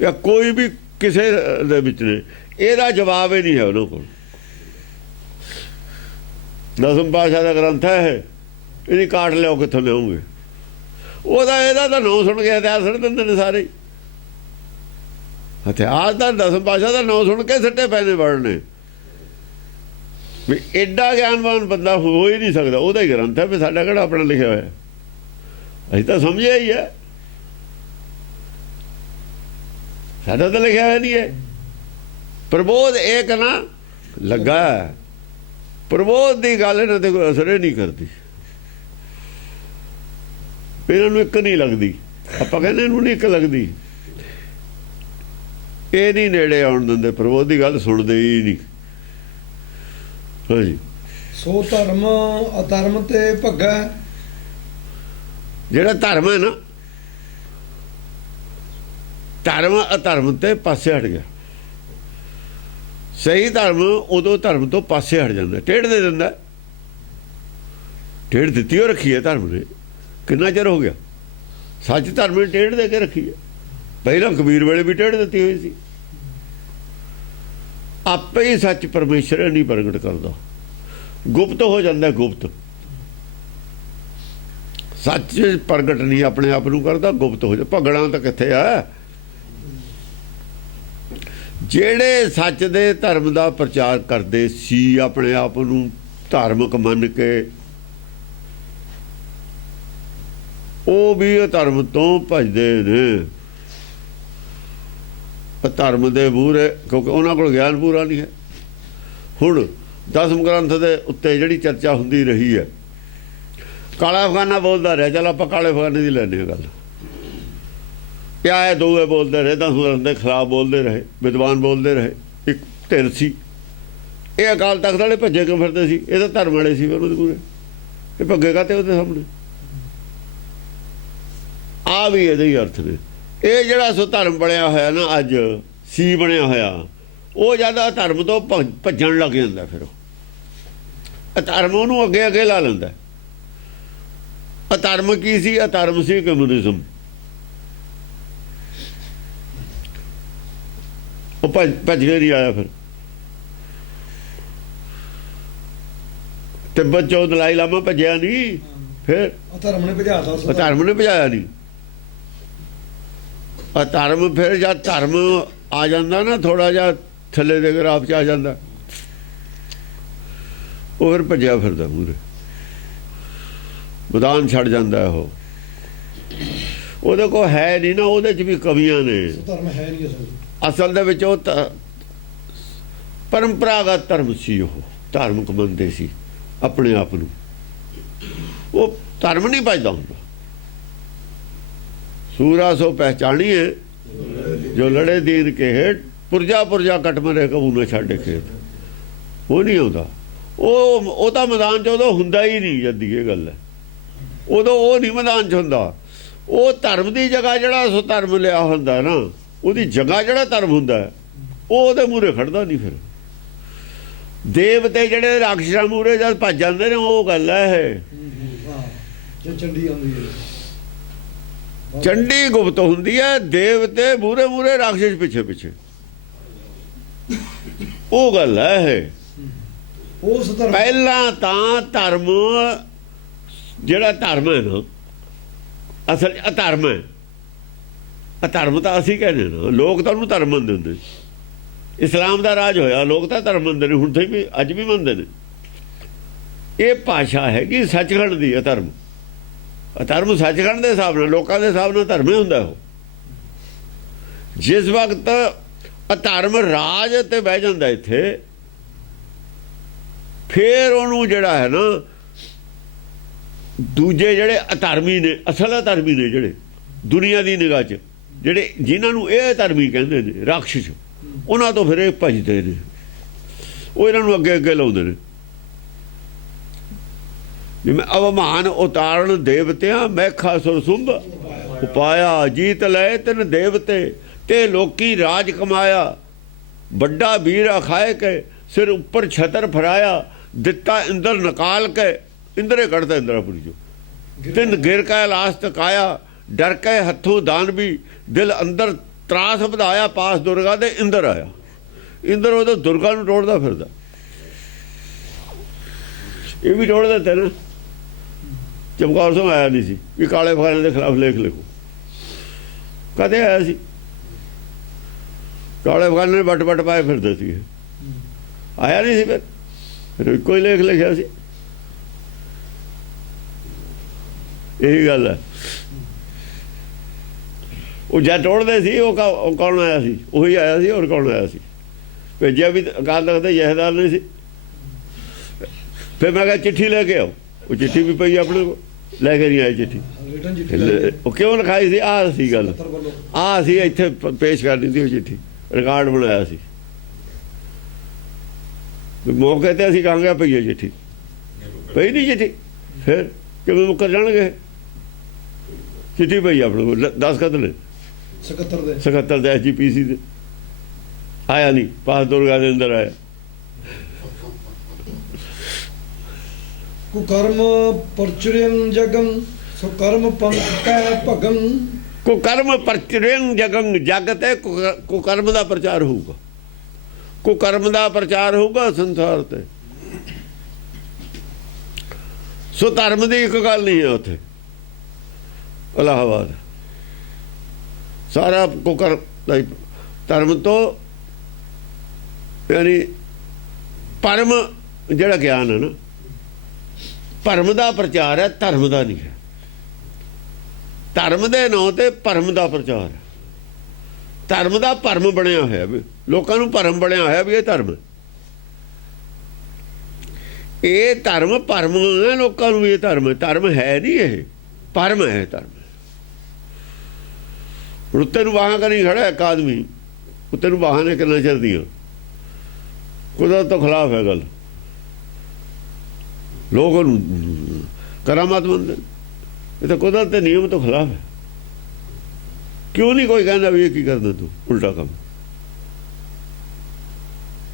ਜਾਂ ਕੋਈ ਵੀ ਕਿਸੇ ਦੇ ਵਿੱਚ ਨੇ, ਇਹਦਾ ਜਵਾਬ ਹੀ ਨਹੀਂ ਹੈ ਉਹਨਾਂ ਕੋਲ। ਦਸਮ ਪਾਤਸ਼ਾਹ ਦਾ ਗ੍ਰੰਥ ਹੈ, ਇਹਦੀ ਕਾਟ ਲਿਆਓ, ਕਿੱਥੋਂ ਲਿਆਉਂਗੇ? ਇਹਦਾ ਤਾਂ ਨਾਂ ਸੁਣ ਕੇ ਹਥਿਆਰ ਸੁੱਟ ਦਿੰਦੇ ਨੇ ਸਾਰੇ। ਹਥਿਆਰ ਦਾ ਦਸਮ ਪਾਤਸ਼ਾਹ ਦਾ ਨਾਂ ਸੁਣ ਕੇ ਸਿੱਟੇ ਪੈਣੇ ਵੜਨੇ ਵੀ ਐਡਾ ਗਿਆਨਵਾਨ ਬੰਦਾ ਹੋ ਹੀ ਨਹੀਂ ਸਕਦਾ। ਉਹਦਾ ਹੀ ਗ੍ਰੰਥ ਹੈ, ਵੀ ਸਾਡਾ ਕਿਹੜਾ ਆਪਣਾ ਲਿਖਿਆ ਹੋਇਆ? ਅਸੀਂ ਤਾਂ ਸਮਝਿਆ ਹੀ ਹੈ, ਸਾਡਾ ਤਾਂ ਲਿਖਿਆ ਹੋਇਆ ਨਹੀਂ ਹੈ। ਪ੍ਰਬੋਧ ਇੱਕ ਨਾ ਲੱਗਾ। ਪ੍ਰਬੋਧ ਦੀ ਗੱਲ ਇਹਨਾਂ ਤੇ ਕੋਈ ਅਸਰ ਹੀ ਨਹੀਂ ਕਰਦੀ। ਇਹਨਾਂ ਨੂੰ ਇੱਕ ਨਹੀਂ ਲੱਗਦੀ। ਆਪਾਂ ਕਹਿੰਦੇ ਇਹਨੂੰ ਨਹੀਂ ਇੱਕ ਲੱਗਦੀ। ਇਹ ਨਹੀਂ ਨੇੜੇ ਆਉਣ ਦਿੰਦੇ, ਪ੍ਰਬੋਧ ਦੀ ਗੱਲ ਸੁਣਦੇ ਹੀ ਨਹੀਂ। ਹਾਂਜੀ, ਸੋ ਧਰਮ ਅਧਰਮ ਤੇ ਭੱਗਾ। ਜਿਹੜਾ ਧਰਮ ਹੈ ਨਾ, ਧਰਮ ਅਧਰਮ ਤੇ ਪਾਸੇ ਹਟ ਗਿਆ। ਸਹੀ ਧਰਮ ਉਦੋਂ ਧਰਮ ਤੋਂ ਪਾਸੇ ਹਟ ਜਾਂਦਾ, ਟੇਢ ਦੇ ਦਿੰਦਾ। ਟੇਢ ਦਿੱਤੀ ਉਹ ਰੱਖੀ ਹੈ ਧਰਮ ਨੇ, ਕਿੰਨਾ ਚਿਰ ਹੋ ਗਿਆ। ਸੱਚ ਧਰਮ ਨੇ ਟੇਢ ਦੇ ਕੇ ਰੱਖੀ ਹੈ। ਪਹਿਲਾਂ ਕਬੀਰ ਵੇਲੇ ਵੀ ਟੇਢ ਦਿੱਤੀ ਹੋਈ ਸੀ। ਆਪੇ ਹੀ ਸੱਚ ਪਰਮੇਸ਼ਰ ਨਹੀਂ ਪ੍ਰਗਟ ਕਰਦਾ, ਗੁਪਤ ਹੋ ਜਾਂਦਾ। ਗੁਪਤ ਸੱਚ ਪ੍ਰਗਟ ਨਹੀਂ ਆਪਣੇ ਆਪ ਨੂੰ ਕਰਦਾ, ਗੁਪਤ ਹੋ ਜਾ। ਭਗਣਾ ਤਾਂ ਕਿੱਥੇ ਆ? ਜਿਹੜੇ ਸੱਚ ਦੇ ਧਰਮ ਦਾ ਪ੍ਰਚਾਰ ਕਰਦੇ ਸੀ, ਆਪਣੇ ਆਪ ਨੂੰ ਧਾਰਮਿਕ ਮੰਨ ਕੇ, ਉਹ ਵੀ ਧਰਮ ਤੋਂ ਭਜਦੇ ਨੇ। ਧਰਮ ਦੇ ਮੂਹਰੇ, ਕਿਉਂਕਿ ਉਹਨਾਂ ਕੋਲ ਗਿਆਨ ਪੂਰਾ ਨਹੀਂ ਹੈ। ਹੁਣ ਦਸਮ ਗ੍ਰੰਥ ਦੇ ਉੱਤੇ ਜਿਹੜੀ ਚਰਚਾ ਹੁੰਦੀ ਰਹੀ ਹੈ, ਕਾਲਾ ਅਫਗਾਨਾ ਬੋਲਦਾ ਰਿਹਾ। ਚਲ ਆਪਾਂ ਕਾਲੇ ਅਫਗਾਨੇ ਦੀ ਲੈਂਦੇ ਹਾਂ ਗੱਲ। ਕਿਆ ਦੋਵੇਂ ਬੋਲਦੇ ਰਹੇ, ਦਸਮ ਗ੍ਰੰਥ ਦੇ ਖਿਲਾਫ ਬੋਲਦੇ ਰਹੇ, ਵਿਦਵਾਨ ਬੋਲਦੇ ਰਹੇ। ਇੱਕ ਧਿਰ ਸੀ, ਇਹ ਅਕਾਲ ਤਖਤ ਵਾਲੇ ਭੱਜੇ ਕਿਉਂ ਫਿਰਦੇ ਸੀ? ਇਹ ਤਾਂ ਧਰਮ ਵਾਲੇ ਸੀ ਉਹਨਾਂ ਦੇ ਪੂਰੇ। ਇਹ ਭੱਗੇ ਕਾਤੇ ਉਹਦੇ ਸਾਹਮਣੇ? ਆ ਵੀ ਇਹਦੇ ਹੀ ਅਰਥ ਨੇ। ਇਹ ਜਿਹੜਾ ਸੋ ਧਰਮ ਬਣਿਆ ਹੋਇਆ ਨਾ ਅੱਜ, ਸੀ ਬਣਿਆ ਹੋਇਆ, ਉਹ ਜ਼ਿਆਦਾ ਧਰਮ ਤੋਂ ਭੱਜਣ ਲੱਗ ਜਾਂਦਾ। ਫਿਰ ਉਹ ਧਰਮ ਉਹਨੂੰ ਅੱਗੇ ਅੱਗੇ ਲਾ ਲੈਂਦਾ। ਅਧਰਮ ਕੀ ਸੀ? ਅਧਰਮ ਸੀ ਕਮਿਊਨਿਜ਼ਮ। ਉਹ ਭੱਜ ਕੇ ਨਹੀਂ ਆਇਆ। ਫਿਰ ਤਿੱਬਤ ਚੋਂ ਦਲਾਈ ਲਾਮਾ ਭੱਜਿਆ ਨਹੀਂ, ਫਿਰ ਧਰਮ ਨੇ ਭਜਾਤਾ। ਧਰਮ ਨੇ ਭਜਾਇਆ ਨਹੀਂ। ਧਰਮ ਫਿਰ ਜਦ ਧਰਮ ਆ ਜਾਂਦਾ ਨਾ, ਥੋੜਾ ਜਿਹਾ ਥੱਲੇ ਦੇ ਗਰਾਫ 'ਚ ਆ ਜਾਂਦਾ, ਉਹ ਫਿਰ ਭੱਜਿਆ ਫਿਰਦਾ ਮੂਹਰੇ, ਮੈਦਾਨ ਛੱਡ ਜਾਂਦਾ। ਉਹ ਉਹਦੇ ਕੋਲ ਹੈ ਨਹੀਂ ਨਾ, ਉਹਦੇ 'ਚ ਵੀ ਕਮੀਆਂ ਨੇ। ਧਰਮ ਹੈ ਨਹੀਂ ਅਸਲ ਦੇ ਵਿੱਚ। ਉਹ ਪਰੰਪਰਾਗਤ ਧਰਮ ਸੀ, ਉਹ ਧਾਰਮਿਕ ਮੰਨਦੇ ਸੀ ਆਪਣੇ ਆਪ ਨੂੰ। ਉਹ ਧਰਮ ਨਹੀਂ ਭਜਦਾ ਹੁੰਦਾ। ਸੂਰਾ ਸੋ ਪਹਿਚਾਣੀਏ ਜੋ ਲੜੇ ਦੀਨ ਕੇ ਹੇਠ, ਪੁਰਜਾ ਪੁਰਜਾ ਕੱਟ ਮਰੇ ਕਬੂ ਨਾ ਛੱਡੇ ਖੇਤ। ਉਹ ਨਹੀਂ ਆਉਂਦਾ। ਉਹ ਤਾਂ ਮੈਦਾਨ 'ਚ ਉਦੋਂ ਹੁੰਦਾ ਹੀ ਨਹੀਂ। ਜਦ ਦੀ ਇਹ ਗੱਲ ਹੈ, ਉਦੋਂ ਉਹ ਨਹੀਂ ਮੈਦਾਨ 'ਚ ਹੁੰਦਾ। ਉਹ ਧਰਮ ਦੀ ਜਗ੍ਹਾ ਜਿਹੜਾ ਸੋ ਧਰਮ ਲਿਆ ਹੁੰਦਾ ਨਾ, ਉਹਦੀ ਜਗ੍ਹਾ ਜਿਹੜਾ ਧਰਮ ਹੁੰਦਾ, ਉਹ ਉਹਦੇ ਮੂਹਰੇ ਖੜਦਾ ਨਹੀਂ। ਫਿਰ ਦੇਵਤੇ ਜਿਹੜੇ ਰਾਖਸ਼ਾਂ ਮੂਹਰੇ ਜਦ ਭੱਜ ਜਾਂਦੇ ਨੇ, ਉਹ ਗੱਲ ਹੈ। ਇਹ ਚੰਡੀ ਆਉਂਦੀ ਹੈ, ਚੰਡੀ ਗੁਪਤ ਹੁੰਦੀ ਹੈ। ਦੇਵਤੇ ਮੂਹਰੇ ਮੂਹਰੇ, ਰਾਖਸ਼ ਪਿੱਛੇ ਪਿੱਛੇ, ਉਹ ਗੱਲ ਹੈ। ਉਸ ਧਰਮ ਪਹਿਲਾਂ ਤਾਂ ਧਰਮ, ਜਿਹੜਾ ਧਰਮ ਹੈ ਨਾ, ਅਸਲ ਅਧਰਮ ਹੈ। ਅਧਰਮ ਤਾਂ ਅਸੀਂ ਕਹਿੰਦੇ ਨਾ, ਲੋਕ ਤਾਂ ਉਹਨੂੰ ਧਰਮ ਮੰਨਦੇ ਹੁੰਦੇ। ਇਸਲਾਮ ਦਾ ਰਾਜ ਹੋਇਆ, ਲੋਕ ਤਾਂ ਧਰਮ ਮੰਨਦੇ ਨੇ, ਹੁਣ ਤੇ ਵੀ ਅੱਜ ਵੀ ਮੰਨਦੇ ਨੇ। ਇਹ ਭਾਸ਼ਾ ਹੈਗੀ ਸੱਚਖੰਡ ਦੀ। ਅਧਰਮ, ਅਧਰਮ ਸੱਚਖੰਡ ਦੇ ਹਿਸਾਬ ਨਾਲ, ਲੋਕਾਂ ਦੇ ਹਿਸਾਬ ਨਾਲ ਧਰਮ ਹੀ ਹੁੰਦਾ। ਉਹ ਜਿਸ ਵਕਤ ਅਧਰਮ ਰਾਜ ਤੇ ਬਹਿ ਜਾਂਦਾ ਇੱਥੇ, ਫੇਰ ਉਹਨੂੰ ਜਿਹੜਾ ਹੈ ਨਾ ਦੂਜੇ ਜਿਹੜੇ ਅਧਰਮੀ ਨੇ, ਅਸਲ ਅਧਰਮੀ ਨੇ ਜਿਹੜੇ ਦੁਨੀਆ ਦੀ ਨਿਗਾਹ 'ਚ, ਜਿਹੜੇ ਜਿਨ੍ਹਾਂ ਨੂੰ ਇਹ ਅਧਰਮੀ ਕਹਿੰਦੇ ਨੇ ਰਾਖਸ਼, ਉਹਨਾਂ ਤੋਂ ਫਿਰ ਇਹ ਭਜਦੇ ਨੇ, ਉਹ ਇਹਨਾਂ ਨੂੰ ਅੱਗੇ ਅੱਗੇ ਲਾਉਂਦੇ ਨੇ। ਜਿਵੇਂ ਅਵਮਾਨ ਉਤਾਰਨ ਦੇਵਤਿਆਂ ਮੈਖਾ ਸੁਰ ਸੁੰਭ ਉਪਾਇਆ, ਜੀਤ ਲਏ ਤਿਨ ਦੇਵਤੇ ਤੇ ਲੋਕੀ ਰਾਜ ਕਮਾਇਆ, ਵੱਡਾ ਵੀਰ ਅਖਾਏ ਕੇ ਸਿਰ ਉੱਪਰ ਛਤਰ ਫਰਾਇਆ, ਦਿੱਤਾ ਇੰਦਰ ਨਿਕਾਲ ਕੇ ਇੰਦਰੇ ਕੱਢਦਾ ਇੰਦਰਾਪੁਰੀ ਜੋ, ਤਿੰਨ ਗਿਰ ਕੈ ਲਾਸ ਤਕਾਇਆ, ਡਰ ਕੇ ਹੱਥੋਂ ਦਾਨ ਵੀ ਦਿਲ ਅੰਦਰ ਤਰਾਸ ਵਧਾਇਆ, ਪਾਸ ਦੁਰਗਾ ਦੇ ਇੰਦਰ ਆਇਆ। ਇੰਦਰ ਉਹਦਾ ਦੁਰਗਾ ਨੂੰ ਟੋੜਦਾ ਫਿਰਦਾ, ਇਹ ਵੀ ਟੋੜ ਦਿੱਤੇ ਨਾ। ਚਮਕੌਰ ਸਿੰਘ ਆਇਆ ਨਹੀਂ ਸੀ ਵੀ ਕਾਲੇ ਅਫਗਾਨਾਂ ਦੇ ਖਿਲਾਫ ਲੇਖ ਲਿਖੋ, ਕਦੇ ਆਇਆ ਸੀ? ਕਾਲੇ ਅਫਗਾਨਾਂ ਨੇ ਵੱਟ ਪਾਏ ਫਿਰਦੇ ਸੀ, ਆਇਆ ਨਹੀਂ ਸੀ। ਫਿਰ ਇੱਕੋ ਹੀ ਲੇਖ ਲਿਖਿਆ ਸੀ। ਇਹੀ ਗੱਲ ਹੈ। ਉਹ ਜਦ ਟੋੜਦੇ ਸੀ ਉਹ ਕੌਣ ਆਇਆ ਸੀ? ਉਹੀ ਆਇਆ ਸੀ। ਹੋਰ ਕੌਣ ਆਇਆ ਸੀ? ਭੇਜਿਆ ਵੀ ਅਕਾਲ ਤਖਤ ਦੇ ਜਥੇਦਾਰ ਨੇ ਸੀ। ਫਿਰ ਮੈਂ ਕਿਹਾ ਚਿੱਠੀ ਲੈ ਕੇ ਆਓ, ਉਹ ਚਿੱਠੀ ਵੀ ਪਈ ਆਪਣੇ ਕੋਲ, ਲੈ ਕੇ ਨਹੀਂ ਆਏ ਚਿੱਠੀ। ਉਹ ਕਿਉਂ ਲਿਖਾਈ ਸੀ? ਆਹ ਸੀ ਗੱਲ, ਆਹ ਸੀ ਇੱਥੇ ਪੇਸ਼ ਕਰਨੀ ਸੀ ਉਹ ਚਿੱਠੀ, ਰਿਕਾਰਡ ਬਣਾਇਆ ਸੀ। ਮੌਕੇ ਤੇ ਅਸੀਂ ਕਹਾਂਗੇ ਪਈ ਹੈ ਚਿੱਠੀ, ਪਈ ਨਹੀਂ ਚਿੱਠੀ, ਫਿਰ ਕਿਵੇਂ ਮੁੱਕਰ ਜਾਣਗੇ? ਚਿੱਠੀ ਪਈ ਆਪਣੇ ਕੋਲ, 10 ਖਤ ਨੇ 77 ਦੇ SGPC ਦੇ। ਆਇਆ ਨਹੀਂ, ਪਾਸ ਦੁਰਗਾ ਦੇ ਅੰਦਰ ਆਇਆ। ਕੁਕਰਮ ਪਰਚੁਰਿੰ ਜਗੰ ਸੁਕਰਮ ਪੰਥ ਕੈ ਭਗੰ। ਕੁਕਰਮ ਪਰਚੁਰਿੰ ਜਗੰ, ਜਗ ਤੇ ਕੁਕਰਮ ਦਾ ਪ੍ਰਚਾਰ ਹੋਊਗਾ, ਕੁਕਰਮ ਦਾ ਪ੍ਰਚਾਰ ਹੋਊਗਾ ਸੰਸਾਰ ਤੇ। ਸੋ ਧਰਮ ਦੀ ਇੱਕ ਗੱਲ ਨਹੀਂ ਹੈ ਉੱਥੇ ਇਲਾਹਾਬਾਦ, ਸਾਰਾ ਕੁਕਰਮ ਧਰਮ ਤੋਂ, ਯਾਨੀ ਪਰਮ ਜਿਹੜਾ ਗਿਆਨ ਹੈ ਨਾ, ਭਰਮ ਦਾ ਪ੍ਰਚਾਰ ਹੈ, ਧਰਮ ਦਾ ਨਹੀਂ ਹੈ। ਧਰਮ ਦੇ ਨਾਂ ਤੇ ਭਰਮ ਦਾ ਪ੍ਰਚਾਰ ਹੈ। ਧਰਮ ਦਾ ਭਰਮ ਬਣਿਆ ਹੋਇਆ ਵੀ, ਲੋਕਾਂ ਨੂੰ ਭਰਮ ਬਣਿਆ ਹੋਇਆ ਵੀ ਇਹ ਧਰਮ, ਇਹ ਧਰਮ ਭਰਮ ਹੈ ਲੋਕਾਂ ਨੂੰ ਵੀ। ਇਹ ਧਰਮ, ਧਰਮ ਹੈ ਨਹੀਂ, ਇਹ ਭਰਮ ਹੈ। ਧਰਮ ਉੱਤੇ ਨੂੰ ਬਾਹਾਂ ਕਰੀ ਖੜਾ ਇੱਕ ਆਦਮੀ, ਉੱਤੇ ਨੂੰ ਬਾਹਾਂ ਨੇ ਕਿੰਨਾ ਚਿਰ ਦੀਆਂ, ਕੁਦਰਤ ਤੋਂ ਖਿਲਾਫ ਹੈ ਗੱਲ। ਲੋਕ ਉਹਨੂੰ ਕਰਾਮਾਤ ਮੰਨਦੇ, ਇਹ ਤਾਂ ਕੁਦਰਤ ਦੇ ਨਿਯਮ ਤੋਂ ਖਿਲਾਫ ਹੈ। ਕਿਉਂ ਨਹੀਂ ਕੋਈ ਕਹਿੰਦਾ ਵੀ ਇਹ ਕੀ ਕਰਦਾ ਤੂੰ ਉਲਟਾ ਕੰਮ?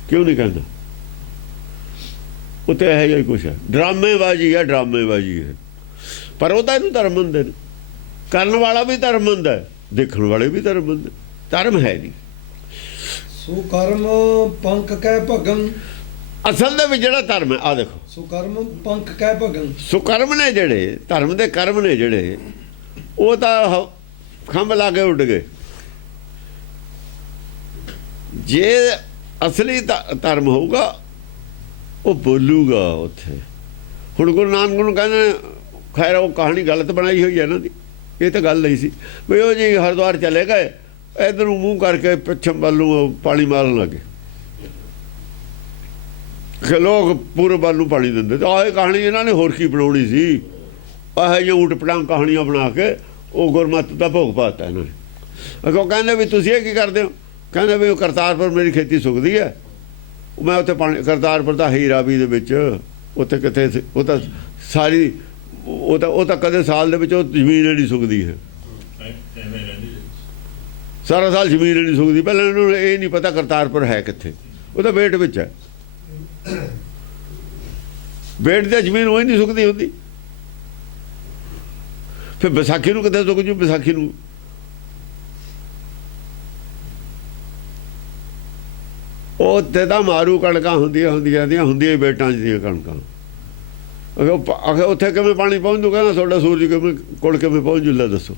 ਕਿਉਂ ਨਹੀਂ ਕਹਿੰਦਾ? ਉੱਤੇ ਇਹੋ ਜਿਹਾ ਕੁਛ ਹੈ, ਡਰਾਮੇਬਾਜ਼ੀ ਹੈ, ਡਰਾਮੇਬਾਜ਼ੀ ਹੈ। ਪਰ ਉਹਦਾ ਇਹਨੂੰ ਧਰਮ ਮੰਨਦੇ ਨੇ, ਕਰਨ ਵਾਲਾ ਵੀ ਧਰਮ ਮੰਨਦਾ, ਦੇਖਣ ਵਾਲੇ ਵੀ ਧਰਮ ਮੰਨਦੇ। ਧਰਮ ਹੈ ਨਹੀਂ। ਸੁਕਰਮ ਪੰਖ ਕੈ ਭਗੰ, ਅਸਲ ਦੇ ਵਿੱਚ ਜਿਹੜਾ ਧਰਮ ਹੈ, ਆਹ ਦੇਖੋ, ਸੁਕਰਮ ਪੰਖ ਕੈ ਭਗੰ। ਸੁਕਰਮ ਨੇ ਜਿਹੜੇ, ਧਰਮ ਦੇ ਕਰਮ ਨੇ ਜਿਹੜੇ, ਉਹ ਤਾਂ ਖੰਭ ਲਾ ਕੇ ਉੱਡ ਗਏ। ਜੇ ਅਸਲੀ ਧਰਮ ਹੋਊਗਾ ਉਹ ਬੋਲੂਗਾ ਉੱਥੇ। ਹੁਣ ਗੁਰੂ ਨਾਨਕ ਨੂੰ ਕਹਿੰਦੇ, ਖੈਰ ਉਹ ਕਹਾਣੀ ਗਲਤ ਬਣਾਈ ਹੋਈ ਹੈ ਇਹਨਾਂ ਦੀ, ਇਹ ਤਾਂ ਗੱਲ ਨਹੀਂ ਸੀ ਵੀ ਉਹ ਜੀ ਹਰਿਦੁਆਰ ਚਲੇ ਗਏ, ਇੱਧਰ ਨੂੰ ਮੂੰਹ ਕਰਕੇ ਪੱਛਮ ਵੱਲ ਨੂੰ ਪਾਣੀ ਮਾਰਨ ਲੱਗੇ, ਕਿ ਲੋਕ ਪੂਰਬ ਵੱਲ ਨੂੰ ਪਾਣੀ ਦਿੰਦੇ। ਤਾਂ ਆਹ ਕਹਾਣੀ ਇਹਨਾਂ ਨੇ ਹੋਰ ਕੀ ਬਣਾਉਣੀ ਸੀ? ਇਹੋ ਜਿਹੀ ਊਟ ਪਟਾਂਗ ਕਹਾਣੀਆਂ ਬਣਾ ਕੇ ਉਹ ਗੁਰਮਤ ਦਾ ਭੋਗ ਪਾਤਾ ਇਹਨਾਂ ਨੇ। ਅੱਗੋਂ ਕਹਿੰਦੇ ਵੀ ਤੁਸੀਂ ਇਹ ਕੀ ਕਰਦੇ ਹੋ? ਕਹਿੰਦੇ ਵੀ ਉਹ ਕਰਤਾਰਪੁਰ ਮੇਰੀ ਖੇਤੀ ਸੁੱਕਦੀ ਹੈ, ਮੈਂ ਉੱਥੇ ਪਾਣੀ, ਕਰਤਾਰਪੁਰ ਦਾ ਹੀ ਰਾਵੀ ਦੇ ਵਿੱਚ, ਉੱਥੇ ਕਿੱਥੇ, ਉਹ ਤਾਂ ਸਾਰੀ, ਉਹ ਤਾਂ ਕਦੇ ਸਾਲ ਦੇ ਵਿੱਚ ਉਹ ਜ਼ਮੀਨ ਨਹੀਂ ਸੁੱਕਦੀ ਹੈ, ਸਾਰਾ ਸਾਲ ਜ਼ਮੀਨ ਨਹੀਂ ਸੁੱਕਦੀ। ਪਹਿਲਾਂ ਇਹਨਾਂ ਨੂੰ ਇਹ ਨਹੀਂ ਪਤਾ ਕਰਤਾਰਪੁਰ ਹੈ ਕਿੱਥੇ, ਉਹ ਤਾਂ ਬੇਟ ਵਿੱਚ ਹੈ। ਬੇਟ ਦੀ ਜ਼ਮੀਨ ਉਹ ਹੀ ਨਹੀਂ ਸੁੱਕਦੀ ਹੁੰਦੀ। ਫਿਰ ਵਿਸਾਖੀ ਨੂੰ ਕਿੱਥੇ ਸੁੱਕ ਜੂ? ਵਿਸਾਖੀ ਨੂੰ ਉਹ ਤੇ ਤਾਂ ਮਾਰੂ ਕਣਕਾਂ ਹੁੰਦੀਆਂ ਬੇਟਾਂ 'ਚ ਦੀਆਂ ਕਣਕਾਂ। ਅਗੇ ਉੱਥੇ ਕਿਵੇਂ ਪਾਣੀ ਪਹੁੰਚ ਜੂਗਾ ਨਾ? ਤੁਹਾਡਾ ਸੂਰਜ ਕਿਵੇਂ ਕੋਲ ਕਿਵੇਂ ਪਹੁੰਚ ਜੂ? ਲੈ ਦੱਸੋ,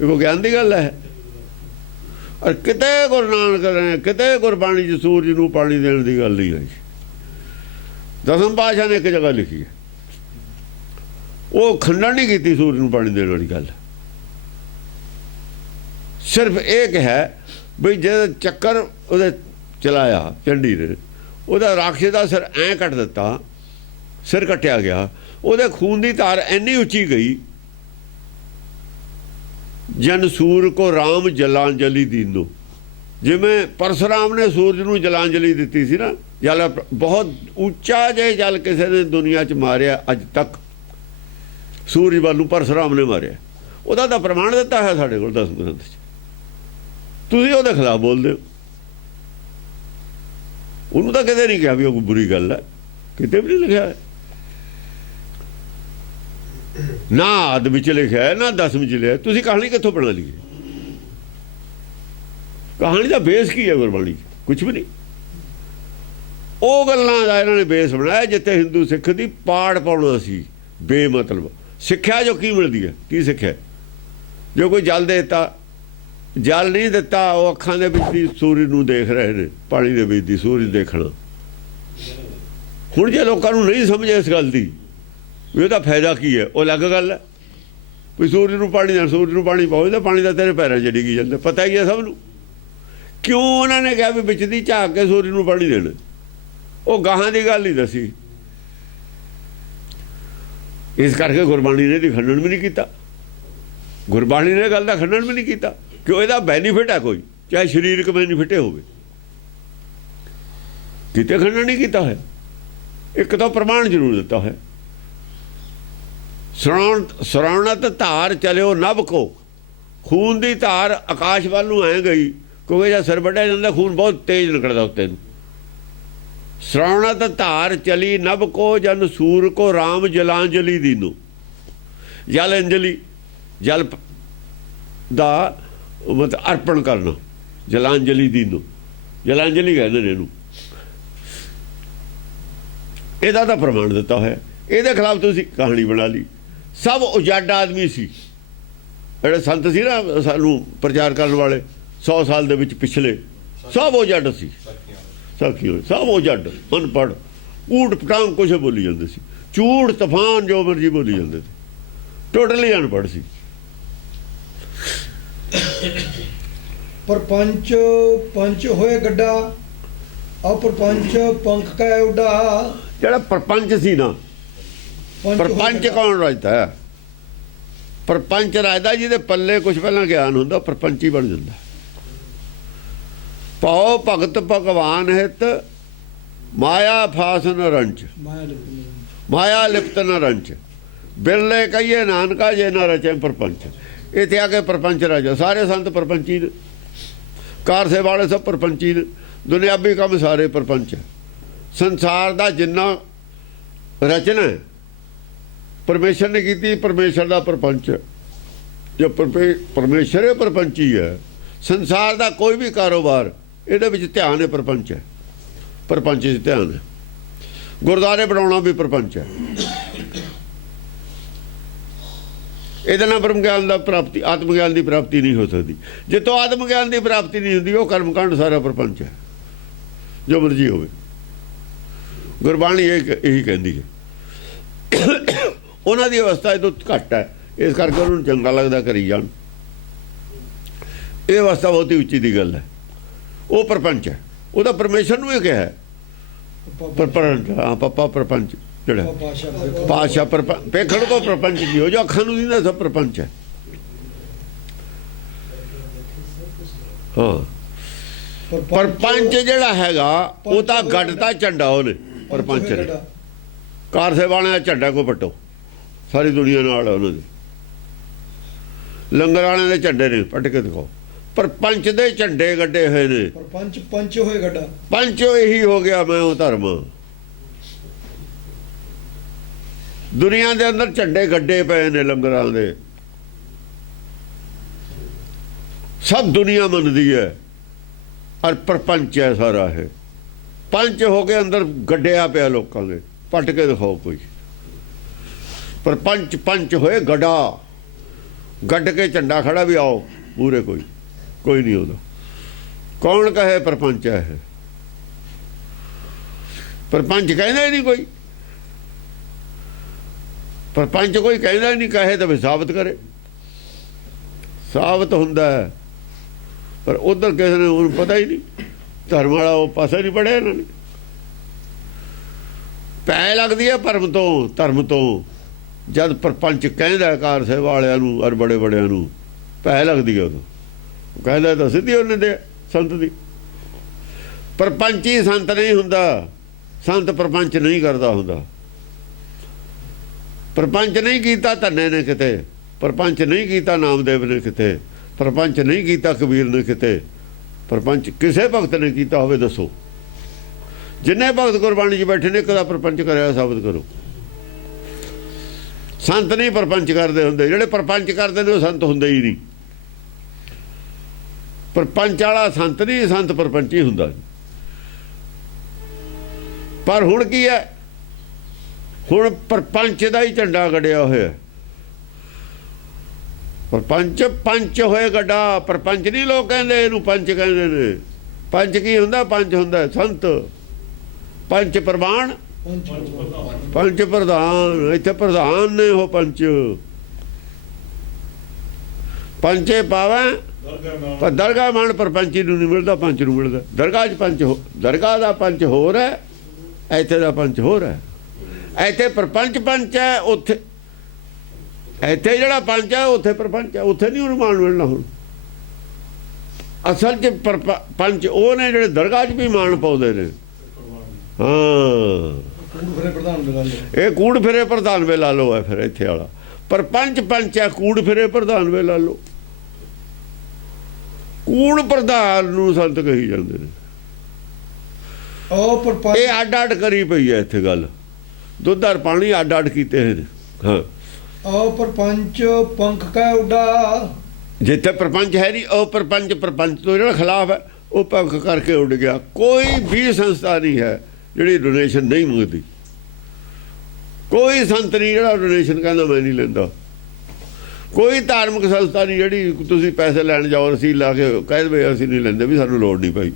ਇਹ ਕੋਈ ਗਿਆਨ ਦੀ ਗੱਲ ਹੈ? ਔਰ ਕਿਤੇ ਗੁਰੂ ਨਾਨਕ ਨੇ, ਕਿਤੇ ਗੁਰਬਾਣੀ 'ਚ ਸੂਰਜ ਨੂੰ ਪਾਣੀ ਦੇਣ ਦੀ ਗੱਲ ਨਹੀਂ ਹੋਈ। ਦਸਮ ਪਾਤਸ਼ਾਹ ਨੇ ਇੱਕ ਜਗ੍ਹਾ ਲਿਖੀ ਹੈ, ਉਹ ਖੰਡਨ ਨਹੀਂ ਕੀਤੀ ਸੂਰਜ ਨੂੰ ਪਾਣੀ ਦੇਣ ਵਾਲੀ ਗੱਲ। ਸਿਰਫ ਇਹ ਕਿਹਾ ਬਈ ਜੇ ਚੱਕਰ ਉਹਦੇ ਚਲਾਇਆ ਚੰਡੀ ਨੇ, ਉਹਦਾ ਰਾਖਸ਼ ਦਾ ਸਿਰ ਐਂ ਕੱਟ ਦਿੱਤਾ, ਸਿਰ ਕੱਟਿਆ ਗਿਆ, ਉਹਦੇ ਖੂਨ ਦੀ ਧਾਰ ਇੰਨੀ ਉੱਚੀ ਗਈ, ਜਨ ਸੂਰ ਕੋ ਰਾਮ ਜਲਾਂਜਲੀ ਦੀਨੋ। ਜਿਵੇਂ ਪਰਸਰਾਮ ਨੇ ਸੂਰਜ ਨੂੰ ਜਲਾਂਜਲੀ ਦਿੱਤੀ ਸੀ ਨਾ, ਜਲ ਬਹੁਤ ਉੱਚਾ ਜੇ ਜਲ ਕਿਸੇ ਨੇ ਦੁਨੀਆ 'ਚ ਮਾਰਿਆ ਅੱਜ ਤੱਕ, ਸੂਰਜ ਵੱਲ ਨੂੰ ਪਰਸਰਾਮ ਨੇ ਮਾਰਿਆ। ਉਹਦਾ ਤਾਂ ਪ੍ਰਮਾਣ ਦਿੱਤਾ ਹੈ ਸਾਡੇ ਕੋਲ 10 ਗ੍ਰੰਥ 'ਚ। ਤੁਸੀਂ ਉਹਦੇ ਖਿਲਾਫ ਬੋਲਦੇ ਹੋ। ਉਹਨੂੰ ਤਾਂ ਕਦੇ ਨਹੀਂ ਕਿਹਾ ਵੀ ਉਹ ਕੋਈ ਬੁਰੀ ਗੱਲ ਹੈ, ਕਿਤੇ ਵੀ ਨਹੀਂ ਲਿਖਿਆ ਹੈ। ਨਾ ਆਦ ਵਿੱਚ ਲਿਖਿਆ ਨਾ 10ਵੀਂ 'ਚ ਲਿਖਿਆ। ਤੁਸੀਂ ਕਹਾਣੀ ਕਿੱਥੋਂ ਬਣਾ ਲਈ? ਕਹਾਣੀ ਦਾ ਬੇਸ ਕੀ ਹੈ ਗੁਰਬਾਣੀ? ਕੁਛ ਵੀ ਨਹੀਂ। ਉਹ ਗੱਲਾਂ ਦਾ ਇਹਨਾਂ ਨੇ ਬੇਸ ਬਣਾਇਆ ਜਿੱਥੇ ਹਿੰਦੂ ਸਿੱਖ ਦੀ ਪਾੜ ਪਾਉਣਾ ਸੀ ਬੇਮਤਲਬ। ਸਿੱਖਿਆ ਜੋ ਕੀ ਮਿਲਦੀ ਹੈ? ਕੀ ਸਿੱਖਿਆ? ਜੋ ਕੋਈ ਜਲ ਦੇ ਦਿੱਤਾ, ਜਲ ਨਹੀਂ ਦਿੱਤਾ, ਉਹ ਅੱਖਾਂ ਦੇ ਵਿੱਚ ਦੀ ਸੂਰਜ ਨੂੰ ਦੇਖ ਰਹੇ ਨੇ, ਪਾਣੀ ਦੇ ਵਿੱਚ ਦੀ ਸੂਰਜ ਦੇਖਣਾ। ਹੁਣ ਜੇ ਲੋਕਾਂ ਨੂੰ ਨਹੀਂ ਸਮਝ ਇਸ ਗੱਲ ਦੀ ਵੀ ਉਹਦਾ ਫਾਇਦਾ ਕੀ ਹੈ, ਉਹ ਅਲੱਗ ਗੱਲ ਹੈ। ਵੀ ਸੂਰਜ ਨੂੰ ਪਾਣੀ ਦਾ, ਸੂਰਜ ਨੂੰ ਪਾਣੀ ਪਾਓ ਤਾਂ ਪਾਣੀ ਦਾ ਤੇਰੇ ਪੈਰਾਂ 'ਚ ਡਿੱਗੀ ਜਾਂਦਾ, ਪਤਾ ਹੀ ਹੈ ਸਭ ਨੂੰ। ਕਿਉਂ ਉਹਨਾਂ ਨੇ ਕਿਹਾ ਵੀ ਵਿੱਚ ਦੀ ਝਾਕ ਕੇ ਸੂਰਜ ਨੂੰ ਪਾਣੀ ਦੇਣਾ? ਉਹ ਗਾਹਾਂ ਦੀ ਗੱਲ ਨਹੀਂ ਦੱਸੀ। ਇਸ ਕਰਕੇ ਗੁਰਬਾਣੀ ਨੇ ਇਹਦੀ ਖੰਡਨ ਵੀ ਨਹੀਂ ਕੀਤਾ। ਗੁਰਬਾਣੀ ਨੇ ਗੱਲ ਦਾ ਖੰਡਨ ਵੀ ਨਹੀਂ ਕੀਤਾ ਕਿ ਇਹਦਾ ਬੈਨੀਫਿਟ ਹੈ ਕੋਈ, ਚਾਹੇ ਸਰੀਰਕ ਬੈਨੀਫਿਟ ਹੋਵੇ, ਕਿਤੇ ਖੰਡਨ ਨਹੀਂ ਕੀਤਾ ਹੈ। ਇੱਕ ਤਾਂ ਪ੍ਰਮਾਣ ਜ਼ਰੂਰ ਦਿੱਤਾ ਹੈ। ਸਰਾਉਣਤ ਧਾਰ ਚਲਿਓ ਨਭ ਕੋ, ਖੂਨ ਦੀ ਧਾਰ ਆਕਾਸ਼ ਵੱਲ ਨੂੰ ਐ ਗਈ, ਕਿਉਂਕਿ ਜਦ ਸਿਰ ਵੱਢਿਆ ਜਾਂਦਾ ਖੂਨ ਬਹੁਤ ਤੇਜ਼ ਨਿਕਲਦਾ ਉੱਤੇ ਨੂੰ। ਸਰਾਉਣਤ ਧਾਰ ਚਲੀ ਨਭ ਕੋ, ਜਨ ਸੂਰ ਕੋ ਰਾਮ ਜਲਾਂਜਲੀ ਦੀਨੋ। ਜਲ ਅੰਜਲੀ, ਜਲ ਦਾ ਮਤਲਬ ਅਰਪਣ ਕਰਨਾ, ਜਲਾਂਜਲੀ ਦੀਨੋ, ਜਲਾਂਜਲੀ ਕਹਿੰਦੇ ਨੇ ਇਹਨੂੰ। ਇਹਦਾ ਤਾਂ ਪ੍ਰਮਾਣ ਦਿੱਤਾ ਹੋਇਆ। ਇਹਦੇ ਖਿਲਾਫ ਤੁਸੀਂ ਕਹਾਣੀ ਬਣਾ ਲਈ। ਸਭ ਉਜੱਡ ਆਦਮੀ ਸੀ ਜਿਹੜੇ ਸੰਤ ਸੀ ਨਾ ਸਾਨੂੰ ਪ੍ਰਚਾਰ ਕਰਨ ਵਾਲੇ 100 ਸਾਲ ਦੇ ਵਿੱਚ ਪਿਛਲੇ, ਸਭ ਉਜੱਡ ਸੀ। ਸਾਖੀ ਹੋਏ ਸਭ ਉਜੱਡ, ਅਨਪੜ੍ਹ, ਊਟ ਪਟਾਂਗ ਕੁਛ ਬੋਲੀ ਜਾਂਦੇ ਸੀ, ਝੂਠ ਤੂਫਾਨ ਜੋ ਮਰਜੀ ਬੋਲੀ ਜਾਂਦੇ ਸੀ, ਟੋਟਲੀ ਅਨਪੜ੍ਹ ਸੀ। ਪਰਪੰਚ ਪੰਚ ਹੋਏ ਗੱਡਾ, ਅਪਰਪੰਚ ਪੰਖ ਕੈ ਉੱਡਾ। ਜਿਹੜਾ ਪਰਪੰਚ ਸੀ ਨਾ, ਪਰਪੰਚ ਕੌਣ ਰਾਜਦਾ ਹੈ? ਪਰਪੰਚ ਰਾਜਦਾ ਜਿਹਦੇ ਪੱਲੇ ਕੁਛ ਪਹਿਲਾਂ ਗਿਆਨ ਹੁੰਦਾ, ਪਰਪੰਚੀ ਬਣ ਜਾਂਦਾ। ਪਾਓ ਭਗਤ ਭਗਵਾਨ ਹਿਤ, ਮਾਇਆ ਫਾਸ ਨ ਰੰਚ, ਮਾਇਆ ਲਿਪਤ ਨ ਰੰਚ। ਬਿਰਲੇ ਕਹੀਏ ਨਾਨਕਾ ਜੇ ਨਾ ਰਚੇ ਪਰਪੰਚ। ਇੱਥੇ ਆ ਕੇ ਪਰਪੰਚ ਰਾਜਾ। ਸਾਰੇ ਸੰਤ ਪਰਪੰਚੀ ਨੇ, ਕਾਰ ਸੇ ਵਾਲੇ ਸਭ ਪਰਪੰਚੀ ਨੇ, ਦੁਨਿਆਵੀ ਕੰਮ ਸਾਰੇ ਪਰਪੰਚ। ਸੰਸਾਰ ਦਾ ਜਿੰਨਾ ਰਚਨਾ ਪਰਮੇਸ਼ਰ ਨੇ ਕੀਤੀ, ਪਰਮੇਸ਼ਰ ਦਾ ਪਰਪੰਚ। ਜੋ ਪਰਮੇਸ਼ਰ ਹੈ ਪਰਪੰਚੀ ਹੈ। ਸੰਸਾਰ ਦਾ ਕੋਈ ਵੀ ਕਾਰੋਬਾਰ ਇਹਦੇ ਵਿੱਚ ਧਿਆਨ ਹੈ, ਪਰਪੰਚ ਹੈ। ਪਰਪੰਚ 'ਚ ਧਿਆਨ ਹੈ। ਗੁਰਦੁਆਰੇ ਬਣਾਉਣਾ ਵੀ ਪਰਪੰਚ ਹੈ। ਇਹਦੇ ਨਾਲ ਬ੍ਰਹਮ ਗਿਆਨ ਦਾ ਪ੍ਰਾਪਤੀ, ਆਤਮ ਗਿਆਨ ਦੀ ਪ੍ਰਾਪਤੀ ਨਹੀਂ ਹੋ ਸਕਦੀ। ਜਿੱਥੋਂ ਆਤਮ ਗਿਆਨ ਦੀ ਪ੍ਰਾਪਤੀ ਨਹੀਂ ਹੁੰਦੀ, ਉਹ ਕਰਮਕਾਂਡ ਸਾਰਾ ਪਰਪੰਚ ਹੈ, ਜੋ ਮਰਜੀ ਹੋਵੇ। ਗੁਰਬਾਣੀ ਇਹੀ ਕਹਿੰਦੀ ਹੈ। ਉਹਨਾਂ ਦੀ ਅਵਸਥਾ ਇਹ ਤੋਂ ਘੱਟ ਹੈ, ਇਸ ਕਰਕੇ ਉਹਨਾਂ ਨੂੰ ਚੰਗਾ ਲੱਗਦਾ ਕਰੀ ਜਾਣ। ਇਹ ਅਵਸਥਾ ਬਹੁਤੀ ਉੱਚੀ ਦੀ ਗੱਲ ਹੈ। ਉਹ ਪਰਪੰਚ ਹੈ। ਉਹਦਾ ਪਰਮੇਸ਼ਰ ਨੂੰ ਇਹ ਕਿਹਾ ਹੈ ਪਰਪੰਚ। ਹਾਂ, ਪੱਪਾ ਪਰਪੰਚ ਜਿਹੜਾ ਪਾਸ਼ਾ ਪੇਖਣ ਕੋ ਪਰਪੰਚ ਜੀ ਹੋ, ਜੋ ਅੱਖਾਂ ਨੂੰ ਦਿੰਦਾ ਸਭ ਪਰਪੰਚ ਹੈ। ਹਾਂ, ਪਰਪੰਚ ਜਿਹੜਾ ਹੈਗਾ ਉਹ ਤਾਂ ਗੱਡਤਾ ਝੰਡਾ ਉਹਨੇ, ਪਰਪੰਚ ਨੇ। ਕਾਰਸੇ ਵਾਲਿਆਂ ਦਾ ਝੰਡਾ ਕੋ ਪੱਟੋ, ਸਾਰੀ ਦੁਨੀਆ ਨਾਲ ਉਹਨਾਂ ਦੇ। ਲੰਗਰ ਵਾਲਿਆਂ ਦੇ ਝੰਡੇ ਨੇ, ਪੱਟ ਕੇ ਦਿਖਾਓ। ਪਰਪੰਚ ਦੇ ਝੰਡੇ ਗੱਡੇ ਹੋਏ ਨੇ। ਪਰਪੰਚ ਪੰਚ ਹੋਏ ਗੱਡਾ, ਪੰਚ ਇਹੀ ਹੋ ਗਿਆ ਮੈਂ ਉਹ ਧਰਮ। ਦੁਨੀਆ ਦੇ ਅੰਦਰ ਝੰਡੇ ਗੱਡੇ ਪਏ ਨੇ ਲੰਗਰਾਂ ਦੇ, ਸਭ ਦੁਨੀਆ ਮੰਨਦੀ ਹੈ। ਔਰ ਪਰਪੰਚ ਹੈ ਸਾਰਾ ਇਹ। ਪੰਚ ਹੋ ਕੇ ਅੰਦਰ ਗੱਡਿਆ ਪਿਆ ਲੋਕਾਂ ਦੇ, ਪੱਟ ਕੇ ਦਿਖਾਓ ਕੋਈ। ਪਰਪੰਚ ਪੰਚ ਹੋਏ ਗੱਡਾ, ਗੱਡ ਕੇ ਝੰਡਾ ਖੜਾ ਵੀ ਆਓ ਪੂਰੇ, ਕੋਈ ਨਹੀਂ ਉਹਦਾ। ਕੌਣ ਕਹੇ ਪਰਪੰਚ ਹੈ ਇਹ? ਪਰਪੰਚ ਕਹਿੰਦਾ ਹੀ ਨਹੀਂ ਕੋਈ। ਪਰਪੰਚ ਕੋਈ ਕਹਿੰਦਾ ਹੀ ਨਹੀਂ, ਕਹੇ ਤਾਂ ਵੀ ਸਾਬਤ ਕਰੇ। ਸਾਬਤ ਹੁੰਦਾ ਹੈ ਪਰ ਉਧਰ ਕਿਸੇ ਨੇ ਉਹਨੂੰ ਪਤਾ ਹੀ ਨਹੀਂ, ਧਰਮ ਵਾਲਾ ਉਹ ਪਾਸਾ ਨਹੀਂ ਪੜਿਆ ਇਹਨਾਂ ਨੇ। ਪੈ ਲੱਗਦੀ ਹੈ ਭਰਮ ਤੋਂ, ਧਰਮ ਤੋਂ। ਜਦ ਪ੍ਰਪੰਚ ਕਹਿੰਦਾ ਕਾਰ ਸਾਹਿਬ ਵਾਲਿਆਂ ਨੂੰ ਔਰ ਬੜੇ ਬੜਿਆਂ ਨੂੰ ਪੈ ਲੱਗਦੀ ਹੈ ਉਦੋਂ। ਕਹਿੰਦਾ ਤਾਂ ਸਿੱਧੀ ਉਹਨੇ ਦੇ ਸੰਤ ਦੀ। ਪ੍ਰਪੰਚੀ ਸੰਤ ਨਹੀਂ ਹੁੰਦਾ, ਸੰਤ ਪ੍ਰਪੰਚ ਨਹੀਂ ਕਰਦਾ ਹੁੰਦਾ। ਪ੍ਰਪੰਚ ਨਹੀਂ ਕੀਤਾ ਧੰਨੇ ਨੇ ਕਿਤੇ, ਪ੍ਰਪੰਚ ਨਹੀਂ ਕੀਤਾ ਨਾਮਦੇਵ ਨੇ ਕਿਤੇ, ਪ੍ਰਪੰਚ ਨਹੀਂ ਕੀਤਾ ਕਬੀਰ ਨੇ ਕਿਤੇ, ਪ੍ਰਪੰਚ ਕਿਸੇ ਭਗਤ ਨੇ ਕੀਤਾ ਹੋਵੇ ਦੱਸੋ? ਜਿੰਨੇ ਭਗਤ ਗੁਰਬਾਣੀ 'ਚ ਬੈਠੇ ਨੇ ਇੱਕ ਦਾ ਪ੍ਰਪੰਚ ਕਰਿਆ ਸਾਬਤ ਕਰੋ। ਸੰਤ ਨਹੀਂ ਪ੍ਰਪੰਚ ਕਰਦੇ ਹੁੰਦੇ, ਜਿਹੜੇ ਪ੍ਰਪੰਚ ਕਰਦੇ ਨੇ ਉਹ ਸੰਤ ਹੁੰਦੇ ਹੀ ਨਹੀਂ। ਪ੍ਰਪੰਚ ਵਾਲਾ ਸੰਤ ਨਹੀਂ, ਸੰਤ ਪ੍ਰਪੰਚੀ ਹੁੰਦਾ। ਪਰ ਹੁਣ ਕੀ ਹੈ, ਹੁਣ ਪ੍ਰਪੰਚ ਦਾ ਹੀ ਝੰਡਾ ਗੱਡਿਆ ਹੋਇਆ। ਪ੍ਰਪੰਚ ਪੰਚ ਹੋਏ ਗੱਡਾ, ਪ੍ਰਪੰਚ ਨਹੀਂ ਲੋਕ ਕਹਿੰਦੇ, ਇਹਨੂੰ ਪੰਚ ਕਹਿੰਦੇ ਨੇ। ਪੰਚ ਕੀ ਹੁੰਦਾ? ਪੰਚ ਹੁੰਦਾ ਸੰਤ, ਪੰਚ ਪ੍ਰਮਾਣ, ਪੰਚ ਪ੍ਰਧਾਨ। ਇੱਥੇ ਪ੍ਰਧਾਨ ਨੇ ਉਹ ਪੰਚ। ਪੰਚੇ ਪਾਵੇ ਪਰ ਦਰਗਾਹ ਮਾਣ ਪ੍ਰਪੰਚੀ ਨੂੰ ਨਹੀਂ ਮਿਲਦਾ, ਪੰਚ ਨੂੰ ਮਿਲਦਾ। ਦਰਗਾਹ 'ਚ ਪੰਚ, ਦਰਗਾਹ ਦਾ ਪੰਚ ਹੋਰ ਹੈ, ਇੱਥੇ ਦਾ ਪੰਚ ਹੋਰ ਹੈ। ਇੱਥੇ ਪ੍ਰਪੰਚ ਪੰਚ ਹੈ, ਉੱਥੇ ਇੱਥੇ ਜਿਹੜਾ ਪੰਚ ਹੈ ਉੱਥੇ ਪ੍ਰਪੰਚ ਹੈ। ਉੱਥੇ ਨਹੀਂ ਉਹਨੂੰ ਮਾਣ ਮਿਲਣਾ। ਹੁਣ ਅਸਲ 'ਚ ਪੰਚ ਉਹ ਨੇ ਜਿਹੜੇ ਦਰਗਾਹ 'ਚ ਵੀ ਮਾਣ ਪਾਉਂਦੇ ਨੇ। ਹਾਂ, ਇਹ ਕੂੜ ਫਿਰੇ ਪ੍ਰਧਾਨ ਵੇ ਲਾ ਲਓ ਹੈ ਫਿਰ ਇੱਥੇ ਵਾਲਾ। ਪਰ ਪੰਚ ਹੈ, ਕੂੜ ਫਿਰੇ ਪ੍ਰਧਾਨ ਵੇ ਲਾ ਲਓ। ਕੂੜ ਪ੍ਰਧਾਨ ਨੂੰ ਸੰਤ ਕਹੀ ਜਾਂਦੇ ਨੇ। ਇਹ ਅੱਡ ਅੱਡ ਕਰੀ ਪਈ ਹੈ ਇੱਥੇ ਗੱਲ। ਦੁੱਧ ਔਰ ਪਾਣੀ ਅੱਡ ਅੱਡ ਕੀਤੇ ਨੇ। ਹਾਂ, ਪ੍ਰਪੰਚ ਪੰਖ ਕਾ ਉੱਡਾ। ਜਿੱਥੇ ਪ੍ਰਪੰਚ ਹੈ ਨਹੀਂ, ਉਹ ਪ੍ਰਪੰਚ ਤੋਂ ਜਿਹੜਾ ਖਿਲਾਫ ਹੈ ਉਹ ਪੰਖ ਕਰਕੇ ਉੱਡ ਗਿਆ। ਕੋਈ ਵੀ ਸੰਸਥਾ ਨਹੀਂ ਹੈ ਜਿਹੜੀ ਡੋਨੇਸ਼ਨ ਨਹੀਂ ਮੰਗਦੀ। ਕੋਈ ਸੰਤ ਨਹੀਂ ਜਿਹੜਾ ਡੋਨੇਸ਼ਨ ਕਹਿੰਦਾ ਮੈਂ ਨਹੀਂ ਲੈਂਦਾ। ਕੋਈ ਧਾਰਮਿਕ ਸੰਸਥਾ ਨਹੀਂ ਜਿਹੜੀ ਤੁਸੀਂ ਪੈਸੇ ਲੈਣ ਜਾਓ, ਰਸੀਦ ਲਾ ਕੇ ਕਹਿ ਦੇਵੇ ਅਸੀਂ ਨਹੀਂ ਲੈਂਦੇ, ਵੀ ਸਾਨੂੰ ਲੋੜ ਨਹੀਂ ਭਾਈ।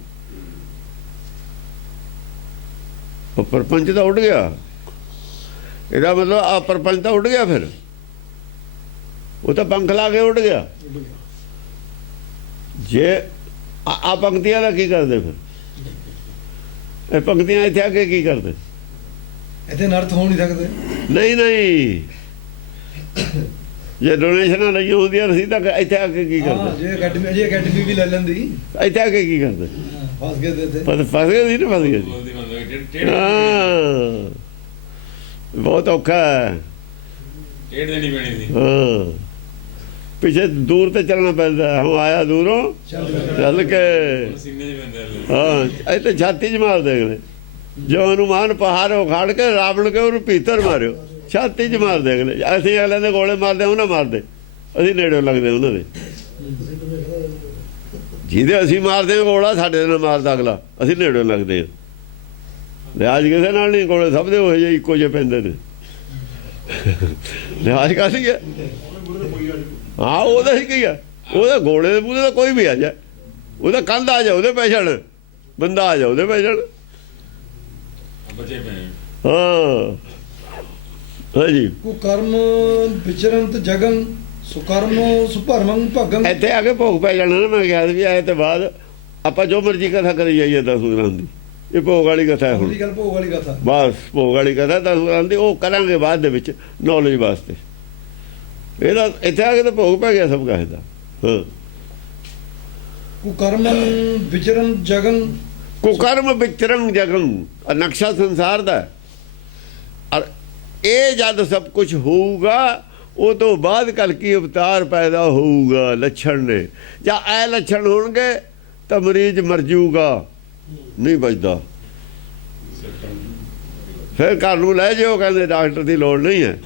ਉਹ ਪ੍ਰਪੰਚ ਤਾਂ ਉੱਡ ਗਿਆ। ਇਹਦਾ ਮਤਲਬ ਆ ਪ੍ਰਪੰਚ ਤਾਂ ਉੱਡ ਗਿਆ। ਫਿਰ ਉਹ ਤਾਂ ਪੰਖ ਲਾ ਕੇ ਉੱਡ ਗਿਆ। ਜੇ ਆ ਪੰਕਤੀਆਂ ਦਾ ਕੀ ਕਰਦੇ? ਫਿਰ ਇਹ ਪੰਕਤੀਆਂ ਇੱਥੇ ਆ ਕੇ ਕੀ ਕਰਦੇ? ਇੱਥੇ ਨਰਥ ਹੋ ਨਹੀਂ ਸਕਦੇ। ਨਹੀਂ ਜੇ ਡੋਨੇਸ਼ਨਾਂ ਲਈਆਂ ਹੁੰਦੀਆਂ ਰਸੀਦਾਂ, ਇੱਥੇ ਆ ਕੇ ਕੀ ਕਰਦੇ? ਜੇ ਅਕੈਡਮੀ ਵੀ ਲੈ ਲੈਂਦੀ, ਇੱਥੇ ਆ ਕੇ ਕੀ ਕਰਦੇ? ਫਸ ਗਏ ਤੇ ਫਸ ਗਏ ਸੀ ਨਾ, ਫਸ ਗਏ ਸੀ। ਹਾਂ, ਬਹੁਤ ਔਖਾ ਹੈ। ਟੇਢ ਦੇਣੀ ਪੈਣੀ ਸੀ। ਹਾਂ, ਪਿੱਛੇ ਦੂਰ ਤੇ ਚੱਲਣਾ ਪੈਂਦਾ। ਹੁਣ ਆਇਆ ਦੂਰੋਂ ਚੱਲ ਕੇ। ਹਾਂ, ਇੱਥੇ ਛਾਤੀ 'ਚ ਮਾਰ ਦੇਗਲੇ। ਜੋ ਹਨੂੰਮਾਨ ਪਹਾੜ ਉਖਾੜ ਕੇ ਰਾਵਣ ਕੇ ਉਹਨੂੰ ਭੀਤਰ ਮਾਰਿਓ, ਛਾਤੀ 'ਚ ਮਾਰ ਦੇਗਲੇ। ਅਸੀਂ ਅਗਲੇ ਦੇ ਗੋਲੇ ਮਾਰਦੇ, ਉਹਨਾਂ ਮਾਰਦੇ, ਅਸੀਂ ਨੇੜੇ ਲੱਗਦੇ ਉਹਨਾਂ ਦੇ। ਜਿਹਦੇ ਅਸੀਂ ਮਾਰਦੇ ਹਾਂ ਗੋਲਾ, ਸਾਡੇ ਨਾਲ ਮਾਰਦਾ ਅਗਲਾ, ਅਸੀਂ ਨੇੜੇ ਲੱਗਦੇ ਹਾਂ। ਲਿਹਾਜ਼ ਕਿਸੇ ਨਾਲ ਨਹੀਂ, ਗੋਲੇ ਸਭ ਦੇ ਉਹ ਜਿਹੇ ਇੱਕੋ ਜਿਹੇ ਪੈਂਦੇ ਨੇ। ਲਿਹਾਜ਼ ਕਾਹਦੀ ਹੈ? ਹਾਂ, ਉਹਦਾ ਹੀ ਕੀ ਆ? ਉਹਦੇ ਗੋਲੇ ਦੇ ਮੂਹਰੇ ਤਾਂ ਕੋਈ ਵੀ ਆ ਜਾ, ਉਹਦਾ ਕੰਧ ਆ ਜਾ ਉਹਦੇ ਪੈ ਜਾਣ, ਬੰਦਾ ਆ ਜਾ ਉਹਦੇ ਪੈ ਜਾਣ। ਹਾਂ, ਹਾਂਜੀ। ਕੁਕਰਮ ਵਿਚਰੰਤ ਜਗਨ ਸੁਕਰਮ ਸੁਭਰਮੰ ਭਗਨ। ਇੱਥੇ ਆ ਕੇ ਭੋਗ ਪੈ ਜਾਣਾ ਨਾ। ਮੈਂ ਕਿਹਾ ਵੀ ਆਏ ਤੇ ਬਾਅਦ ਆਪਾਂ ਜੋ ਮਰਜ਼ੀ ਕਥਾ ਕਰੀ ਜਾਈਏ 10 ਗ੍ਰਾਮ ਦੀ। ਇਹ ਭੋਗ ਵਾਲੀ ਕਥਾ ਹੈ ਹੁਣ। ਭੋਗ ਵਾਲੀ ਕਥਾ, ਬਸ ਭੋਗ ਵਾਲੀ ਕਥਾ 10 ਗ੍ਰਾਮ ਦੀ। ਉਹ ਕਰਾਂਗੇ ਬਾਅਦ ਦੇ ਵਿੱਚ ਨੌਲੇਜ ਵਾਸਤੇ। ਇਹਦਾ ਇੱਥੇ ਆ ਕੇ ਤਾਂ ਭੋਗ ਪੈ ਗਿਆ ਸਭ ਕਾਹੇ ਦਾ। ਹਾਂ, ਕੁਕਰਮ ਵਿਚਰਨ ਜਗਨ। ਕੁਕਰਮ ਵਿਚਰਨ ਜਗਨ ਨਕਸ਼ਾ ਸੰਸਾਰ ਦਾ। ਔਰ ਇਹ ਜਦ ਸਭ ਕੁਝ ਹੋਊਗਾ, ਉਹ ਤੋਂ ਬਾਅਦ ਕਲਕੀ ਅਵਤਾਰ ਪੈਦਾ ਹੋਊਗਾ। ਲੱਛਣ ਨੇ ਜਾਂ ਐ ਲੱਛਣ ਹੋਣਗੇ ਤਾਂ ਮਰੀਜ਼ ਮਰ ਜਾਊਗਾ, ਨਹੀਂ ਬਚਦਾ। ਫਿਰ ਘਰ ਨੂੰ ਲੈ ਜਾਓ, ਕਹਿੰਦੇ ਡਾਕਟਰ ਦੀ ਲੋੜ ਨਹੀਂ ਹੈ।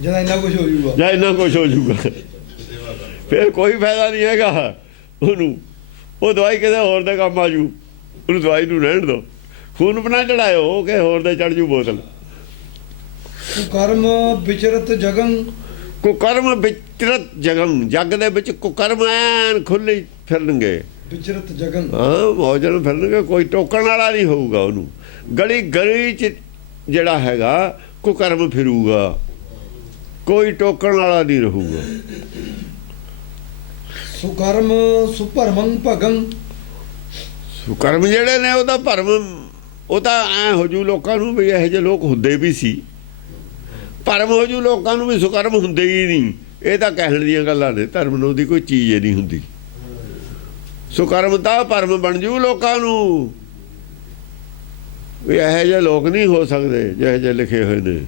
ਜਾਂ ਇੰਨਾ ਕੁਝ ਹੋ ਜਾਊਗਾ, ਫਿਰ ਕੋਈ ਫਾਇਦਾ ਨਹੀਂ ਹੈਗਾ ਉਹਨੂੰ। ਉਹ ਦਵਾਈ ਕਿਸੇ ਹੋਰ ਦੇ ਕੰਮ ਆ ਜੂ, ਉਹਨੂੰ ਦਵਾਈ ਨੂੰ ਰਹਿਣ ਦਿਓ। ਖੂਨ ਬਣਾ ਚੜਾਇਓ, ਉਹ ਕਿਸੇ ਹੋਰ ਦੇ ਚੜ ਜੂ ਬੋਤਲ। ਕੁਕਰਮ ਵਿਚਰਤ ਜਗਨ। ਕੁਕਰਮ ਵਿਚਰਤ ਜਗਨ, ਜੱਗ ਦੇ ਵਿੱਚ ਕੁਕਰਮ ਐਨ ਖੁੱਲੇ ਫਿਰਨਗੇ। ਵਿਚਰਤ ਜਗਨ, ਹਾਂ, ਮੌਜਨ ਫਿਰਨਗੇ। ਕੋਈ ਟੋਕਣ ਵਾਲਾ ਨਹੀਂ ਹੋਊਗਾ ਉਹਨੂੰ। ਗਲੀ ਗਲੀ 'ਚ ਜਿਹੜਾ ਹੈਗਾ ਕੁਕਰਮ ਫਿਰੂਗਾ, ਕੋਈ ਟੋਕਣ ਵਾਲਾ ਨਹੀਂ ਰਹੂਗਾ। ਸੁਕਰਮ ਸੁਭਰਮੰ ਭਗੰ। ਸੁਕਰਮ ਜਿਹੜੇ ਨੇ ਉਹਦਾ ਭਰਮ, ਉਹ ਤਾਂ ਐ ਹੋ ਜੂ ਲੋਕਾਂ ਨੂੰ ਵੀ ਇਹੋ ਜਿਹੇ ਲੋਕ ਹੁੰਦੇ ਵੀ ਸੀ, ਭਰਮ ਹੋ ਜੂ ਲੋਕਾਂ ਨੂੰ ਵੀ ਸੁਕਰਮ ਹੁੰਦੇ ਹੀ ਨਹੀਂ। ਇਹ ਤਾਂ ਕਹਿਣ ਦੀਆਂ ਗੱਲਾਂ ਨੇ, ਧਰਮ ਨੂੰ ਦੀ ਕੋਈ ਚੀਜ਼ ਹੀ ਨਹੀਂ ਹੁੰਦੀ। ਸੁਕਰਮ ਤਾਂ ਭਰਮ ਬਣ ਜੂ ਲੋਕਾਂ ਨੂੰ ਵੀ ਇਹੋ ਜਿਹੇ ਲੋਕ ਨਹੀਂ ਹੋ ਸਕਦੇ ਜਿਹੇ ਜਿਹੇ ਲਿਖੇ ਹੋਏ ਨੇ।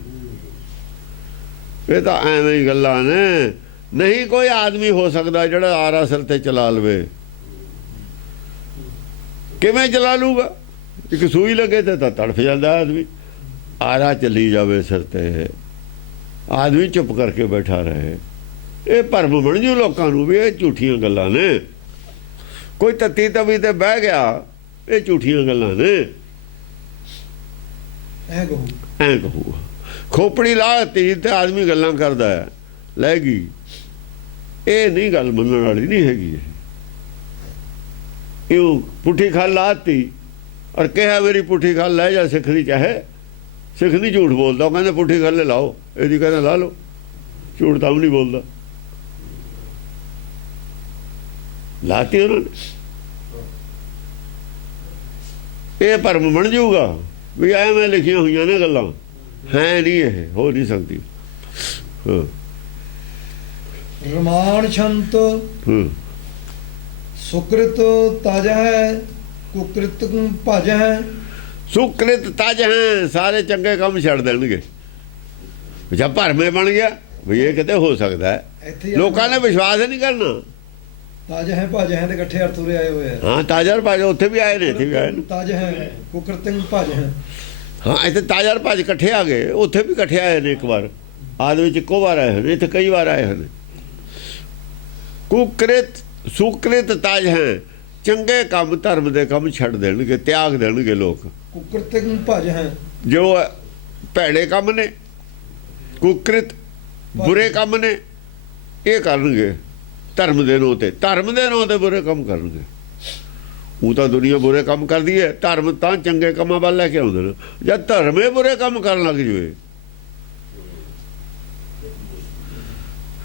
ਇਹ ਤਾਂ ਐਵੇਂ ਹੀ ਗੱਲਾਂ ਨੇ। ਨਹੀਂ ਕੋਈ ਆਦਮੀ ਹੋ ਸਕਦਾ ਜਿਹੜਾ ਆਰਾ ਸਿਰ ਤੇ ਚਲਾ ਲਵੇ। ਕਿਵੇਂ ਚਲਾ ਲੂਗਾ? ਇੱਕ ਸੂਈ ਲੱਗੇ ਤੇ ਤਾਂ ਤੜਫ ਜਾਂਦਾ ਆਦਮੀ। ਆਰਾ ਚੱਲੀ ਜਾਵੇ ਸਿਰ ਤੇ, ਆਦਮੀ ਚੁੱਪ ਕਰਕੇ ਬੈਠਾ ਰਹੇ। ਇਹ ਭਰਮ ਬਣ ਜੂ ਲੋਕਾਂ ਨੂੰ ਵੀ ਇਹ ਝੂਠੀਆਂ ਗੱਲਾਂ ਨੇ। ਕੋਈ ਤੱਤੀ ਤਵੀ ਤੇ ਬਹਿ ਗਿਆ, ਇਹ ਝੂਠੀਆਂ ਗੱਲਾਂ ਨੇ। ਐ ਕਹੂ ਐਂ ਕਹੂਗਾ ਖੋਪੜੀ ਲਾਹਤੀ ਤੇ ਆਦਮੀ ਗੱਲਾਂ ਕਰਦਾ ਹੈ, ਲੈ ਗਈ। ਇਹ ਨਹੀਂ ਗੱਲ ਮੰਨਣ ਵਾਲੀ ਨਹੀਂ ਹੈਗੀ। ਇਹ ਪੁੱਠੀ ਖਲ ਲਾਤੀ ਔਰ ਕਿਹਾ ਮੇਰੀ ਪੁੱਠੀ ਖਲ ਲੈ ਜਾ। ਸਿੱਖ ਦੀ ਚਾਹੇ, ਸਿੱਖ ਨਹੀਂ ਝੂਠ ਬੋਲਦਾ। ਉਹ ਕਹਿੰਦੇ ਪੁੱਠੀ ਖਲ ਲਾਓ, ਇਹਦੀ ਕਹਿੰਦਾ ਲਾ ਲਓ। ਝੂਠ ਤਾਂ ਵੀ ਨਹੀਂ ਬੋਲਦਾ। ਲਾਤੀ ਉਹਨਾਂ ਨੇ। ਇਹ ਭਰਮ ਬਣ ਜਾਊਗਾ ਵੀ ਐਵੇਂ ਲਿਖੀਆਂ ਹੋਈਆਂ ਨੇ ਗੱਲਾਂ, ਹੈ ਨਹੀਂ, ਇਹ ਹੋ ਨਹੀਂ ਸਕਦੀ। ਰਮਾਨ ਛੰਤ ਸੁਕ੍ਰਿਤ ਤਜ ਹੈ ਕੁਕ੍ਰਿਤ ਭਜ ਹੈ। ਸੁਕ੍ਰਿਤ ਤਜ ਹੈ, ਸਾਰੇ ਚੰਗੇ ਕੰਮ ਛੱਡ ਦੇਣਗੇ। ਜਦ ਭਰਮੇ ਬਣ ਗਿਆ ਵੀ ਇਹ ਕਿਤੇ ਹੋ ਸਕਦਾ ਹੈ, ਇੱਥੇ ਲੋਕਾਂ ਨੇ ਵਿਸ਼ਵਾਸ ਨਹੀਂ ਕਰਨਾ। ਤਜ ਹੈ ਭਜ ਹੈ ਦੇ ਇਕੱਠੇ ਅਰਥ ਉਰੇ ਆਏ ਹੋਏ ਆ। ਹਾਂ, ਤਾਜਰ ਭਾਜ ਉੱਥੇ ਵੀ ਆਏ ਨੇ, ਇੱਥੇ ਵੀ ਆਏ ਨੇ। ਤਜ ਹੈ ਕੁਕ੍ਰਿਤ ਭਜ ਹੈ। ਹਾਂ, ਇੱਥੇ ਤਾਜਰ ਭਾਜ ਇਕੱਠੇ ਆ ਗਏ, ਉੱਥੇ ਵੀ ਇਕੱਠੇ ਆਏ ਨੇ। ਇੱਕ ਵਾਰ ਆਦ ਵਿੱਚ ਇੱਕੋ ਵਾਰ ਆਏ ਹੋਏ, ਇੱਥੇ ਕਈ ਵਾਰ ਆਏ ਹੋਏ। ਕੁਕ੍ਰਿਤ ਸੁਕ੍ਰਿਤ ਤਜ ਹੈ, ਚੰਗੇ ਕੰਮ ਧਰਮ ਦੇ ਕੰਮ ਛੱਡ ਦੇਣਗੇ, ਤਿਆਗ ਦੇਣਗੇ ਲੋਕ। ਕੁਕ੍ਰਿਤ ਭਜ ਹੈ, ਜੋ ਭੈੜੇ ਕੰਮ ਨੇ, ਕੁਕ੍ਰਿਤ ਬੁਰੇ ਕੰਮ ਨੇ, ਇਹ ਕਰਨਗੇ ਧਰਮ ਦੇ ਨਾਂ ਤੇ। ਧਰਮ ਦੇ ਨਾਂ ਤੇ ਬੁਰੇ ਕੰਮ ਕਰਨਗੇ। ਉਹ ਤਾਂ ਦੁਨੀਆ ਬੁਰੇ ਕੰਮ ਕਰਦੀ ਹੈ, ਧਰਮ ਤਾਂ ਚੰਗੇ ਕੰਮਾਂ ਵੱਲ ਲੈ ਕੇ ਆਉਂਦੇ ਨੇ। ਜਦ ਧਰਮੇ ਬੁਰੇ ਕੰਮ ਕਰਨ ਲੱਗ ਜਵੇ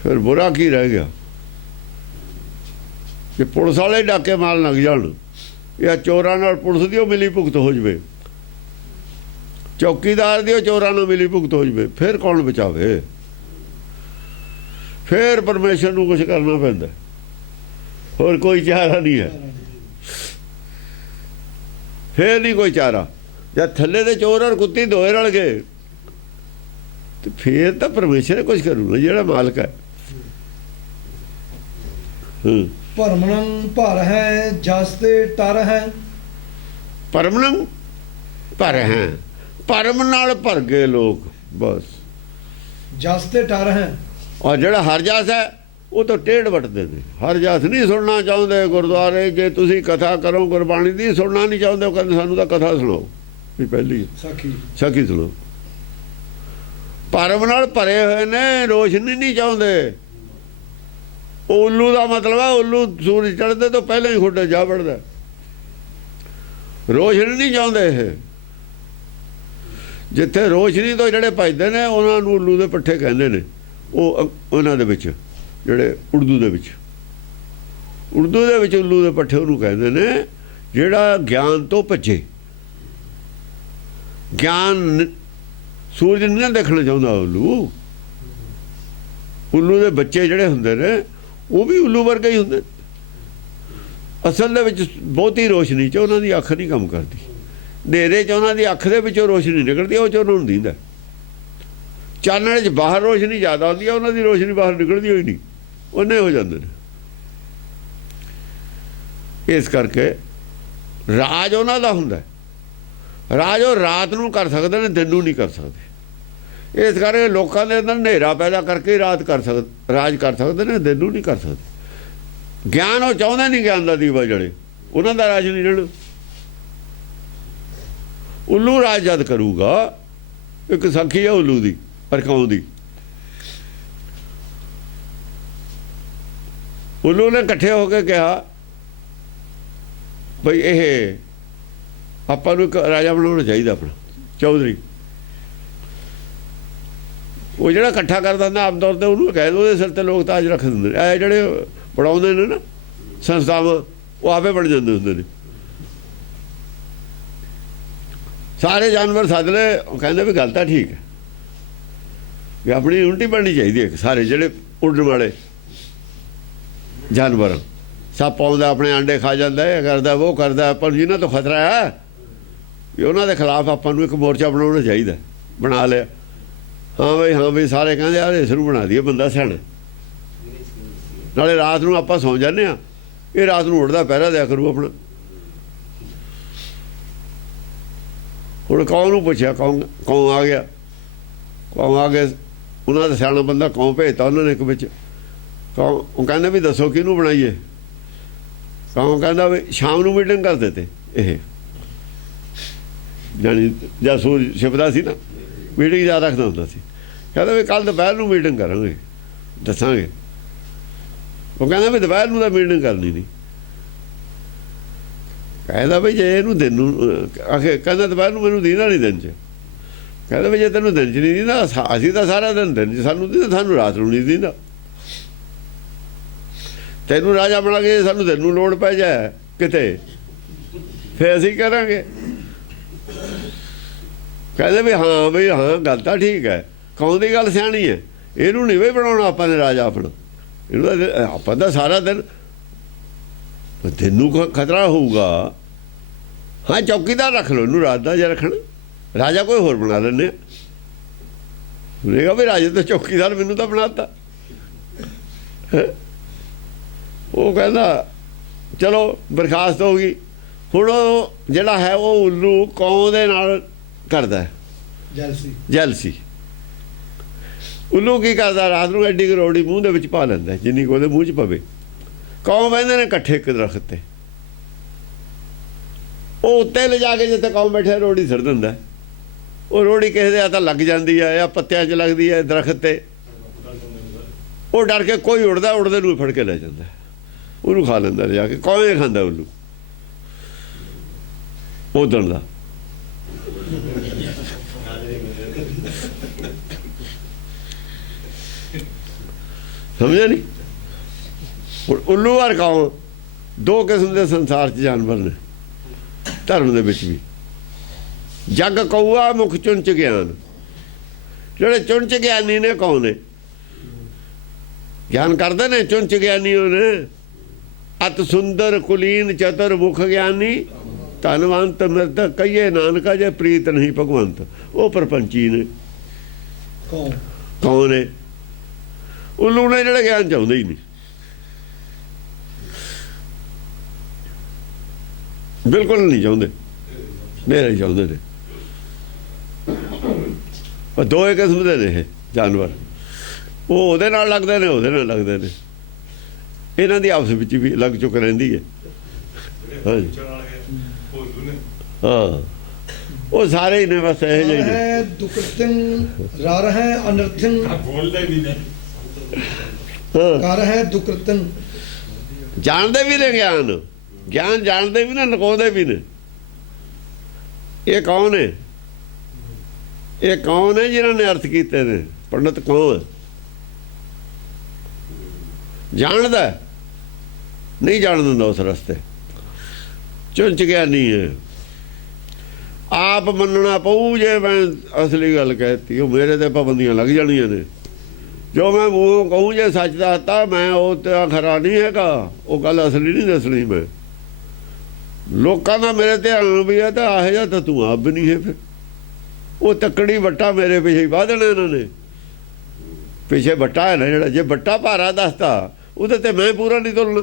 ਫਿਰ ਬੁਰਾ ਕੀ ਰਹਿ ਗਿਆ? ਜੇ ਪੁਲਿਸ ਵਾਲੇ ਡਾਕੇ ਮਾਰਨ ਲੱਗ ਜਾਣ ਜਾਂ ਚੋਰਾਂ ਨਾਲ ਪੁਲਿਸ ਦੀ ਉਹ ਮਿਲੀ ਭੁਗਤ ਹੋ ਜਵੇ, ਚੌਕੀਦਾਰ ਦੀ ਉਹ ਚੋਰਾਂ ਨਾਲ ਮਿਲੀ ਭੁਗਤ ਹੋ ਜਵੇ, ਫਿਰ ਕੌਣ ਬਚਾਵੇ? ਫਿਰ ਪਰਮੇਸ਼ਰ ਨੂੰ ਕੁਝ ਕਰਨਾ ਪੈਂਦਾ, ਹੋਰ ਕੋਈ ਚਾਰਾ ਨਹੀਂ ਹੈ। ਫਿਰ ਨਹੀਂ ਕੋਈ ਚਾਰਾ। ਜਦ ਥੱਲੇ ਦੇ ਚੋਰ ਔਰ ਕੁੱਤੀ ਦੋਏ ਰਲ ਗਏ ਤੇ ਫਿਰ ਤਾਂ ਪਰਮੇਸ਼ਰ ਕੁਝ ਕਰੂਗਾ, ਜਿਹੜਾ ਮਾਲਕ ਹੈ। ਭਰਮਣੰ ਭਰ ਹੈ ਜਸ ਤੇ ਟਰ ਹੈ। ਪਰਮਨੰ ਭਰ ਹੈ, ਪਰਮ ਨਾਲ ਭਰ ਗਏ ਲੋਕ ਬਸ। ਜਸ ਤੇ ਟਰ ਹੈ। ਔਰ ਜਿਹੜਾ ਹਰ ਜਾਸ ਹੈ ਉਹ ਤਾਂ ਟੇਢ ਵੱਟਦੇ ਨੇ। ਹਰ ਜਾਸ ਨਹੀਂ ਸੁਣਨਾ ਚਾਹੁੰਦੇ ਗੁਰਦੁਆਰੇ। ਜੇ ਤੁਸੀਂ ਕਥਾ ਕਰੋ ਗੁਰਬਾਣੀ ਦੀ, ਸੁਣਨਾ ਨਹੀਂ ਚਾਹੁੰਦੇ। ਉਹ ਕਹਿੰਦੇ ਸਾਨੂੰ ਤਾਂ ਕਥਾ ਸੁਣਾਓ, ਵੀ ਪਹਿਲੀ ਸਾਖੀ ਸੁਣੋ। ਪਰਮ ਨਾਲ ਭਰੇ ਹੋਏ ਨੇ, ਰੋਸ਼ਨੀ ਨਹੀਂ ਚਾਹੁੰਦੇ। ਉੱਲੂ ਦਾ ਮਤਲਬ ਹੈ ਉੱਲੂ ਸੂਰਜ ਚੜ੍ਹਦੇ ਤੋਂ ਪਹਿਲਾਂ ਹੀ ਖੁੱਡੇ ਜਾ ਵੜਦਾ। ਰੋਸ਼ਨੀ ਨਹੀਂ ਚਾਹੁੰਦੇ ਇਹ। ਜਿੱਥੇ ਰੋਸ਼ਨੀ ਤੋਂ ਜਿਹੜੇ ਭਜਦੇ ਨੇ ਉਹਨਾਂ ਨੂੰ ਉੱਲੂ ਦੇ ਪੱਠੇ ਕਹਿੰਦੇ ਨੇ। ਉਹ ਉਹਨਾਂ ਦੇ ਵਿੱਚ ਜਿਹੜੇ ਉਰਦੂ ਦੇ ਵਿੱਚ ਉੱਲੂ ਦੇ ਪੱਠੇ ਉਹਨੂੰ ਕਹਿੰਦੇ ਨੇ, ਜਿਹੜਾ ਗਿਆਨ ਤੋਂ ਭੱਜੇ। ਗਿਆਨ ਸੂਰਜ ਨਹੀਂ ਦੇਖਣਾ ਚਾਹੁੰਦਾ ਉੱਲੂ ਦੇ ਬੱਚੇ ਜਿਹੜੇ ਹੁੰਦੇ ਨੇ ਉਹ ਵੀ ਉੱਲੂ ਵਰਗੇ ਹੀ ਹੁੰਦੇ। ਅਸਲ ਦੇ ਵਿੱਚ ਬਹੁਤੀ ਰੋਸ਼ਨੀ 'ਚ ਉਹਨਾਂ ਦੀ ਅੱਖ ਨਹੀਂ ਕੰਮ ਕਰਦੀ। ਹਨੇਰੇ 'ਚ ਉਹਨਾਂ ਦੀ ਅੱਖ ਦੇ ਵਿੱਚੋਂ ਰੋਸ਼ਨੀ ਨਿਕਲਦੀ, ਉਹ 'ਚ ਉਹਨਾਂ ਨੂੰ ਦਿੰਦਾ। ਚਾਨਣ 'ਚ ਬਾਹਰ ਰੋਸ਼ਨੀ ਜ਼ਿਆਦਾ ਆਉਂਦੀ ਹੈ, ਉਹਨਾਂ ਦੀ ਰੋਸ਼ਨੀ ਬਾਹਰ ਨਿਕਲਦੀ ਹੋਈ ਨਹੀਂ, ਉਹਨੇ ਹੋ ਜਾਂਦੇ ਨੇ। ਇਸ ਕਰਕੇ ਰਾਜ ਉਹਨਾਂ ਦਾ ਹੁੰਦਾ। ਰਾਜ ਉਹ ਰਾਤ ਨੂੰ ਕਰ ਸਕਦੇ ਨੇ, ਦਿਨ ਨੂੰ ਨਹੀਂ ਕਰ ਸਕਦੇ। ਇਸ ਕਰਕੇ ਲੋਕਾਂ ਦੇ ਅੰਦਰ ਹਨੇਰਾ ਪੈਦਾ ਕਰਕੇ ਰਾਜ ਕਰ ਸਕਦੇ ਨੇ, ਦਿਨ ਨੂੰ ਨਹੀਂ ਕਰ ਸਕਦੇ। ਗਿਆਨ ਉਹ ਚਾਹੁੰਦੇ ਨਹੀਂ, ਗਿਆਨ ਦਾ ਦੀਵਾ ਜਲੇ, ਉਹਨਾਂ ਦਾ ਰਾਜ ਨਹੀਂ ਰਹਿਣਾ। ਉੱਲੂ ਰਾਜ ਜਦ ਕਰੂਗਾ, ਇੱਕ ਸਾਖੀ ਹੈ ਉੱਲੂ ਦੀ ਪਰਕਾਉਂ ਦੀ। ਉੱਲੂ ਨੇ ਇਕੱਠੇ ਹੋ ਕੇ ਕਿਹਾ ਬਈ ਇਹ ਆਪਾਂ ਨੂੰ ਇੱਕ ਰਾਜਾ ਬਣਾਉਣਾ ਚਾਹੀਦਾ ਆਪਣਾ, ਚੌਧਰੀ। ਉਹ ਜਿਹੜਾ ਇਕੱਠਾ ਕਰਦਾ ਹੁੰਦਾ ਆਮ ਤੌਰ ਤੇ ਉਹਨੂੰ ਕਹਿ ਦੋ, ਉਹਦੇ ਸਿਰ ਤੇ ਲੋਕ ਤਾਜ ਰੱਖ ਦਿੰਦੇ ਨੇ। ਇਹ ਜਿਹੜੇ ਬਣਾਉਂਦੇ ਨੇ ਨਾ ਸੰਸਥਾਵਾਂ ਉਹ ਆਪੇ ਬਣ ਜਾਂਦੇ ਹੁੰਦੇ ਨੇ। ਸਾਰੇ ਜਾਨਵਰ ਸੱਦ ਲਏ, ਉਹ ਕਹਿੰਦੇ ਵੀ ਗੱਲ ਤਾਂ ਠੀਕ ਹੈ ਵੀ ਆਪਣੀ ਯੂਨਿਟੀ ਬਣਨੀ ਚਾਹੀਦੀ ਹੈ। ਸਾਰੇ ਜਿਹੜੇ ਉੱਡਣ ਵਾਲੇ ਜਾਨਵਰ, ਸੱਪ ਆਉਂਦਾ ਆਪਣੇ ਆਂਡੇ ਖਾ ਜਾਂਦਾ, ਇਹ ਕਰਦਾ ਉਹ ਕਰਦਾ, ਆਪਾਂ ਨੂੰ ਜਿਹਨਾਂ ਤੋਂ ਖਤਰਾ ਹੈ ਵੀ ਉਹਨਾਂ ਦੇ ਖਿਲਾਫ ਆਪਾਂ ਨੂੰ ਇੱਕ ਮੋਰਚਾ ਬਣਾਉਣਾ ਚਾਹੀਦਾ। ਬਣਾ ਲਿਆ, ਹਾਂ ਬਈ ਸਾਰੇ ਕਹਿੰਦੇ ਯਾਰ ਇਸ ਨੂੰ ਬਣਾ ਦਈਏ ਬੰਦਾ ਸਿਆਣਾ, ਨਾਲੇ ਰਾਤ ਨੂੰ ਆਪਾਂ ਸੌਂ ਜਾਂਦੇ ਹਾਂ, ਇਹ ਰਾਤ ਨੂੰ ਉੱਡਦਾ ਪਹਿਰਾ ਦਿਆ ਕਰੂ ਆਪਣਾ। ਹੁਣ ਕੌਣ ਨੂੰ ਪੁੱਛਿਆ, ਕੌਣ ਆ ਗਿਆ, ਉਹਨਾਂ ਦਾ ਸਿਆਣਾ ਬੰਦਾ ਕੌਣ ਭੇਜਤਾ ਉਹਨਾਂ ਨੇ ਇੱਕ ਵਿੱਚ। ਉਹ ਕਹਿੰਦਾ ਵੀ ਦੱਸੋ ਕਿਹਨੂੰ ਬਣਾਈਏ। ਕੌਣ ਕਹਿੰਦਾ ਵੀ ਸ਼ਾਮ ਨੂੰ ਮੀਟਿੰਗ ਕਰਦੇ ਤੇ ਇਹ ਜਾਨੀ ਜਾਸੂਸ ਛਿਪਦਾ ਸੀ ਨਾ, ਮੀਟਿੰਗ ਯਾਦ ਰੱਖਦਾ ਹੁੰਦਾ ਸੀ। ਕਹਿੰਦਾ ਵੀ ਕੱਲ੍ਹ ਦੁਪਹਿਰ ਨੂੰ ਮੀਟਿੰਗ ਕਰਾਂਗੇ, ਦੱਸਾਂਗੇ। ਉਹ ਕਹਿੰਦਾ ਵੀ ਦੁਪਹਿਰ ਨੂੰ ਤਾਂ ਮੀਟਿੰਗ ਕਰਨੀ ਨਹੀਂ। ਕਹਿੰਦਾ ਵੀ ਜੇ ਇਹਨੂੰ ਦਿਨ ਨੂੰ ਆਖੇ, ਕਹਿੰਦਾ ਦੁਪਹਿਰ ਨੂੰ ਮੈਨੂੰ ਦੀਨਾ ਨਹੀਂ ਦਿਨ 'ਚ। ਕਹਿੰਦਾ ਵੀ ਜੇ ਤੈਨੂੰ ਦਿਨ 'ਚ ਨਹੀਂ ਦੀਂਦਾ, ਅਸੀਂ ਤਾਂ ਸਾਰਾ ਦਿਨ ਦਿਨ 'ਚ ਸਾਨੂੰ ਦੀਂਦਾ, ਸਾਨੂੰ ਰਾਤ ਨੂੰ ਨਹੀਂ ਦੀਂਦਾ। ਤੈਨੂੰ ਰਾਜਾ ਬਣਾ ਕੇ ਸਾਨੂੰ ਦਿਨ ਨੂੰ ਲੋੜ ਪੈ ਜਾਏ ਕਿਤੇ, ਫਿਰ ਅਸੀਂ ਕਰਾਂਗੇ। ਕਹਿੰਦੇ ਵੀ ਹਾਂ ਗੱਲ ਤਾਂ ਠੀਕ ਹੈ, ਕੌਣ ਦੀ ਗੱਲ ਸਿਆਣੀ ਹੈ, ਇਹਨੂੰ ਨਹੀਂ ਵੀ ਬਣਾਉਣਾ ਆਪਾਂ ਨੇ ਰਾਜਾ ਆਪਣਾ, ਇਹਨੂੰ ਤਾਂ ਆਪਾਂ ਤਾਂ ਸਾਰਾ ਦਿਨ ਨੂੰ ਖਤਰਾ ਹੋਊਗਾ। ਹਾਂ ਚੌਕੀਦਾਰ ਰੱਖ ਲਓ ਇਹਨੂੰ ਰਾਤ ਦਾ, ਜੇ ਰੱਖਣਾ ਰਾਜਾ ਕੋਈ ਹੋਰ ਬਣਾ ਲੈਂਦੇ ਆ। ਬੋਲੇਗਾ ਵੀ ਰਾਜੇ ਤਾਂ ਚੌਕੀਦਾਰ ਮੈਨੂੰ ਤਾਂ ਬਣਾਤਾ। ਉਹ ਕਹਿੰਦਾ ਚਲੋ ਬਰਖਾਸਤ ਹੋ ਗਈ। ਹੁਣ ਉਹ ਜਿਹੜਾ ਹੈ ਉਹ ਉੱਲੂ ਕੌਮ ਦੇ ਨਾਲ ਕਰਦਾ ਜੈਲਸੀ। ਉੱਲੂ ਕੀ ਕਰਦਾ, ਰਾਤ ਨੂੰ ਐਡੀ ਕਰੋੜੀ ਮੂੰਹ ਦੇ ਵਿੱਚ ਪਾ ਲੈਂਦਾ, ਜਿੰਨੀ ਕੁ ਉਹਦੇ ਮੂੰਹ 'ਚ ਪਵੇ। ਕੌਮ ਬਹਿੰਦੇ ਨੇ ਇਕੱਠੇ ਇੱਕ ਦਰਖਤ 'ਤੇ, ਉਹ ਉੱਤੇ ਲਿਜਾ ਕੇ ਜਿੱਥੇ ਕੌਮ ਬੈਠੇ ਰੋੜੀ ਸਿਰ ਦਿੰਦਾ। ਉਹ ਰੋੜੀ ਕਿਸੇ ਦੇ ਤਾਂ ਲੱਗ ਜਾਂਦੀ ਹੈ ਜਾਂ ਪੱਤਿਆਂ 'ਚ ਲੱਗਦੀ ਹੈ ਦਰਖਤ 'ਤੇ, ਉਹ ਡਰ ਕੇ ਕੋਈ ਉੜਦੇ ਨੂੰ ਫੜ ਕੇ ਲੈ ਜਾਂਦਾ, ਉਹਨੂੰ ਖਾ ਲੈਂਦਾ ਲਿਜਾ ਕੇ। ਕੌਵੇਂ ਖਾਂਦਾ ਉੱਲੂ ਉਦਣ ਦਾ। ਸਮਝਿਆ ਨਹੀਂ? ਉੱਲੂ ਔਰ ਕੌਮ ਦੋ ਕਿਸਮ ਦੇ ਸੰਸਾਰ 'ਚ ਜਾਨਵਰ ਨੇ, ਧਰਮ ਦੇ ਵਿੱਚ ਵੀ। ਜੱਗ ਕਊਆ ਮੁਖ ਚੁੰਚ ਗਿਆਨ, ਜਿਹੜੇ ਚੁੰਚ ਗਿਆਨੀ ਨੇ ਕੌਣ ਨੇ, ਗਿਆਨ ਕਰਦੇ ਨੇ ਚੁੰਚ ਗਿਆਨੀ ਉਹਨੇ। ਅਤ ਸੁੰਦਰ ਕੁਲੀਨ ਚਤੁਰ ਮੁਖ ਗਿਆਨੀ, ਧਨਵੰਤ ਮਿਰਤ ਕਹੀਏ ਨਾਨਕਾ ਜੇ ਪ੍ਰੀਤ ਨਹੀਂ ਭਗਵੰਤ। ਉਹ ਪਰਪੰਚੀ ਨੇ। ਕੌਣ ਨੇ? ਉੱਲੂ ਨੇ, ਜਿਹੜੇ ਗਿਆਨ ਚਾਹੁੰਦੇ ਹੀ ਨਹੀਂ, ਬਿਲਕੁਲ ਨਹੀਂ ਚਾਹੁੰਦੇ, ਮੇਰੇ ਚਾਹੁੰਦੇ ਨੇ। ਉਹ ਦੋ ਹੀ ਕਿਸਮ ਦੇ ਨੇ ਇਹ ਜਾਨਵਰ। ਉਹ ਉਹਦੇ ਨਾਲ ਲੱਗਦੇ ਨੇ, ਉਹਦੇ ਨਾਲ ਲੱਗਦੇ ਨੇ। ਇਹਨਾਂ ਦੀ ਆਪਸ ਵਿੱਚ ਵੀ ਲੱਗ ਚੁੱਕ ਰਹਿੰਦੀ ਹੈ। ਹਾਂਜੀ ਹਾਂ, ਉਹ ਸਾਰੇ ਹੀ ਨੇ ਬਸ ਇਹ ਜਿਹੇ ਨੇ। ਦੁਕ੍ਰਿਤੰ ਰਾਰ ਹੈ ਅਨਰਥੰ, ਬੋਲਦੇ ਵੀ ਨੇ, ਕਰ ਹੈ ਦੁਕ੍ਰਿਤੰ। ਜਾਣਦੇ ਵੀ ਨੇ ਗਿਆਨ ਜਾਣਦੇ ਵੀ ਨੇ, ਨਕਾਉਂਦੇ ਵੀ ਨੇ। ਇਹ ਕੌਣ ਹੈ? ਇਹ ਕੌਣ ਹੈ ਜਿਨ੍ਹਾਂ ਨੇ ਅਰਥ ਕੀਤੇ ਨੇ? ਪੰਡਤ ਕੌਣ ਹੈ? ਜਾਣਦਾ ਨਹੀਂ, ਜਾਣ ਦਿੰਦਾ ਉਸ ਰਸਤੇ। ਚੁੰਚ ਗਿਆ ਨਹੀਂ ਹੈ। ਆਪ ਮੰਨਣਾ ਪਊ। ਜੇ ਮੈਂ ਅਸਲੀ ਗੱਲ ਕਹਿਤੀ, ਉਹ ਮੇਰੇ ਤੇ ਪਾਬੰਦੀਆਂ ਲੱਗ ਜਾਣੀਆਂ ਨੇ। ਜੋ ਮੈਂ ਮੂੰਹੋਂ ਕਹੂੰ ਜੇ ਸੱਚ ਦੱਸਤਾ, ਮੈਂ ਉਹ ਤਾਂ ਖਰਾ ਨਹੀਂ ਹੈਗਾ, ਉਹ ਗੱਲ ਅਸਲੀ ਨਹੀਂ ਦੱਸਣੀ। ਮੈਂ ਲੋਕਾਂ ਦਾ ਮੇਰੇ ਧਿਆਨ ਵੀ ਹੈ ਤਾਂ ਆਹ ਜਿਹਾ ਤਾਂ ਤੂੰ ਆਪ ਵੀ ਨਹੀਂ ਹੈ। ਫਿਰ ਉਹ ਤੱਕੜੀ ਵੱਟਾ ਮੇਰੇ ਪਿੱਛੇ ਹੀ ਵਾਹ ਦੇਣਾ ਇਹਨਾਂ ਨੇ। ਪਿੱਛੇ ਵੱਟਾ ਹੈ ਨਾ ਜਿਹੜਾ, ਜੇ ਵੱਟਾ ਭਾਰਾ ਦੱਸਦਾ ਉਹਦੇ ਤੇ ਮੈਂ ਪੂਰਾ ਨਹੀਂ ਤੁਰਨਾ।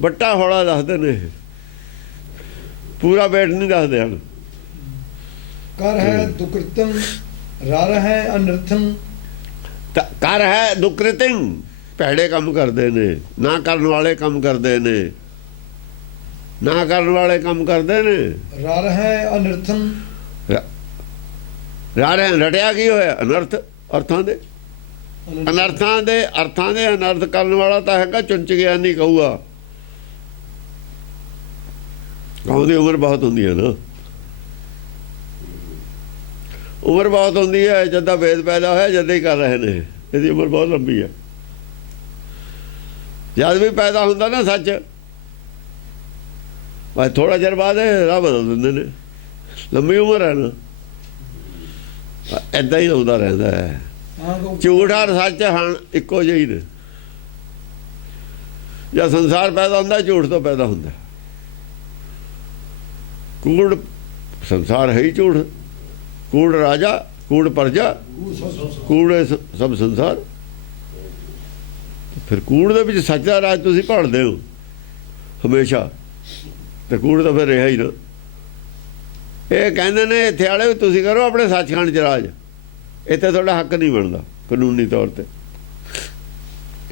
ਵੱਟਾ ਹੌਲਾ ਦੱਸਦੇ ਨੇ, ਪੂਰਾ ਵੇਟ ਨਹੀਂ ਦੱਸਦੇ ਹਨ। ਕਰ ਹੈ ਦੁਕ੍ਰਿਤੰ ਰਾਰ ਹੈ ਅਨਰਥੰ। ਕਰ ਹੈ ਦੁਕ੍ਰਿਤੰ, ਭੈੜੇ ਕੰਮ ਕਰਦੇ ਨੇ, ਨਾ ਕਰਨ ਵਾਲੇ ਕੰਮ ਕਰਦੇ ਨੇ, ਨਾ ਕਰਨ ਵਾਲੇ ਕੰਮ ਕਰਦੇ ਨੇ। ਰਾਰ ਹੈ ਅਨਰਥੰ, ਰਟਿਆ ਕੀ ਹੋਇਆ? ਅਨਰਥ, ਅਰਥਾਂ ਦੇ। ਅਨਰਥਾਂ ਦੇ ਅਰਥਾਂ ਦੇ ਅਨਰਥ ਕਰਨ ਵਾਲਾ ਤਾਂ ਹੈਗਾ ਚੁੰਚ ਗਿਆਨੀ ਕਹੂਗਾ। ਕਹੂੰ ਦੀ ਉਮਰ ਬਹੁਤ ਹੁੰਦੀ ਹੈ ਨਾ, ਉਮਰ ਬਹੁਤ ਹੁੰਦੀ ਹੈ। ਜਦ ਦਾ ਵੇਦ ਪੈਦਾ ਹੋਇਆ ਜਦ ਹੀ ਕਰ ਰਹੇ ਨੇ। ਇਹਦੀ ਉਮਰ ਬਹੁਤ ਲੰਬੀ ਹੈ। ਜਦ ਵੀ ਪੈਦਾ ਹੁੰਦਾ ਨਾ ਸੱਚ, ਬਸ ਥੋੜਾ ਚਿਰ ਬਾਅਦ ਰਾਹ ਬਦਲ ਦਿੰਦੇ ਨੇ। ਲੰਮੀ ਉਮਰ ਹੈ ਨਾ, ਏਦਾਂ ਹੀ ਆਉਂਦਾ ਰਹਿੰਦਾ ਹੈ। ਝੂਠ ਔਰ ਸੱਚ ਹਨ ਇੱਕੋ ਜਿਹੀ ਨੇ। ਜਦ ਸੰਸਾਰ ਪੈਦਾ ਹੁੰਦਾ ਝੂਠ ਤੋਂ ਪੈਦਾ ਹੁੰਦਾ। ਕੂੜ ਸੰਸਾਰ ਹੈ ਹੀ ਝੂਠ। ਕੂੜ ਰਾਜਾ, ਕੂੜ ਪ੍ਰਜਾ, ਕੂੜ ਸਭ ਸੰਸਾਰ। ਫਿਰ ਕੂੜ ਦੇ ਵਿੱਚ ਸੱਚ ਦਾ ਰਾਜ ਤੁਸੀਂ ਭਾਲਦੇ ਹੋ ਹਮੇਸ਼ਾ, ਤੇ ਕੂੜ ਤਾਂ ਫਿਰ ਰਿਹਾ ਹੀ ਨਾ। ਇਹ ਕਹਿੰਦੇ ਨੇ ਇੱਥੇ ਵਾਲੇ ਵੀ ਤੁਸੀਂ ਕਰੋ ਆਪਣੇ ਸੱਚਖੰਡ 'ਚ ਰਾਜ, ਇੱਥੇ ਤੁਹਾਡਾ ਹੱਕ ਨਹੀਂ ਬਣਦਾ ਕਾਨੂੰਨੀ ਤੌਰ ਤੇ।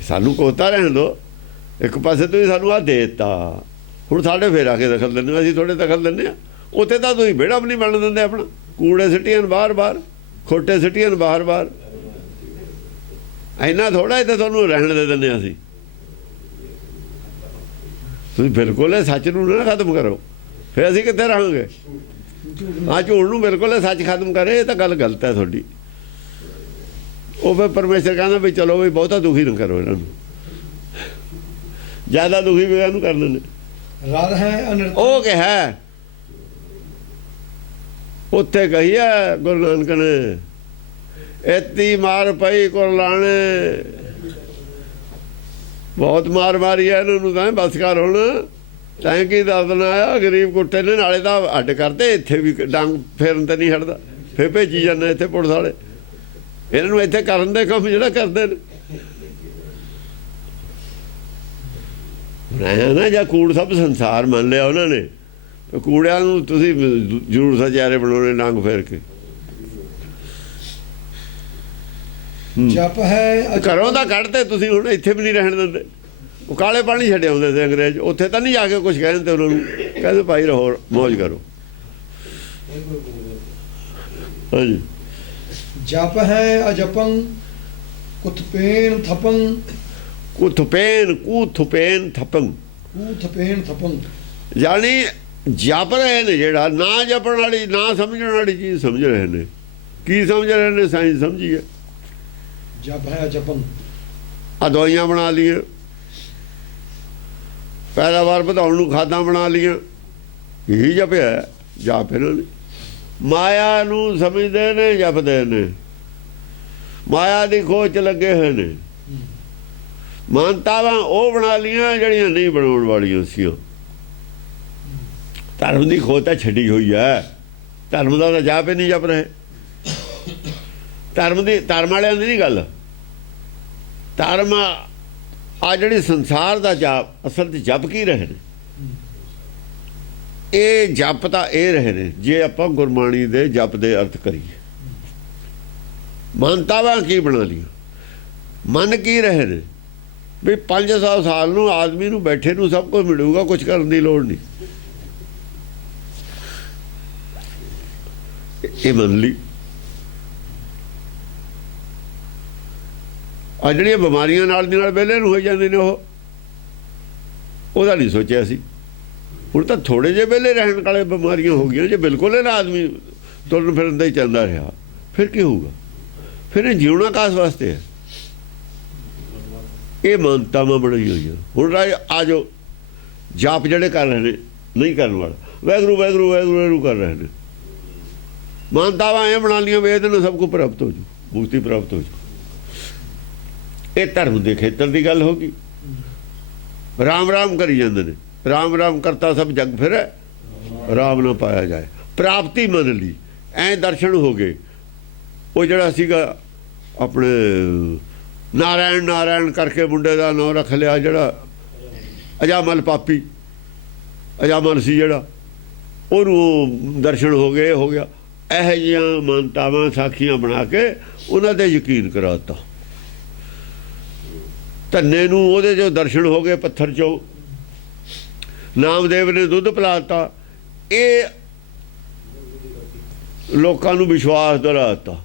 ਸਾਨੂੰ ਕੋਤਾ ਰਹਿਣ ਦਿਓ। ਇੱਕ ਪਾਸੇ ਤੁਸੀਂ ਸਾਨੂੰ ਆਹ ਦੇ ਦਿੱਤਾ, ਹੁਣ ਸਾਡੇ ਫੇਰ ਆ ਕੇ ਦਖਲ ਦਿੰਦੇ, ਅਸੀਂ ਤੁਹਾਡੇ ਦਖਲ ਦਿੰਦੇ ਹਾਂ। ਉੱਥੇ ਤਾਂ ਤੁਸੀਂ ਵਿਹੜਾ ਵੀ ਨਹੀਂ ਬਣ ਦਿੰਦੇ ਆਪਣਾ। ਕੂੜੇ ਸਿੱਟੀਆਂ ਬਾਰ-ਬਾਰ, ਖੋਟੇ ਸਿੱਟੀਆਂ ਬਾਰ-ਬਾਰ। ਇੰਨਾ ਥੋੜ੍ਹਾ ਇੱਥੇ ਤੁਹਾਨੂੰ ਰਹਿਣ ਦੇ ਦਿੰਦੇ ਅਸੀਂ। ਤੁਸੀਂ ਬਿਲਕੁਲ ਇਹ ਸੱਚ ਨੂੰ ਨਾ ਖਤਮ ਕਰੋ, ਫਿਰ ਅਸੀਂ ਕਿੱਥੇ ਰਹਾਂਗੇ। ਹਾਂ, ਝੂਠ ਨੂੰ ਬਿਲਕੁਲ ਇਹ ਸੱਚ ਖਤਮ ਕਰੇ, ਇਹ ਤਾਂ ਗੱਲ ਗਲਤ ਹੈ ਤੁਹਾਡੀ। ਉਹ ਫਿਰ ਪਰਮੇਸ਼ਰ ਕਹਿੰਦਾ ਵੀ ਚਲੋ ਵੀ ਬਹੁਤਾ ਦੁਖੀ ਨਾ ਕਰੋ ਇਹਨਾਂ ਨੂੰ, ਜ਼ਿਆਦਾ ਦੁਖੀ ਵੀ ਇਹਨੂੰ ਕਰ ਦਿੰਦੇ। ਉਹ ਕਿਹਾ ਉੱਥੇ ਕਹੀ ਹੈ ਗੁਰੂ ਨਾਨਕ ਨੇ, ਐਤੀ ਮਾਰ ਪਈ ਕੁਰਲਾਣੇ, ਬਹੁਤ ਮਾਰ ਮਾਰੀ ਹੈ ਇਹਨਾਂ ਨੂੰ, ਤਾਂ ਬਸ ਕਰ ਹੁਣ, ਤੈਂ ਕੀ ਦਰਦ ਨਾ ਆਇਆ। ਗਰੀਬ ਕੁੱਟੇ ਨੇ, ਨਾਲੇ ਤਾਂ ਅੱਡ ਕਰਦੇ, ਇੱਥੇ ਵੀ ਡੰਗ ਫੇਰਨ ਤੇ ਨਹੀਂ ਹਟਦਾ, ਫਿਰ ਭੇਜੀ ਜਾਂਦੇ ਇੱਥੇ ਪੁਲਿਸ ਵਾਲੇ। ਇਹਨਾਂ ਨੂੰ ਇੱਥੇ ਕਰਨ ਦੇ ਕੰਮ ਜਿਹੜਾ ਕਰਦੇ ਨੇ ਨਾ। ਜਾਂ ਕੂੜ ਸਭ ਸੰਸਾਰ ਮੰਨ ਲਿਆ ਉਹਨਾਂ ਨੇ, ਕੂੜਿਆਂ ਨੂੰ ਤੁਸੀਂ ਜ਼ਰੂਰ ਸਚਿਆਰੇ ਬਣਾਉਣੇ ਡੰਗ ਫੇਰ ਕੇ। ਜਪ ਹੈ ਘਰੋਂ ਤਾਂ ਕੱਢਦੇ ਤੁਸੀਂ, ਹੁਣ ਇੱਥੇ ਵੀ ਨਹੀਂ ਰਹਿਣ ਦਿੰਦੇ। ਉਹ ਕਾਲੇ ਪਾਣੀ ਛੱਡੇ ਆਉਂਦੇ ਸੀ ਅੰਗਰੇਜ਼, ਉੱਥੇ ਤਾਂ ਨਹੀਂ ਜਾ ਕੇ ਕੁਛ ਕਹਿੰਦੇ ਉਹਨਾਂ ਨੂੰ, ਕਹਿੰਦੇ ਭਾਈ ਰਹੋ ਮੌਜ ਕਰੋ। ਹਾਂਜੀ, ਜਪ ਹੈ ਅਜਪੰ ਕੁਥਪੇਨ ਥਪੰ, ਕੁਥਪੇਨ ਕੁਥਪੇਨ ਥਪੰ, ਕੁਥਪੇਨ ਥਪੰ। ਜਾਣੀ ਜਪ ਰਹੇ ਨੇ, ਜਿਹੜਾ ਨਾ ਜਪਣ ਵਾਲੀ, ਨਾ ਸਮਝਣ ਵਾਲੀ ਚੀਜ਼ ਸਮਝ ਰਹੇ ਨੇ। ਕੀ ਸਮਝ ਰਹੇ ਨੇ? ਸਾਇੰਸ ਸਮਝੀ ਹੈ। ਜਪ ਹੈ ਅਜਪੰ, ਆ ਦਵਾਈਆਂ ਬਣਾ ਲਈਆਂ, ਪੈਦਾਵਾਰ ਵਧਾਉਣ ਨੂੰ ਖਾਦਾਂ ਬਣਾ ਲਈਆਂ, ਇਹੀ ਜਪਿਆ। ਜਪ ਇਹਨਾਂ ਨੇ ਮਾਇਆ ਨੂੰ ਸਮਝਦੇ ਨੇ, ਜਪਦੇ ਨੇ, ਮਾਇਆ ਦੀ ਖੋਜ 'ਚ ਲੱਗੇ ਹੋਏ ਨੇ। ਮਾਨਤਾਵਾਂ ਉਹ ਬਣਾ ਲਈਆਂ ਜਿਹੜੀਆਂ ਨਹੀਂ ਬਣਾਉਣ ਵਾਲੀਆਂ ਸੀ। ਧਰਮ ਦੀ ਖੋਜ ਤਾਂ ਛੱਡੀ ਹੋਈ ਹੈ। ਧਰਮ ਦਾ ਤਾਂ ਜਾਪ ਹੀ ਨਹੀਂ ਜਪ ਰਹੇ। ਧਰਮ ਵਾਲਿਆਂ ਦੀ ਨਹੀਂ ਗੱਲ। ਧਰਮ ਆ ਜਿਹੜੀ ਸੰਸਾਰ ਦਾ ਜਾਪ, ਅਸਲ 'ਚ ਜਪ ਕੀ ਰਹੇ ਨੇ? ਇਹ ਜਪ ਤਾਂ ਇਹ ਰਹੇ ਨੇ, ਜੇ ਆਪਾਂ ਗੁਰਬਾਣੀ ਦੇ ਜਪ ਦੇ ਅਰਥ ਕਰੀਏ। ਮਾਨਤਾਵਾਂ ਕੀ ਬਣਾ ਲਈਆਂ? ਮਨ ਕੀ ਰਹੇ ਨੇ ਵੀ 500 ਸਾਲ ਨੂੰ ਆਦਮੀ ਨੂੰ ਬੈਠੇ ਨੂੰ ਸਭ ਕੁਝ ਮਿਲੂਗਾ, ਕੁਝ ਕਰਨ ਦੀ ਲੋੜ ਨਹੀਂ। ਇਹ ਮੰਨ ਲਈ। ਆ ਜਿਹੜੀਆਂ ਬਿਮਾਰੀਆਂ ਨਾਲ ਦੀ ਨਾਲ ਵਿਹਲੇ ਨੂੰ ਹੋ ਜਾਂਦੇ ਨੇ, ਉਹਦਾ ਨਹੀਂ ਸੋਚਿਆ ਸੀ। ਹੁਣ ਤਾਂ ਥੋੜੇ ਜਿਹੇ ਵਿਹਲੇ ਰਹਿਣ ਵਾਲੇ ਬਿਮਾਰੀਆਂ ਹੋ ਗਈਆਂ। ਜੇ ਬਿਲਕੁਲ ਇਹ ਆਦਮੀ ਤੁਰਨ ਫਿਰਨ ਦਾ ਹੀ ਚੱਲਦਾ ਰਿਹਾ, ਫਿਰ ਕੀ ਹੋਊਗਾ? ਫਿਰ ਇਹ ਜਿਉਣਾ ਕਾਸ ਵਾਸਤੇ ਹੈ। ਇਹ ਮਾਨਤਾਵਾਂ ਬਣਾਈ ਹੋਈਆਂ। ਹੁਣ ਆ ਜੋ ਜਾਪ ਜਿਹੜੇ ਕਰ ਰਹੇ ਨੇ, ਨਹੀਂ ਕਰਨ ਵਾਲਾ, ਵਾਹਿਗੁਰੂ ਵਾਹਿਗੁਰੂ ਵਾਹਿਗੁਰੂ ਕਰ ਰਹੇ ਨੇ। ਮਾਨਤਾਵਾਂ ਇਹ ਬਣਾ ਲਈਆਂ ਵੀ ਇਹਦੇ ਨਾਲ ਸਭ ਕੁਝ ਪ੍ਰਾਪਤ ਹੋ ਜੂ, ਮੁਕਤੀ ਪ੍ਰਾਪਤ ਹੋ ਜੂ। ਇਹ ਧਰਮ ਦੇ ਖੇਤਰ ਦੀ ਗੱਲ ਹੋ ਗਈ। ਰਾਮ ਰਾਮ ਕਰੀ ਜਾਂਦੇ ਨੇ, ਰਾਮ ਰਾਮ ਕਰਤਾ ਸਭ ਜਗ ਫਿਰੈ, ਰਾਮ ਨਾ ਪਾਇਆ ਜਾਏ। ਪ੍ਰਾਪਤੀ ਮੰਨ ਲਈ, ਐਂ ਦਰਸ਼ਨ ਹੋ ਗਏ। ਉਹ ਜਿਹੜਾ ਸੀਗਾ ਆਪਣੇ ਨਾਰਾਇਣ ਨਾਰਾਇਣ ਕਰਕੇ ਮੁੰਡੇ ਦਾ ਨਾਂ ਰੱਖ ਲਿਆ, ਜਿਹੜਾ ਅਜਾਮਲ ਪਾਪੀ ਅਜਾਮਲ ਸੀ ਜਿਹੜਾ, ਉਹਨੂੰ ਦਰਸ਼ਨ ਹੋ ਗਏ, ਹੋ ਗਿਆ। ਇਹੋ ਜਿਹੀਆਂ ਮਾਨਤਾਵਾਂ ਸਾਖੀਆਂ ਬਣਾ ਕੇ ਉਹਨਾਂ 'ਤੇ ਯਕੀਨ ਕਰਾਤਾ। ਧੰਨੇ ਨੂੰ ਉਹਦੇ 'ਚੋਂ ਦਰਸ਼ਨ ਹੋ ਗਏ, ਪੱਥਰ 'ਚੋਂ। ਨਾਮਦੇਵ ਨੇ ਦੁੱਧ ਪਿਲਾਤਾ। ਇਹ ਲੋਕਾਂ ਨੂੰ ਵਿਸ਼ਵਾਸ ਦਿਲਾਤਾ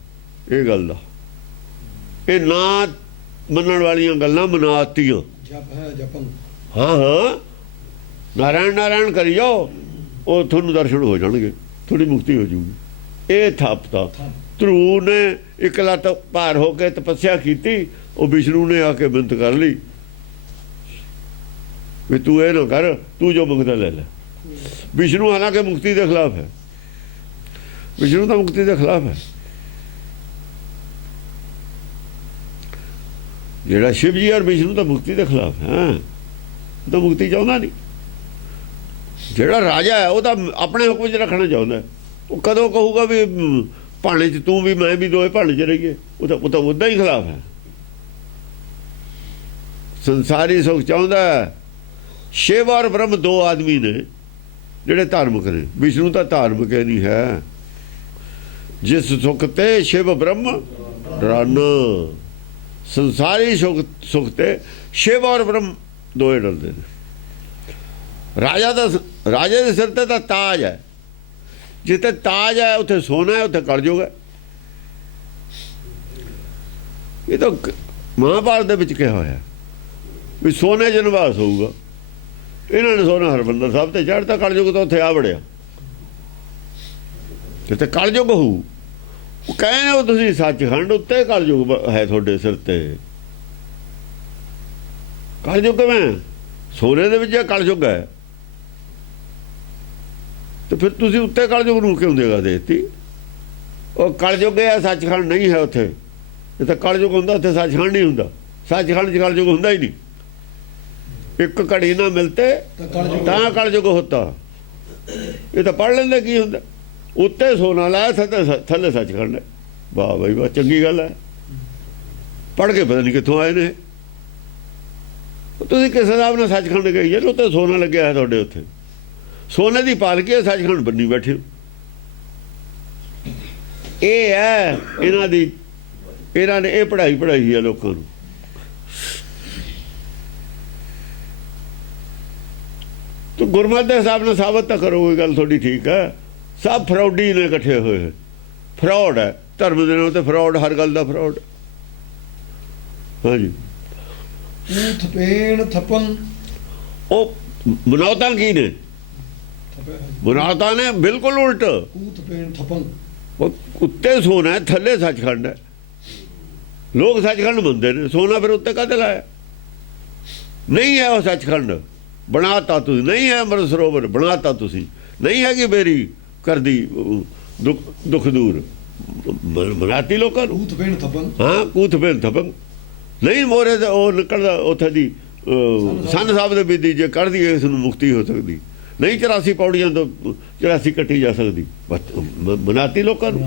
ਇਹ ਗੱਲ ਦਾ। ਇਹ ਨਾ ਮੰਨਣ ਵਾਲੀਆਂ ਗੱਲਾਂ ਮਨਾਤੀਆਂ। ਜਪ ਹੈ ਜਪੰ। ਹਾਂ ਹਾਂ, ਨਾਰਾਇਣ ਨਾਰਾਇਣ ਕਰੀ ਜਾਓ, ਉਹ ਤੁਹਾਨੂੰ ਦਰਸ਼ਨ ਹੋ ਜਾਣਗੇ, ਥੋੜੀ ਮੁਕਤੀ ਹੋ ਜੂਗੀ। ਇਹ ਥਾਪਤਾ। ਧਰੂ ਨੇ ਇੱਕ ਲੱਤ ਭਾਰ ਹੋ ਕੇ ਤਪੱਸਿਆ ਕੀਤੀ। ਉਹ ਵਿਸ਼ਨੂੰ ਨੇ ਆ ਕੇ ਬਿੰਤ ਕਰ ਲਈ ਵੀ ਤੂੰ ਇਹ ਨਾ ਕਰ, ਤੂੰ ਜੋ ਮੰਗਦਾ ਲੈ ਲੈ। ਵਿਸ਼ਨੂੰ ਹਾਲਾਂਕਿ ਮੁਕਤੀ ਦੇ ਖਿਲਾਫ ਹੈ, ਵਿਸ਼ਨੂੰ ਤਾਂ ਮੁਕਤੀ ਦੇ ਖਿਲਾਫ ਹੈ। ਜਿਹੜਾ ਸ਼ਿਵ ਜੀ ਔਰ ਵਿਸ਼ਨੂੰ ਤਾਂ ਮੁਕਤੀ ਦੇ ਖਿਲਾਫ ਹੈ, ਉਹ ਤਾਂ ਮੁਕਤੀ ਚਾਹੁੰਦਾ ਨਹੀਂ। ਜਿਹੜਾ ਰਾਜਾ ਹੈ ਉਹ ਤਾਂ ਆਪਣੇ ਹੁਕਮ 'ਚ ਰੱਖਣਾ ਚਾਹੁੰਦਾ। ਉਹ ਕਦੋਂ ਕਹੂਗਾ ਵੀ ਭਾਣੇ 'ਚ ਤੂੰ ਵੀ ਮੈਂ ਵੀ ਦੋਏ ਭਾਣੇ 'ਚ ਰਹੀਏ? ਉਹ ਤਾਂ ਉੱਦਾਂ ਹੀ ਖਿਲਾਫ ਹੈ। ਸੰਸਾਰੀ ਸੁਖ ਚਾਹੁੰਦਾ। ਸ਼ਿਵ ਔਰ ਬ੍ਰਹਮ ਦੋ ਆਦਮੀ ਨੇ ਜਿਹੜੇ ਧਾਰਮਿਕ ਨੇ। ਵਿਸ਼ਨੂੰ ਤਾਂ ਧਾਰਮਿਕ ਨਹੀਂ ਹੈ। ਜਿਸ ਸੁਖ ਤੇ ਸ਼ਿਵ ਬ੍ਰਹਮ ਡਰਨ, ਸੰਸਾਰੀ ਸੁਖ ਤੇ ਸ਼ਿਵ ਔਰ ਬ੍ਰਹਮ ਦੋਏ ਡਰਦੇ ਨੇ। ਰਾਜੇ ਦੇ ਸਿਰ ਤੇ ਤਾਂ ਤਾਜ ਹੈ। ਜਿੱਥੇ ਤਾਜ ਹੈ ਉੱਥੇ ਸੋਨਾ ਹੈ, ਉੱਥੇ ਕਲਯੁਗ ਹੈ। ਇਹ ਤਾਂ ਮਹਾਭਾਰਤ ਦੇ ਵਿੱਚ ਕਿਹਾ ਹੋਇਆ ਵੀ ਸੋਨੇ 'ਚ ਨਿਵਾਸ ਹੋਊਗਾ। ਇਹਨਾਂ ਨੇ ਸੋਨਾ ਹਰਮੰਦਰ ਸਾਹਿਬ ਤੇ ਚੜ੍ਹਤਾ, ਕਲਯੁਗ ਤਾਂ ਉੱਥੇ ਆ ਵੜਿਆ। ਜਿੱਥੇ ਕਲਯੁਗ ਹੋਊ ਉਹ ਕਹਿੰਦੇ ਹੋ ਤੁਸੀਂ ਸੱਚਖੰਡ ਉੱਤੇ ਕਲਯੁਗ ਹੈ ਤੁਹਾਡੇ ਸਿਰ ਤੇ। ਕਲਯੁਗ ਕਿਵੇਂ? ਸੋਨੇ ਦੇ ਵਿੱਚ ਕਲਯੁਗ ਹੈ ਤੇ ਫਿਰ ਤੁਸੀਂ ਉੱਤੇ ਕਲਯੁਗ ਨੂੰ ਕਿਉਂ ਦੇਗਾ ਦੇਤੀ? ਉਹ ਕਲਯੁਗ ਹੈ, ਸੱਚਖੰਡ ਨਹੀਂ ਹੈ ਉੱਥੇ। ਜਿੱਥੇ ਕਲਯੁਗ ਹੁੰਦਾ ਉੱਥੇ ਸੱਚਖੰਡ ਨਹੀਂ ਹੁੰਦਾ। ਸੱਚਖੰਡ 'ਚ ਕਲਯੁਗ ਹੁੰਦਾ ਹੀ ਨਹੀਂ। ਇੱਕ ਘੜੀ ਨਾ ਮਿਲਤੇ ਤਾਂ ਕਲਯੁਗ ਹੁੰਦਾ। ਇਹ ਤਾਂ ਪੜ੍ਹ ਲੈਂਦੇ ਕੀ ਹੁੰਦਾ। ਉੱਤੇ ਸੋਨਾ ਲਾਇਆ, ਥੱਲੇ ਸੱਚਖੰਡ ਹੈ। ਵਾਹ ਬਈ ਵਾਹ, ਚੰਗੀ ਗੱਲ ਹੈ। ਪੜ੍ਹ ਕੇ ਪਤਾ ਨਹੀਂ ਕਿੱਥੋਂ ਆਏ ਨੇ। ਤੁਸੀਂ ਕਿਸ ਹਿਸਾਬ ਨਾਲ ਸੱਚਖੰਡ ਗਈ ਜੇ ਉੱਤੇ ਸੋਨਾ ਲੱਗਿਆ ਹੈ ਤੁਹਾਡੇ? ਉੱਥੇ ਸੋਨੇ ਦੀ ਪਾਲਕੀ ਸੱਚਖੰਡ ਬੰਨੀ ਬੈਠੇ। ਇਹ ਹੈ ਇਹਨਾਂ ਦੀ, ਇਹਨਾਂ ਨੇ ਇਹ ਪੜ੍ਹਾਈ ਹੈ ਲੋਕਾਂ ਨੂੰ। ਤੂੰ ਗੁਰਮਤਿ ਦੇ ਹਿਸਾਬ ਨਾਲ ਸਾਬਤ ਤਾਂ ਕਰੋ। ਇਹ ਗੱਲ ਤੁਹਾਡੀ ਠੀਕ ਹੈ। ਸਭ ਫਰੌਡੀ ਨੇ ਇਕੱਠੇ ਹੋਏ। ਫਰੌਡ ਹੈ ਧਰਮ ਦੇ ਨਾਲ, ਤੇ ਫਰੌਡ ਹਰ ਗੱਲ ਦਾ ਫਰੌਡ। ਹਾਂਜੀ, ਥਪੇਣ ਥਪਨ। ਉਹ ਬਨਾਵਤਾਂ ਕੀ ਨੇ? ਬਨਾਵਤਾਂ ਨੇ ਬਿਲਕੁਲ ਉਲਟ। ਥਪੇਣ ਥਪਨ। ਉਹ ਉੱਤੇ ਸੋਨਾ ਹੈ, ਥੱਲੇ ਸੱਚਖੰਡ ਹੈ। ਲੋਕ ਸੱਚਖੰਡ ਮੰਨਦੇ ਨੇ, ਸੋਨਾ ਫਿਰ ਉੱਤੇ ਕਾਹਦੇ ਲਾਇਆ? ਨਹੀਂ ਹੈ ਉਹ ਸੱਚਖੰਡ, ਬਣਾਤਾ ਤੁਸੀਂ। ਨਹੀਂ ਹੈ ਅੰਮ੍ਰਿਤ ਸਰੋਵਰ, ਬਣਾਤਾ ਤੁਸੀਂ। ਨਹੀਂ ਹੈਗੀ ਮੇਰੀ ਕਰਦੀ ਦੁੱਖ ਦੂਰ, ਬਣਾਤੀ ਲੋਕਾਂ ਨੂੰ। ਥਪੇਣ ਥਪਨ। ਹਾਂ, ਕੂਥਪੇਣ ਥਪਨ। ਨਹੀਂ ਮੋਰੇ ਤੇ ਉਹ ਨਿਕਲਦਾ ਉੱਥੇ ਦੀ ਸੰਨ ਸਾਹਿਬ ਦੇ ਬੀਦੀ ਜੇ ਕੱਢਦੀ ਇਸ ਨੂੰ ਮੁਕਤੀ ਹੋ ਸਕਦੀ। ਨਹੀਂ 84 ਪੌੜੀਆਂ ਤੋਂ 84 ਕੱਟੀ ਜਾ ਸਕਦੀ। ਬਣਾਤੀ ਲੋਕਾਂ ਨੂੰ।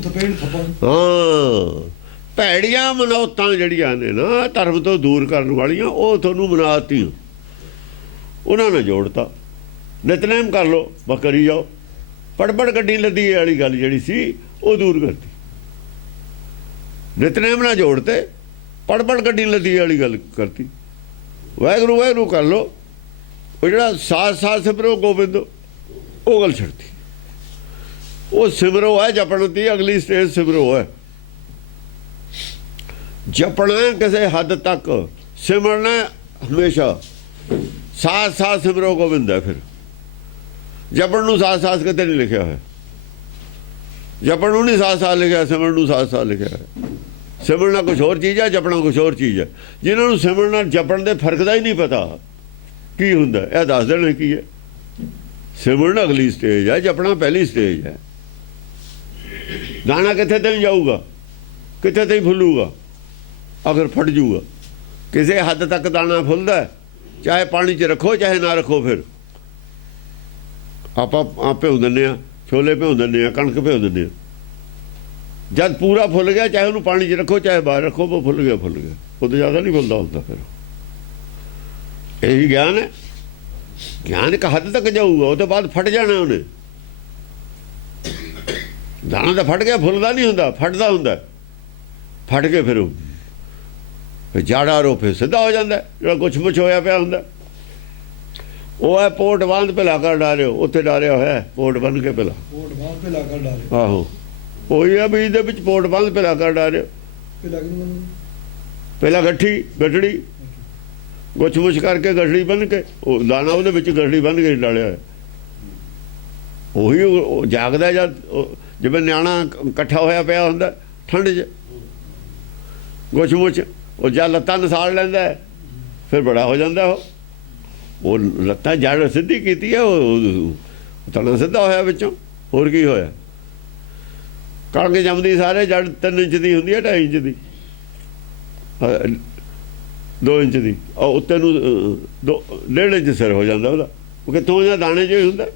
ਥਪੇਣ ਥਪਨ। ਹਾਂ, ਭੈੜੀਆਂ ਮਨੌਤਾਂ ਜਿਹੜੀਆਂ ਨੇ ਨਾ ਧਰਮ ਤੋਂ ਦੂਰ ਕਰਨ ਵਾਲੀਆਂ, ਉਹ ਤੁਹਾਨੂੰ ਬਣਾਤੀਆਂ। ਉਹਨਾਂ ਨੇ ਜੋੜਤਾ। ਨਿਤਨੇਮ ਕਰ ਲਓ, ਬਸ ਕਰੀ ਜਾਓ। ਪੜਪੜ ਗੱਡੀ ਲੱਦੀ ਵਾਲੀ ਗੱਲ ਜਿਹੜੀ ਸੀ ਉਹ ਦੂਰ ਕਰਤੀ। ਨਿਤਨੇਮ ਨਾਲ ਜੋੜਤੇ, ਪੜਪੜ ਗੱਡੀ ਲੱਦੀ ਵਾਲੀ ਗੱਲ ਕਰਤੀ। ਵਾਹਿਗੁਰੂ ਵਾਹਿਗੁਰੂ ਕਰ ਲਓ। ਉਹ ਜਿਹੜਾ ਸਾਥ ਸਿਮਰੋ ਗੋਬਿੰਦ, ਉਹ ਗੱਲ ਛੱਡਤੀ। ਉਹ ਸਿਮਰੋ ਹੈ ਜਪਣ ਦੀ ਅਗਲੀ ਸਟੇਜ। ਸਿਮਰੋ ਹੈ ਜਪਣਾ ਕਿਸੇ ਹੱਦ ਤੱਕ, ਸਿਮਰਨਾ ਹਮੇਸ਼ਾ। ਸਾਥ ਸਿਮਰੋ ਗੋਬਿੰਦ ਹੈ। ਫਿਰ ਜਪਣ ਨੂੰ ਸਾਥ ਕਿਤੇ ਨਹੀਂ ਲਿਖਿਆ ਹੋਇਆ। ਜਪਣ ਨੂੰ ਨਹੀਂ ਸਾਥ ਲਿਖਿਆ, ਸਿਮਰਨ ਨੂੰ ਸਾਥ ਲਿਖਿਆ ਹੈ। ਸਿਮਰਨਾ ਕੁਛ ਹੋਰ ਚੀਜ਼ ਹੈ, ਜਪਣਾ ਕੁਛ ਹੋਰ ਚੀਜ਼ ਹੈ। ਜਿਨ੍ਹਾਂ ਨੂੰ ਸਿਮਰਨਾ ਜਪਣ ਦੇ ਫਰਕ ਦਾ ਹੀ ਨਹੀਂ ਪਤਾ ਕੀ ਹੁੰਦਾ, ਇਹ ਦੱਸ ਦੇਣਾ ਕੀ ਹੈ। ਸਿਮਰਨ ਅਗਲੀ ਸਟੇਜ ਹੈ, ਜਪਣਾ ਪਹਿਲੀ ਸਟੇਜ ਹੈ। ਦਾਣਾ ਕਿੱਥੇ ਤੇ ਜਾਊਗਾ, ਕਿੱਥੇ ਤੇ ਫੁੱਲੂਗਾ, ਅਗਰ ਫਟ ਜੂਗਾ। ਕਿਸੇ ਹੱਦ ਤੱਕ ਦਾਣਾ ਫੁੱਲਦਾ, ਚਾਹੇ ਪਾਣੀ 'ਚ ਰੱਖੋ ਚਾਹੇ ਨਾ ਰੱਖੋ। ਫਿਰ ਆਪਾਂ ਭਿਉਂ ਦਿੰਦੇ ਹਾਂ, ਛੋਲੇ ਭਿਉਂ ਦਿੰਦੇ ਹਾਂ, ਕਣਕ ਭਿਉਂ ਦਿੰਦੇ ਹਾਂ। ਜਦ ਪੂਰਾ ਫੁੱਲ ਗਿਆ, ਚਾਹੇ ਉਹਨੂੰ ਪਾਣੀ 'ਚ ਰੱਖੋ ਚਾਹੇ ਬਾਹਰ ਰੱਖੋ, ਉਹ ਫੁੱਲ ਗਿਆ। ਉਹ ਤੋਂ ਜ਼ਿਆਦਾ ਨਹੀਂ ਫੁੱਲਦਾ ਹੁੰਦਾ। ਫਿਰ ਇਹੀ ਗਿਆਨ ਹੈ। ਗਿਆਨ ਇੱਕ ਹੱਦ ਤੱਕ ਜਾਊਗਾ, ਉਹ ਤੋਂ ਬਾਅਦ ਫਟ ਜਾਣਾ ਉਹਨੇ। ਦਾਣਾ ਤਾਂ ਫਟ ਗਿਆ, ਫੁੱਲਦਾ ਨਹੀਂ ਹੁੰਦਾ, ਫਟਦਾ ਹੁੰਦਾ। ਫਟ ਕੇ ਫਿਰ ਜਾੜਾ ਰੋਪੇ ਸਿੱਧਾ ਹੋ ਜਾਂਦਾ। ਜਿਹੜਾ ਕੁਛ ਮੁਛ ਹੋਇਆ ਪਿਆ ਹੁੰਦਾ, ਉਹ ਹੈ ਪੋਟ ਬੰਦ ਭਲਾ ਕਰ ਡਾਰਿਓ। ਉੱਥੇ ਡਾਰਿਆ ਹੋਇਆ ਪੋਟ ਬੰਦ ਕੇ ਭਲਾ। ਆਹੋ, ਉਹੀ ਆ ਬੀਜ ਦੇ ਵਿੱਚ ਪੋਟ ਬੰਦ ਭਲਾ ਕਰ ਡਾਰਿਓ। ਪਹਿਲਾਂ ਗੱਠੜੀ ਕੁਛ ਮੁਛ ਕਰਕੇ ਗਠੜੀ ਬੰਨ ਕੇ, ਉਹ ਦਾਣਾ ਉਹਦੇ ਵਿੱਚ ਗਠੜੀ ਬੰਨ ਕੇ ਡਾਲਿਆ ਹੋਇਆ। ਉਹੀ ਉਹ ਜਾਗਦਾ ਜਦ, ਜਿਵੇਂ ਨਿਆਣਾ ਇਕੱਠਾ ਹੋਇਆ ਪਿਆ ਹੁੰਦਾ ਠੰਡ 'ਚ, ਕੁਛ ਮੁਛ ਉਹ ਜਦ ਲੱਤਾਂ ਨਸਾਲ ਲੈਂਦਾ ਫਿਰ ਬੜਾ ਹੋ ਜਾਂਦਾ। ਉਹ ਲੱਤਾਂ ਜੜ ਸਿੱਧੀ ਕੀਤੀ ਹੈ, ਉਹ ਤਣਾ ਸਿੱਧਾ ਹੋਇਆ ਵਿੱਚੋਂ। ਹੋਰ ਕੀ ਹੋਇਆ? ਕਣਕ ਜੰਮਦੀ ਸਾਰੇ ਜੜ 3 ਇੰਚ ਦੀ ਹੁੰਦੀ ਹੈ, 2.5 ਇੰਚ ਦੀ, 2 ਇੰਚ ਦੀ, ਉੱਤੇ ਨੂੰ 1.5 ਇੰਚ ਸਿਰ ਹੋ ਜਾਂਦਾ ਉਹਦਾ। ਉਹ ਕਿੱਥੋਂ ਜਾਂ ਦਾਣੇ 'ਚ ਹੀ ਹੁੰਦਾ।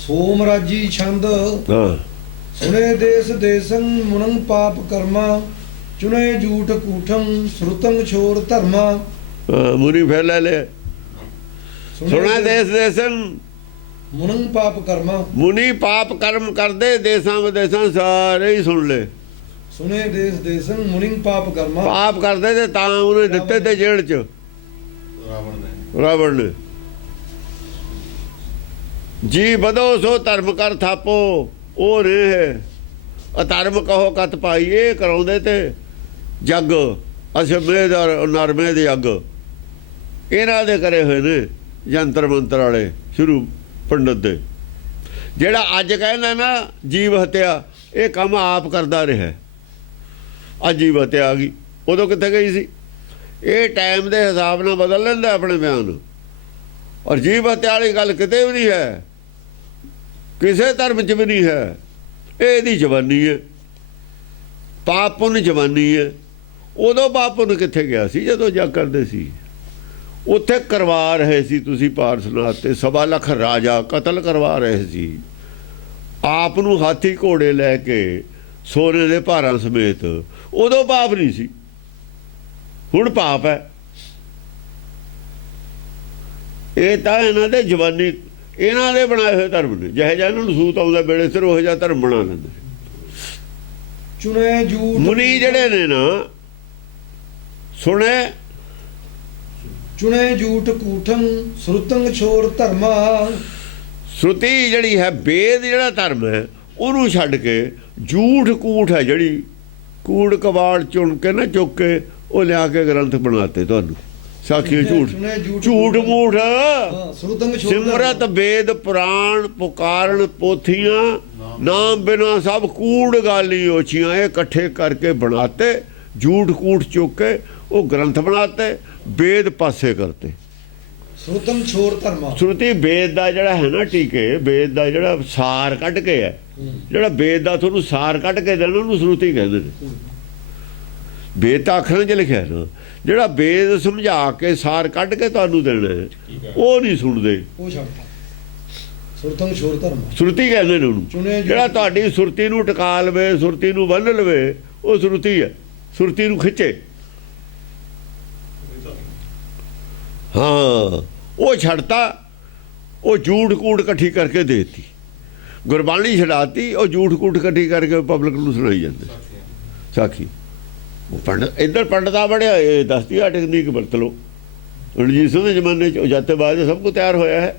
ਸੋਮਰਾਜੀ ਛੰਦ ਹਾਂ, ਸੁਣੇ ਦੇਸ ਦੇਸੰ ਮੁਨੰ ਪਾਪ ਕਰਮਾ ਚੁਣੇ ਝੂਠ ਕੂਠੰ ਸ਼ਰੁਤੰ ਛੋਰ ਧਰਮਾ। ਮੁਨੀ ਫਿਰ ਲੈ ਲੈ। ਸੁਣਾ ਦੇਸ ਦੇਸਨ ਮੁਨੰ ਪਾਪ ਕਰਮਾ, ਮੁਨੀ ਪਾਪ ਕਰਮ ਕਰਦੇ ਦੇਸਾਂ ਵਿਦੇਸਾਂ ਸਾਰੇ ਹੀ ਸੁਣ ਲੈ। ਸੁਣੇ ਦੇਸ ਦੇਸੰ ਮੁਨਿੰ ਪਾਪ ਕਰਮਾ। ਪਾਪ ਕਰਦੇ ਤੇ ਤਾਂ ਉਹਨੇ ਦਿੱਤੇ ਤੇ ਜੇਲ੍ਹ 'ਚ ਰਾਵਣ ਨੇ। ਜੀ ਵਧੋ ਸੋ ਧਰਮ ਕਰ ਥਾਪੋ, ਉਹ ਰੇ ਅਧਰਮ ਕਹੋ ਕਤ ਪਾਈ। ਇਹ ਕਰਾਉਂਦੇ ਤੇ ਜੱਗ ਅਸ਼ਮੇਧ ਔਰ ਨਰਮੇ ਦੇ ਅੱਗ ਇਹਨਾਂ ਦੇ ਕਰੇ ਹੋਏ ਨੇ ਜੰਤਰ ਮੰਤਰ ਵਾਲੇ ਸ਼ੁਰੂ ਪੰਡਤ ਦੇ। ਜਿਹੜਾ ਅੱਜ ਕਹਿੰਦਾ ਨਾ ਜੀਵ ਹੱਤਿਆ, ਇਹ ਕੰਮ ਆਪ ਕਰਦਾ ਰਿਹਾ। ਅੱਜ ਜੀਵ ਹੱਤਿਆ ਆ ਗਈ, ਉਦੋਂ ਕਿੱਥੇ ਗਈ ਸੀ? ਇਹ ਟਾਈਮ ਦੇ ਹਿਸਾਬ ਨਾਲ ਬਦਲ ਲੈਂਦਾ ਆਪਣੇ ਬਿਆਨ। ਔਰ ਜੀਵ ਹੱਤਿਆ ਵਾਲੀ ਗੱਲ ਕਿਤੇ ਵੀ ਨਹੀਂ ਹੈ, ਕਿਸੇ ਧਰਮ 'ਚ ਵੀ ਨਹੀਂ ਹੈ। ਇਹ ਇਹਦੀ ਜਵਾਨੀ ਹੈ, ਪਾਪ ਪੁੰਨ ਜਵਾਨੀ ਹੈ। ਉਦੋਂ ਪਾਪ ਪੁੰਨ ਕਿੱਥੇ ਗਿਆ ਸੀ? ਜਦੋਂ ਜੱਗ ਕਰਦੇ ਸੀ ਉੱਥੇ ਕਰਵਾ ਰਹੇ ਸੀ ਤੁਸੀਂ ਪਾਰਸਨਾਥ ਤੇ 1.25 ਲੱਖ ਰਾਜਾ ਕਤਲ ਕਰਵਾ ਰਹੇ ਸੀ। ਆਪ ਨੂੰ ਹਾਥੀ ਘੋੜੇ ਲੈ ਕੇ ਸੋਨੇ ਦੇ ਭਾਰਾਂ ਸਮੇਤ। ਉਦੋਂ ਪਾਪ ਨਹੀਂ ਸੀ, ਹੁਣ ਪਾਪ ਹੈ। ਇਹ ਤਾਂ ਇਹਨਾਂ ਦੇ ਜਵਾਨੀ, ਇਹਨਾਂ ਦੇ ਬਣਾਏ ਹੋਏ ਧਰਮ ਨੇ। ਜਿਹੇ ਜਿਹਾ ਇਹਨਾਂ ਨੂੰ ਸੂਤ ਆਉਂਦਾ ਵੇਲੇ ਸਿਰ ਉਹ ਜਿਹਾ ਧਰਮ ਬਣਾ ਲੈਂਦੇ। ਚੁਣੇ ਝੂਠ ਮੁਨੀ ਜਿਹੜੇ ਨੇ ਨਾ, ਸੁਣੇ ਚੁਣੇ ਝੂਠ ਕੂਠੰ ਸ਼ਰੁਤੰ ਛੋਰ ਧਰਮਾ। ਸ਼ਰੁਤੀ ਜਿਹੜੀ ਹੈ, ਵੇਦ ਜਿਹੜਾ ਧਰਮ ਹੈ, ਉਹਨੂੰ ਛੱਡ ਕੇ ਝੂਠ ਕੂਠ ਹੈ ਜਿਹੜੀ ਕੂੜ ਕਬਾੜ ਚੁਣ ਕੇ ਨਾ ਚੁੱਕ ਕੇ ਉਹ ਲਿਆ ਕੇ ਗ੍ਰੰਥ ਬਣਾਤੇ ਤੁਹਾਨੂੰ। ਸਾਖੀ ਝੂਠ ਝੂਠ ਮੂਠ ਸ਼ਰੁਤੰ ਛੋਰ ਸਿਮਰਤ ਵੇਦ ਪੁਰਾਣ ਪੁਕਾਰਨ ਪੋਥੀਆਂ ਨਾਮ ਬਿਨਾ ਸਭ ਕੂੜ ਗਾਲੀ ਓਛੀਆਂ। ਇਹ ਇਕੱਠੇ ਕਰਕੇ ਬਣਾਤੇ, ਝੂਠ ਕੂਠ ਚੁੱਕ ਕੇ ਉਹ ਗ੍ਰੰਥ ਬਣਾਤੇ, ਵੇਦ ਪਾਸੇ ਕਰਤੇ। ਸ਼ਰੁਤੰ ਛੋਰ ਧਰਮਾ। ਸ਼ਰੁਤੀ ਵੇਦ ਦਾ ਜਿਹੜਾ ਹੈ ਨਾ ਟੀਕੇ, ਵੇਦ ਦਾ ਜਿਹੜਾ ਸਾਰ ਕੱਢ ਕੇ ਹੈ, ਜਿਹੜਾ ਵੇਦ ਦਾ ਤੁਹਾਨੂੰ ਸਾਰ ਕੱਢ ਕੇ ਦੇਣਾ ਉਹਨੂੰ ਸ਼ਰੁਤੀ ਕਹਿੰਦੇ ਨੇ। ਵੇਦ ਤਾਂ ਅੱਖਰਾਂ 'ਚ ਲਿਖਿਆ ਨਾ, ਜਿਹੜਾ ਵੇਦ ਸਮਝਾ ਕੇ ਸਾਰ ਕੱਢ ਕੇ ਤੁਹਾਨੂੰ ਦੇਣਾ ਉਹ ਨਹੀਂ ਸੁਣਦੇ, ਉਹ ਛੱਡਦਾ। ਸ਼ਰੁਤੰ ਛੋਰ ਧਰਮਾ ਸ਼ਰੁਤੀ ਕਹਿੰਦੇ ਨੇ ਉਹਨੂੰ। ਜਿਹੜਾ ਤੁਹਾਡੀ ਸੁਰਤੀ ਨੂੰ ਟਿਕਾ ਲਵੇ, ਸੁਰਤੀ ਨੂੰ ਬੰਨ੍ਹ ਲਵੇ, ਉਹ ਸ਼ਰੁਤੀ ਹੈ। ਸੁਰਤੀ ਨੂੰ ਖਿੱਚੇ, ਹਾਂ, ਉਹ ਛੱਡਤਾ। ਉਹ ਝੂਠ ਕੂੜ ਇਕੱਠੀ ਕਰਕੇ ਦੇਤੀ, ਗੁਰਬਾਣੀ ਛਡਾਤੀ। ਉਹ ਝੂਠ ਕੂੜ ਇਕੱਠੀ ਕਰਕੇ ਪਬਲਿਕ ਨੂੰ ਸੁਣਾਈ ਜਾਂਦੇ ਸਾਖੀ। ਉਹ ਪੰਡਤ ਇੱਧਰ ਪੰਡਤਾਂ ਬੜਿਆ ਇਹ ਦੱਸਦੀ ਆ ਟੈਕਨੀਕ ਵਰਤ ਲਓ। ਰਣਜੀਤ ਸਿੰਘ ਦੇ ਜ਼ਮਾਨੇ 'ਚ ਜਾਤੇ ਬਾਅਦ ਸਭ ਕੁਝ ਤਿਆਰ ਹੋਇਆ ਹੈ।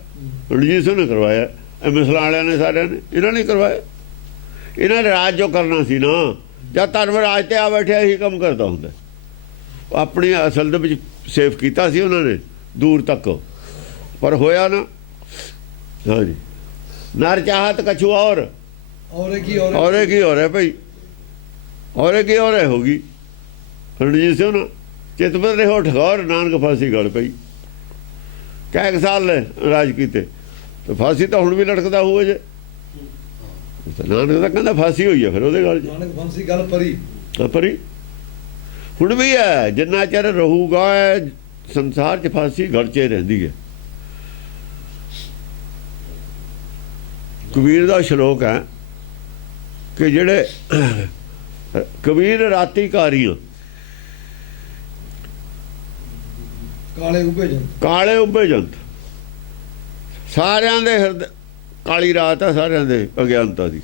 ਰਣਜੀਤ ਸਿੰਘ ਨੇ ਕਰਵਾਇਆ, ਮਿਸਲਾਂ ਵਾਲਿਆਂ ਨੇ, ਸਾਰਿਆਂ ਨੇ, ਇਹਨਾਂ ਨੇ ਕਰਵਾਇਆ। ਇਹਨਾਂ ਨੇ ਰਾਜ ਜੋ ਕਰਨਾ ਸੀ ਨਾ, ਜਦ ਧਰਮ ਰਾਜ ਤੇ ਆ ਬੈਠਿਆ ਇਹੀ ਕੰਮ ਕਰਦਾ ਹੁੰਦਾ। ਆਪਣੀ ਅਸਲ ਦੇ ਵਿੱਚ ਸੇਫ ਕੀਤਾ ਸੀ ਉਹਨਾਂ ਨੇ ਦੂਰ ਤੱਕ, ਪਰ ਹੋਇਆ ਨਾ। ਹਾਂਜੀ, ਨਰ ਚਾਹਤ ਕਛੂ ਔਰੇ ਕੀ ਹੋ ਰਿਹਾ ਭਾਈ, ਔਰੇ ਕੀ ਹੋ ਰਿਹਾ ਹੋਗੀ। ਰਣਜੀਤ ਸਿੰਘ ਨਾ ਚਿਤਪਤ ਰਹੋ ਠਗੌਰ, ਨਾਨਕ ਫਾਂਸੀ ਗਲ ਪਈ। ਕਈ ਸਾਲ ਨੇ ਰਾਜ ਕੀਤੇ ਤੇ ਫਾਂਸੀ ਤਾਂ ਹੁਣ ਵੀ ਲਟਕਦਾ ਹੋਊ ਜੇ। ਨਾਨਕ ਤਾਂ ਕਹਿੰਦਾ ਫਾਂਸੀ ਹੋਈ ਹੈ, ਫਿਰ ਉਹਦੇ ਗਲ 'ਚ ਨਾਨਕ ਫਾਂਸੀ ਗੱਲ ਪਰੀ ਪਰੀ ਹੁਣ ਵੀ ਹੈ। ਜਿੰਨਾ ਚਿਰ ਰਹੂਗਾ ਸੰਸਾਰ 'ਚ ਫਾਂਸੀ ਗਲ 'ਚ ਰਹਿੰਦੀ ਹੈ। ਕਬੀਰ ਦਾ ਸ਼ਲੋਕ ਹੈ ਕਿ ਜਿਹੜੇ ਕਬੀਰ ਰਾਤੀ ਕਾਰੀਆਂ ਕਾਲੇ ਉੱਭੇ ਜੰਤ ਸਾਰਿਆਂ ਦੇ ਹਿਰਦੇ ਕਾਲੀ ਰਾਤ ਹੈ, ਸਾਰਿਆਂ ਦੇ ਅਗਿਆਨਤਾ ਦੀ।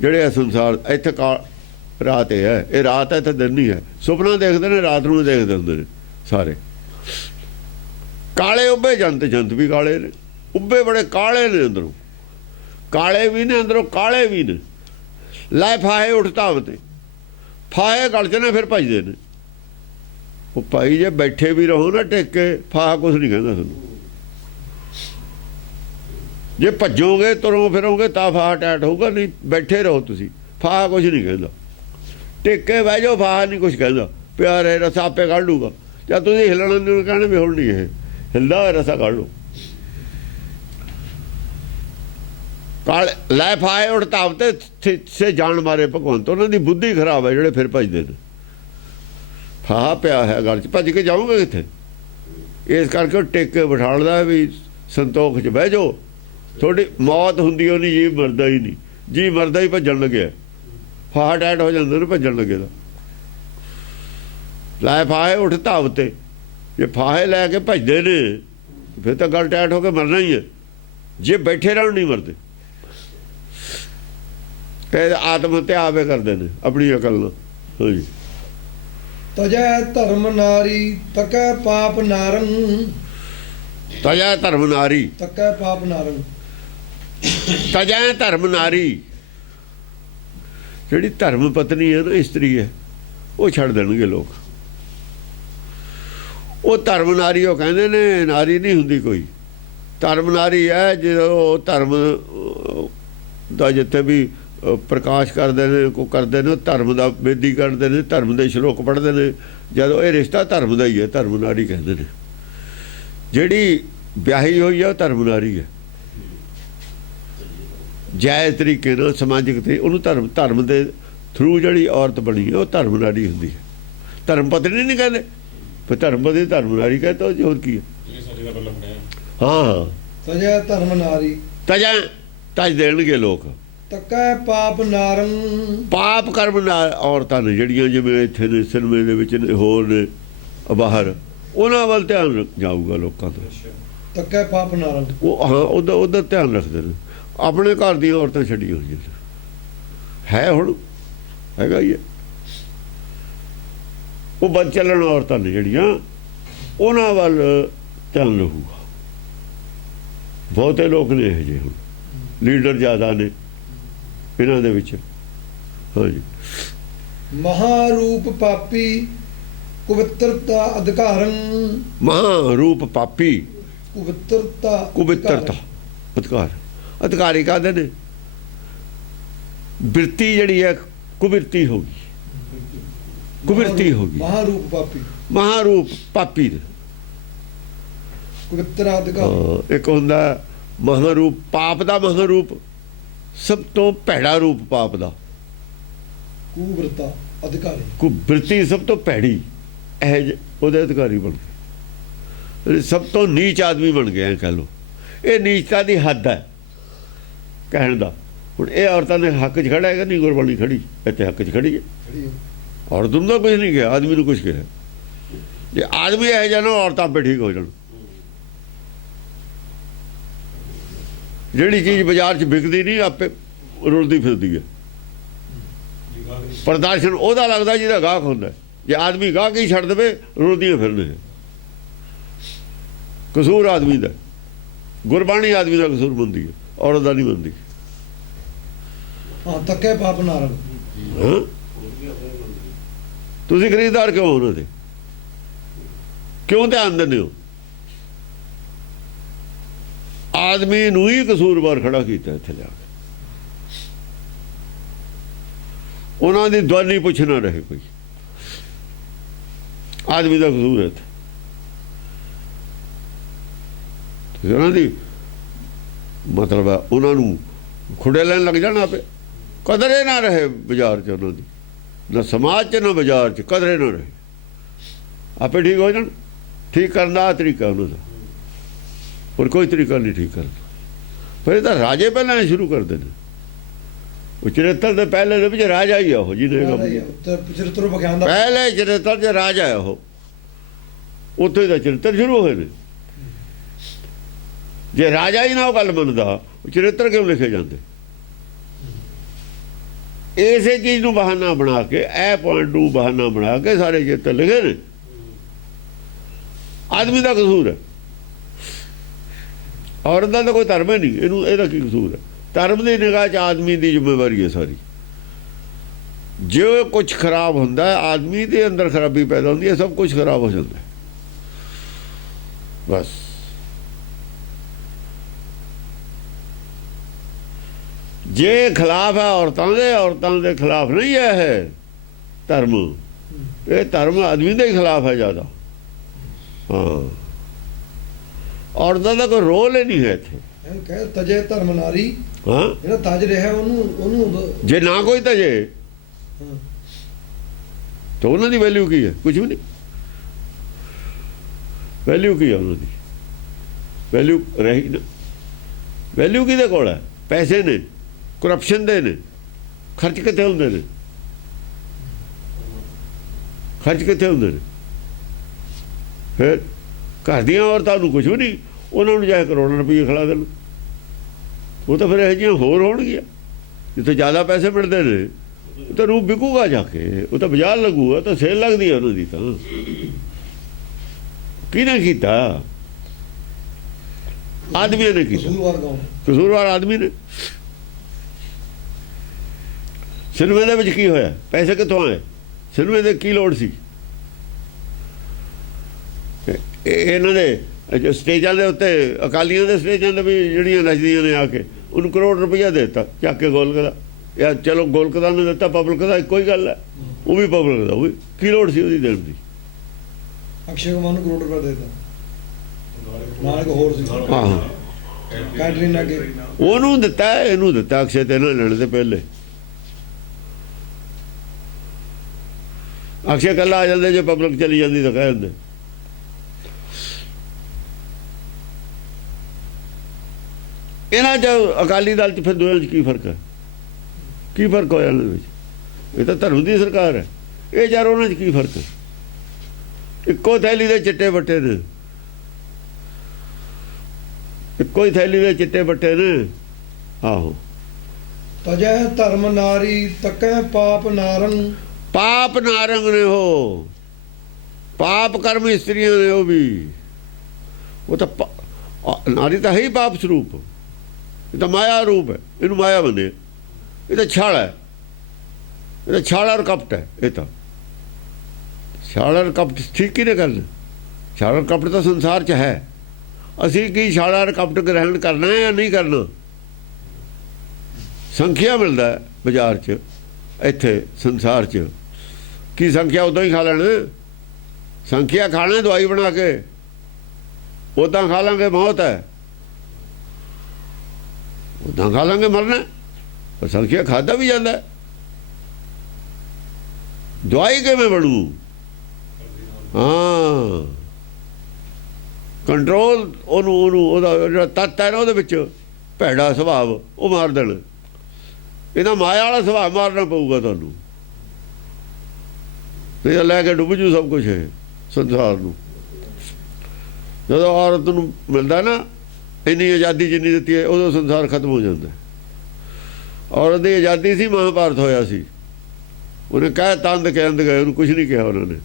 ਜਿਹੜੇ ਸੰਸਾਰ ਇੱਥੇ ਰਾਤ ਹੈ, ਇਹ ਰਾਤ ਹੈ, ਇੱਥੇ ਦਿਨ ਨਹੀਂ ਹੈ। ਸੁਪਨਾ ਦੇਖਦੇ ਨੇ, ਰਾਤ ਨੂੰ ਦੇਖਦੇ ਹੁੰਦੇ ਨੇ ਸਾਰੇ। ਕਾਲੇ ਉੱਭੇ ਜੰਤ, ਜੰਤ ਵੀ ਕਾਲੇ ਨੇ, ਉੱਭੇ ਬੜੇ ਕਾਲੇ ਨੇ, ਅੰਦਰੋਂ ਕਾਲੇ ਵੀ ਨੇ, ਅੰਦਰੋਂ ਕਾਲੇ ਵੀ ਨੇ। ਲੈ ਫਾਹੇ ਉੱਠ ਧਾਵਤੇ, ਫਾਹੇ ਗਲ 'ਚ ਨੇ, ਫਿਰ ਭੱਜਦੇ ਨੇ। ਉਹ ਭਾਈ ਜੇ ਬੈਠੇ ਵੀ ਰਹੋ ਨਾ ਟਿਕ ਕੇ, ਫਾਹਾ ਕੁਛ ਨਹੀਂ ਕਹਿੰਦਾ ਤੁਹਾਨੂੰ। ਜੇ ਭੱਜੋਗੇ ਤੁਰੋ ਫਿਰੋਗੇ ਤਾਂ ਫਾਹਾ ਟੈਟ ਹੋਊਗਾ, ਨਹੀਂ ਬੈਠੇ ਰਹੋ ਤੁਸੀਂ, ਫਾਹਾ ਕੁਛ ਨਹੀਂ ਕਹਿੰਦਾ। ਟਿਕ ਕੇ ਬਹਿ ਜਾਓ, ਫਾਹਾ ਨਹੀਂ ਕੁਛ ਕਹਿੰਦਾ। ਪਿਆਰੇ ਰਸ ਆਪੇ ਕੱਢ ਲੂਗਾ। ਜਾਂ ਤੁਸੀਂ ਹਿੱਲਣਾ ਨਹੀਂ ਕਹਿਣਾ ਵੀ ਹੁਣ ਨਹੀਂ ਇਹ ਹਿਲਦਾ ਹੋਇਆ ਰਸਾ ਕੱਢ ਲਓ। ਕਾਲ ਲੈ ਫਾਏ ਉੜਤਾਵ ਤੇ ਸੇ ਜਾਣ ਮਾਰੇ ਭਗਵੰਤ, ਉਹਨਾਂ ਦੀ ਬੁੱਧੀ ਖਰਾਬ ਹੈ ਜਿਹੜੇ ਫਿਰ ਭਜਦੇ ਨੇ। ਫਾਹਾ ਪਿਆ ਹੈ ਗੱਲ 'ਚ, ਭੱਜ ਕੇ ਜਾਊਂਗੇ ਕਿੱਥੇ? ਇਸ ਕਰਕੇ ਉਹ ਟਿਕ ਕੇ ਬਿਠਾਲਦਾ ਵੀ ਸੰਤੋਖ 'ਚ ਬਹਿ ਜਾਓ, ਤੁਹਾਡੀ ਮੌਤ ਹੁੰਦੀ ਉਹ ਨਹੀਂ, ਜੀ ਮਰਦਾ ਹੀ ਨਹੀਂ, ਜੀ ਮਰਦਾ ਹੀ ਭੱਜਣ ਲੱਗਿਆ, ਫਾਹਾ ਟੈਟ ਹੋ ਜਾਂਦਾ ਨਾ ਭੱਜਣ ਲੱਗੇ ਦਾ। ਲੈ ਫਾਹੇ ਉੱਠ ਧਾਵ ਤੇ, ਜੇ ਫਾਹੇ ਲੈ ਕੇ ਭੱਜਦੇ ਨੇ ਫਿਰ ਤਾਂ ਗੱਲ ਟੈਟ ਹੋ ਕੇ ਮਰਨਾ ਹੀ ਹੈ, ਜੇ ਬੈਠੇ ਰਹਿਣ ਨਹੀਂ ਮਰਦੇ। ਕਹੇ ਆਤਮ ਹੱਤਿਆ ਆਵੇ ਕਰਦੇ ਨੇ ਆਪਣੀ ਅਕਲ ਨਾਲ। ਹਾਂਜੀ, ਤਜੈ ਧਰਮ ਨਾਰੀ ਤਕੈ ਪਾਪ ਨਾਰੰ, ਤਜੈ ਧਰਮ ਨਾਰੀ, ਤਕੈ ਪਾਪ ਨਾਰੰ। ਤਜੈ ਧਰਮ ਨਾਰੀ, ਜਿਹੜੀ ਧਰਮ ਪਤਨੀ ਹੈ ਨਾ, ਇਸਤਰੀ ਹੈ, ਉਹ ਛੱਡ ਦੇਣਗੇ ਲੋਕ। ਉਹ ਧਰਮ ਨਾਰੀ ਉਹ ਕਹਿੰਦੇ ਨੇ, ਨਾਰੀ ਨਹੀਂ ਹੁੰਦੀ ਕੋਈ। ਧਰਮ ਨਾਰੀ ਹੈ ਜਦੋਂ ਧਰਮ ਦਾ ਜਿੱਥੇ ਵੀ ਪ੍ਰਕਾਸ਼ ਕਰਦੇ ਨੇ, ਕੋ ਕਰਦੇ ਨੇ, ਧਰਮ ਦਾ ਬੇਦੀ ਕਰਦੇ ਨੇ, ਧਰਮ ਦੇ ਸ਼ਲੋਕ ਪੜ੍ਹਦੇ ਨੇ, ਜਦੋਂ ਇਹ ਰਿਸ਼ਤਾ ਧਰਮ ਦਾ ਹੀ ਹੈ, ਧਰਮ ਨਾਰੀ ਕਹਿੰਦੇ ਨੇ। ਜਿਹੜੀ ਵਿਆਹੀ ਹੋਈ ਹੈ ਉਹ ਧਰਮ ਨਾਰੀ ਹੈ, ਜਾਇਜ਼ ਤਰੀਕੇ ਨਾਲ ਸਮਾਜਿਕ ਤੇ ਉਹਨੂੰ ਧਰਮ ਦੇ ਥਰੂ ਜਿਹੜੀ ਔਰਤ ਬਣੀ ਹੈ ਉਹ ਧਰਮ ਨਾਰੀ ਹੁੰਦੀ ਹੈ। ਧਰਮ ਪਤਨੀ ਨਹੀਂ ਕਹਿੰਦੇ, ਪਰ ਧਰਮ ਪਤਨੀ ਧਰਮ ਨਾਰੀ ਕਹਿੰਦੇ, ਉਹ ਹੋਰ ਕੀ ਹੈ। ਹਾਂ ਹਾਂ, ਤਜੈ ਧਰਮ ਨਾਰੀ ਤਜੈ ਤਜ ਦੇਣਗੇ ਲੋਕ। ਤਕੈ ਪਾਪ ਨਾਰੰ, ਪਾਪ ਕਰਮ ਨਾਲ ਔਰਤਾਂ ਨੇ ਜਿਹੜੀਆਂ ਜਿਵੇਂ ਇੱਥੇ ਨੇ ਸਿਨੇਮੇ ਦੇ ਵਿੱਚ ਨੇ, ਹੋਰ ਨੇ ਬਾਹਰ, ਉਹਨਾਂ ਵੱਲ ਧਿਆਨ ਜਾਊਗਾ ਲੋਕਾਂ ਦਾ। ਤਕੈ ਪਾਪ ਨਾਰੰ, ਉਹ ਹਾਂ ਉਧਰ ਧਿਆਨ ਰੱਖਦੇ ਨੇ। ਆਪਣੇ ਘਰ ਦੀਆਂ ਔਰਤਾਂ ਛੱਡੀਆਂ ਹੋਈਆਂ ਹੈ, ਹੁਣ ਹੈਗਾ ਹੀ ਹੈ। ਉਹ ਬਦ ਚੱਲਣ ਔਰਤਾਂ ਨੇ ਜਿਹੜੀਆਂ, ਉਹਨਾਂ ਵੱਲ ਧਿਆਨ ਰਹੂਗਾ। ਬਹੁਤੇ ਲੋਕ ਨੇ ਇਹੋ ਜਿਹੇ, ਹੁਣ ਲੀਡਰ ਜ਼ਿਆਦਾ ਨੇ ਇਹਨਾਂ ਦੇ ਵਿੱਚ। ਹਾਂਜੀ, ਮਹਾਰੂਪ ਪਾਪੀ ਕੁਵਿੱਤਰਤਾ ਅਧਿਕਾਰੰ, ਮਹਾਰੂਪ ਪਾਪੀ ਕੁਵਿੱਤਰਤਾ ਅਧਿਕਾਰ, ਅਧਿਕਾਰੀ ਕਾਹਦੇ ਨੇ? ਬਿਰਤੀ ਜਿਹੜੀ ਹੈ ਕੁਬਿਰਤੀ ਹੋ ਗਈ, ਕੁਬਿਰਤੀ ਹੋ ਗਈ। ਮਹਾਰੂਪ ਪਾਪੀ, ਮਹਾਰੂਪ ਪਾਪੀ ਦੇ ਕੁਵਿੱਤਰਾ ਅਧਿਕਾਰ। ਇੱਕ ਹੁੰਦਾ ਮਹਾਰੂਪ ਪਾਪ ਦਾ, ਮਹਾਰੂਪ ਸਭ ਤੋਂ ਭੈੜਾ ਰੂਪ ਪਾਪ ਦਾ, ਕੁਵਿਰਤਾ ਅਧਿਕਾਰੀ, ਕੁਬਿਰਤੀ ਸਭ ਤੋਂ ਭੈੜੀ, ਇਹ ਉਹਦੇ ਅਧਿਕਾਰੀ ਬਣ ਗਏ, ਸਭ ਤੋਂ ਨੀਚ ਆਦਮੀ ਬਣ ਗਏ ਕਹਿ ਲਓ। ਇਹ ਨੀਚਤਾ ਦੀ ਹੱਦ ਹੈ ਕਹਿਣ ਦਾ। ਹੁਣ ਇਹ ਔਰਤਾਂ ਦੇ ਹੱਕ 'ਚ ਖੜਾ ਹੈਗਾ, ਨਹੀਂ ਗੁਰਬਾਣੀ ਖੜੀ ਇੱਥੇ ਹੱਕ 'ਚ ਖੜੀ ਹੈ। ਔਰਤ ਨੂੰ ਤਾਂ ਕੁਛ ਨਹੀਂ ਕਿਹਾ, ਆਦਮੀ ਨੂੰ ਕੁਛ ਕਿਹਾ। ਜੇ ਆਦਮੀ ਇਹੋ ਜਿਹਾ ਨਾ, ਔਰਤਾਂ ਆਪੇ ਠੀਕ ਹੋ ਜਾਣ। ਜਿਹੜੀ ਚੀਜ਼ ਬਾਜ਼ਾਰ 'ਚ ਵਿਕਦੀ ਨਹੀਂ, ਆਪੇ ਰੁਲਦੀ ਫਿਰਦੀ ਹੈ। ਪ੍ਰਦਰਸ਼ਨ ਉਹਦਾ ਲੱਗਦਾ ਜਿਹਦਾ ਗਾਹਕ ਹੁੰਦਾ। ਜੇ ਆਦਮੀ ਗਾਹਕ ਹੀ ਛੱਡ ਦੇਵੇ, ਰੁਲਦੀਆਂ ਫਿਰਦੇ। ਕਸੂਰ ਆਦਮੀ ਦਾ, ਗੁਰਬਾਣੀ ਆਦਮੀ ਦਾ ਕਸੂਰ ਮੰਨਦੀ ਹੈ, ਔਰਤ ਦਾ ਨਹੀਂ ਮੰਨਦੀ। ਹਾਂ, ਤਕੈ ਪਾਪ ਨਾਰੰ। ਤੁਸੀਂ ਖਰੀਦਦਾਰ ਕਿਉਂ ਉਹਨਾਂ ਦੇ? ਕਿਉਂ ਧਿਆਨ ਦਿੰਦੇ ਹੋ? ਆਦਮੀ ਨੂੰ ਹੀ ਕਸੂਰਵਾਰ ਖੜਾ ਕੀਤਾ ਇੱਥੇ ਲਿਆ ਕੇ। ਉਹਨਾਂ ਦੀ ਦੁਆਨੀ ਪੁੱਛਣਾ ਰਹੇ ਕੋਈ, ਆਦਮੀ ਦਾ ਕਸੂਰ ਹੈ ਇੱਥੇ। ਉਹਨਾਂ ਦੀ ਮਤਲਬ ਹੈ ਉਹਨਾਂ ਨੂੰ ਖੁੱਡੇ ਲੈਣ ਲੱਗ ਜਾਣਾ, ਆਪੇ ਕਦਰੇ ਨਾ ਰਹੇ ਬਾਜ਼ਾਰ 'ਚ ਉਹਨਾਂ ਦੀ, ਨਾ ਸਮਾਜ 'ਚ ਨਾ ਬਾਜ਼ਾਰ 'ਚ, ਕਦਰੇ ਨਾ ਰਹੇ, ਆਪੇ ਠੀਕ ਹੋ ਜਾਣ। ਠੀਕ ਕਰਨ ਦਾ ਤਰੀਕਾ ਉਹਨਾਂ ਦਾ, ਹੋਰ ਕੋਈ ਤਰੀਕਾ ਨਹੀਂ ਠੀਕ ਕਰਨ। ਫਿਰ ਇਹ ਤਾਂ ਰਾਜੇ ਪਹਿਲਾਂ ਸ਼ੁਰੂ ਕਰਦੇ ਨੇ। ਉਹ ਚਰਿੱਤਰ ਦੇ ਪਹਿਲੇ ਦੇ ਵਿੱਚ ਰਾਜਾ ਹੀ ਆ ਉਹ, ਜਿਹਨੇ ਚਰਿੱਤਰ ਵਿਖਿਆਨ ਦਾ ਪਹਿਲੇ ਚਰਿੱਤਰ 'ਚ ਰਾਜਾ ਹੈ ਉਹ, ਉੱਥੇ ਦਾ ਚਰਿੱਤਰ ਸ਼ੁਰੂ ਹੋਏ ਨੇ। ਜੇ ਰਾਜਾ ਹੀ ਨਾ ਉਹ ਗੱਲ ਮੰਨਦਾ, ਚਰਿੱਤਰ ਕਿਉਂ ਲਿਖੇ ਜਾਂਦੇ? ਇਸੇ ਚੀਜ਼ ਨੂੰ ਬਹਾਨਾ ਬਣਾ ਕੇ, ਇਹ ਪੁਆਇੰਟ ਨੂੰ ਬਹਾਨਾ ਬਣਾ ਕੇ ਸਾਰੇ ਚਰਿੱਤਰ ਲਿਖੇ ਨੇ। ਆਦਮੀ ਦਾ ਕਸੂਰ ਹੈ, ਔਰਤ ਦਾ ਤਾਂ ਕੋਈ ਧਰਮ ਹੀ ਨਹੀਂ। ਇਹਦਾ ਕੀ ਕਸੂਰ ਹੈ? ਧਰਮ ਦੀ ਨਿਗਾਹ 'ਚ ਆਦਮੀ ਦੀ ਜ਼ਿੰਮੇਵਾਰੀ ਹੈ ਸਾਰੀ। ਜੇ ਕੁਝ ਖਰਾਬ ਹੁੰਦਾ, ਆਦਮੀ ਦੇ ਅੰਦਰ ਖਰਾਬੀ ਪੈਦਾ ਹੁੰਦੀ ਹੈ, ਸਭ ਕੁਝ ਖਰਾਬ ਹੋ ਜਾਂਦਾ ਬਸ। ਜੇ ਖਿਲਾਫ ਹੈ ਔਰਤਾਂ ਦੇ ਖਿਲਾਫ ਨਹੀਂ ਹੈ ਇਹ ਧਰਮ। ਇਹ ਧਰਮ ਆਦਮੀ ਦੇ ਖਿਲਾਫ ਹੈ ਜ਼ਿਆਦਾ। ਹਾਂ, ਔਰਤਾਂ ਦਾ ਕੋਈ ਰੋਲ ਹੀ ਨਹੀਂ ਹੈ ਇੱਥੇ। ਇਹ ਕਹੇ ਤਜੇ ਧਰਮ ਨਾਰੀ, ਹਾਂ, ਜਿਹੜਾ ਤਜ ਰਿਹਾ ਉਹਨੂੰ ਜੇ ਨਾ ਕੋਈ ਤਜੇ ਹਾਂ। ਤਾਂ ਉਹਨਾਂ ਦੀ ਵੈਲਿਊ ਕੀ ਹੈ? ਕੁਝ ਵੀ ਨਹੀਂ। ਵੈਲਿਊ ਕੀ ਹੈ ਉਹਨਾਂ ਦੀ? ਵੈਲਿਊ ਰਹੀ ਨਾ। ਵੈਲਿਊ ਕਿਹਦੇ ਕੋਲ ਹੈ? ਪੈਸੇ ਨੇ, ਕਰਪਸ਼ਨ ਦੇ ਨੇ। ਖਰਚ ਕਿੱਥੇ ਹੁੰਦੇ ਨੇ? ਖਰਚ ਕਿੱਥੇ ਹੁੰਦੇ ਨੇ? ਫਿਰ ਘਰ ਦੀਆਂ ਔਰਤਾਂ ਨੂੰ ਕੁਝ ਵੀ ਨਹੀਂ, ਉਹਨਾਂ ਨੂੰ ਚਾਹੇ ਕਰੋੜਾਂ ਰੁਪਏ ਖਿਲਾ ਦੇਣ, ਉਹ ਤਾਂ ਫਿਰ ਇਹੋ ਜਿਹੀਆਂ ਹੋਰ ਹੋਣਗੀਆਂ। ਜਿੱਥੇ ਜ਼ਿਆਦਾ ਪੈਸੇ ਮਿਲਦੇ ਨੇ ਉਹ ਤਾਂ ਰੂਪ ਵਿਕੂਗਾ ਜਾ ਕੇ, ਉਹ ਤਾਂ ਬਾਜ਼ਾਰ ਲੱਗੂਗਾ, ਤਾਂ ਸੇਲ ਲੱਗਦੀ ਹੈ ਉਹਨਾਂ ਦੀ। ਤਾਂ ਕਿਹਨੇ ਕੀਤਾ? ਆਦਮੀਆਂ ਨੇ ਕੀਤਾ, ਕਸੂਰਵਾਰ ਆਦਮੀ ਨੇ। ਸਿਨੇਮੇ ਦੇ ਵਿੱਚ ਕੀ ਹੋਇਆ? ਪੈਸੇ ਕਿੱਥੋਂ ਆਏ? ਸਿਨੇਮੇ ਦੇ ਕੀ ਲੋੜ ਸੀ? ਇਹਨਾਂ ਦੇ ਜੋ ਸਟੇਜਾਂ ਦੇ ਉੱਤੇ, ਅਕਾਲੀਆਂ ਦੇ ਸਟੇਜਾਂ ਦੇ ਵੀ ਜਿਹੜੀਆਂ ਨੱਚਦੀਆਂ ਨੇ ਆ ਕੇ, ਉਹਨੂੰ ਕਰੋੜ ਰੁਪਈਆ ਦੇ ਦਿੱਤਾ ਚੱਕ ਕੇ ਗੋਲਕ ਦਾ। ਯਾਰ ਚਲੋ ਗੋਲਕ ਦਾ ਨੇ ਦਿੱਤਾ, ਪਬਲਿਕ ਦਾ ਇੱਕੋ ਹੀ ਗੱਲ ਹੈ। ਉਹ ਵੀ ਪਬਲਿਕ ਦਾ, ਉਹ ਵੀ ਕੀ ਲੋੜ ਸੀ ਉਹਦੀ ਦੇਣ ਦੀ? ਅਕਸ਼ੇ ਕੁਮਾਰ ਨੂੰ ਕਰੋੜ ਰੁਪਏ ਦੇ ਦਿੱਤਾ, ਨਾਲ ਇੱਕ ਹੋਰ ਸੀ ਆਹੋ, ਕੈਟਰੀਨਾ ਕੇ, ਉਹਨੂੰ ਦਿੱਤਾ, ਇਹਨੂੰ ਦਿੱਤਾ। ਅਕਸ਼ੇ ਤੇ ਇਹਨਾਂ ਲੈਣ ਦੇ ਪਹਿਲੇ ਅਕਸ਼ੇ ਇਕੱਲਾ ਆ ਜਾਂਦੇ, ਜੇ ਪਬਲਿਕ ਚਲੀ ਜਾਂਦੀ ਤਾਂ ਕਹਿ ਦਿੰਦੇ। ਇਹਨਾਂ 'ਚ ਅਕਾਲੀ ਦਲ 'ਚ ਫਿਰ ਦੋਹਾਂ 'ਚ ਕੀ ਫਰਕ ਹੈ? ਕੀ ਫਰਕ ਹੋਇਆ ਇਹਨਾਂ ਵਿੱਚ? ਇਹ ਤਾਂ ਧਰਮ ਦੀ ਸਰਕਾਰ ਹੈ। ਇਹ ਯਾਰ ਉਹਨਾਂ 'ਚ ਕੀ ਫਰਕ ਹੈ? ਇੱਕੋ ਥੈਲੀ ਦੇ ਚਿੱਟੇ ਵੱਟੇ ਨੇ, ਇੱਕੋ ਹੀ ਥੈਲੀ ਦੇ ਚਿੱਟੇ ਵੱਟੇ ਨੇ। ਆਹੋ, ਤਜੈ ਧਰਮ ਨਾਰੀ ਤਕੈ ਪਾਪ ਨਾਰੰਗ। ਪਾਪ ਨਾਰੰਗ ਨੇ, ਉਹ ਪਾਪ ਕਰਮ ਇਸਤਰੀਆਂ ਨੇ। ਉਹ ਵੀ, ਉਹ ਤਾਂ ਨਾਰੀ ਤਾਂ ਹੈ ਹੀ ਪਾਪ ਸਰੂਪ। ਇਹ ਤਾਂ ਮਾਇਆ ਰੂਪ ਹੈ, ਇਹਨੂੰ ਮਾਇਆ ਬੰਦੇ। ਇਹ ਤਾਂ ਛਾਲ ਹੈ, ਇਹ ਤਾਂ ਛਾਲ ਔਰ ਕਪਟ ਹੈ। ਇਹ ਤਾਂ ਛਾਲ ਔਰ ਕਪਟ ਠੀਕ ਹੀ ਨਹੀਂ ਕਰਦੇ। ਛਾਲ ਔਰ ਕਪਟ ਤਾਂ ਸੰਸਾਰ 'ਚ ਹੈ। ਅਸੀਂ ਕੀ ਛਾਲ ਔਰ ਕਪਟ ਗ੍ਰਹਿਣ ਕਰਨਾ ਹੈ ਜਾਂ ਨਹੀਂ ਕਰਨਾ? ਸੰਖਿਆ ਮਿਲਦਾ ਬਾਜ਼ਾਰ 'ਚ, ਇੱਥੇ ਸੰਸਾਰ 'ਚ ਕੀ ਸੰਖਿਆ ਉਦੋਂ ਹੀ ਖਾ ਲੈਣ। ਸੰਖਿਆ ਖਾਣਾ ਦਵਾਈ ਬਣਾ ਕੇ, ਉਦਾਂ ਖਾ ਲਾਂਗੇ ਮੌਤ ਹੈ, ਉਦਾਂ ਖਾ ਲਾਂਗੇ ਮਰਨਾ। ਪਰ ਸੰਖਿਆ ਖਾਧਾ ਵੀ ਜਾਂਦਾ। ਦਵਾਈ ਕਿਵੇਂ ਬਣੂ? ਹਾਂ, ਕੰਟਰੋਲ ਉਹਨੂੰ ਉਹਦਾ ਜਿਹੜਾ ਤੱਤ ਹੈ ਨਾ ਉਹਦੇ ਵਿੱਚ, ਭੈੜਾ ਸੁਭਾਅ, ਉਹ ਮਾਰ ਦੇਣ। ਇਹਦਾ ਮਾਇਆ ਵਾਲਾ ਸੁਭਾਅ ਮਾਰਨਾ ਪਊਗਾ ਤੁਹਾਨੂੰ, ਇਹ ਲੈ ਕੇ ਡੁੱਬ ਜੂ ਸਭ ਕੁਛ ਇਹ ਸੰਸਾਰ ਨੂੰ। ਜਦੋਂ ਔਰਤ ਨੂੰ ਮਿਲਦਾ ਨਾ ਇੰਨੀ ਆਜ਼ਾਦੀ ਜਿੰਨੀ ਦਿੱਤੀ ਹੈ, ਉਦੋਂ ਸੰਸਾਰ ਖਤਮ ਹੋ ਜਾਂਦਾ। ਔਰਤ ਦੀ ਆਜ਼ਾਦੀ ਸੀ, ਮਹਾਭਾਰਤ ਹੋਇਆ ਸੀ। ਉਹਨੇ ਕਹਿ ਤੰਦ ਕੇ ਅੰਧ ਗਏ, ਉਹਨੂੰ ਕੁਛ ਨਹੀਂ ਕਿਹਾ ਉਹਨਾਂ ਨੇ।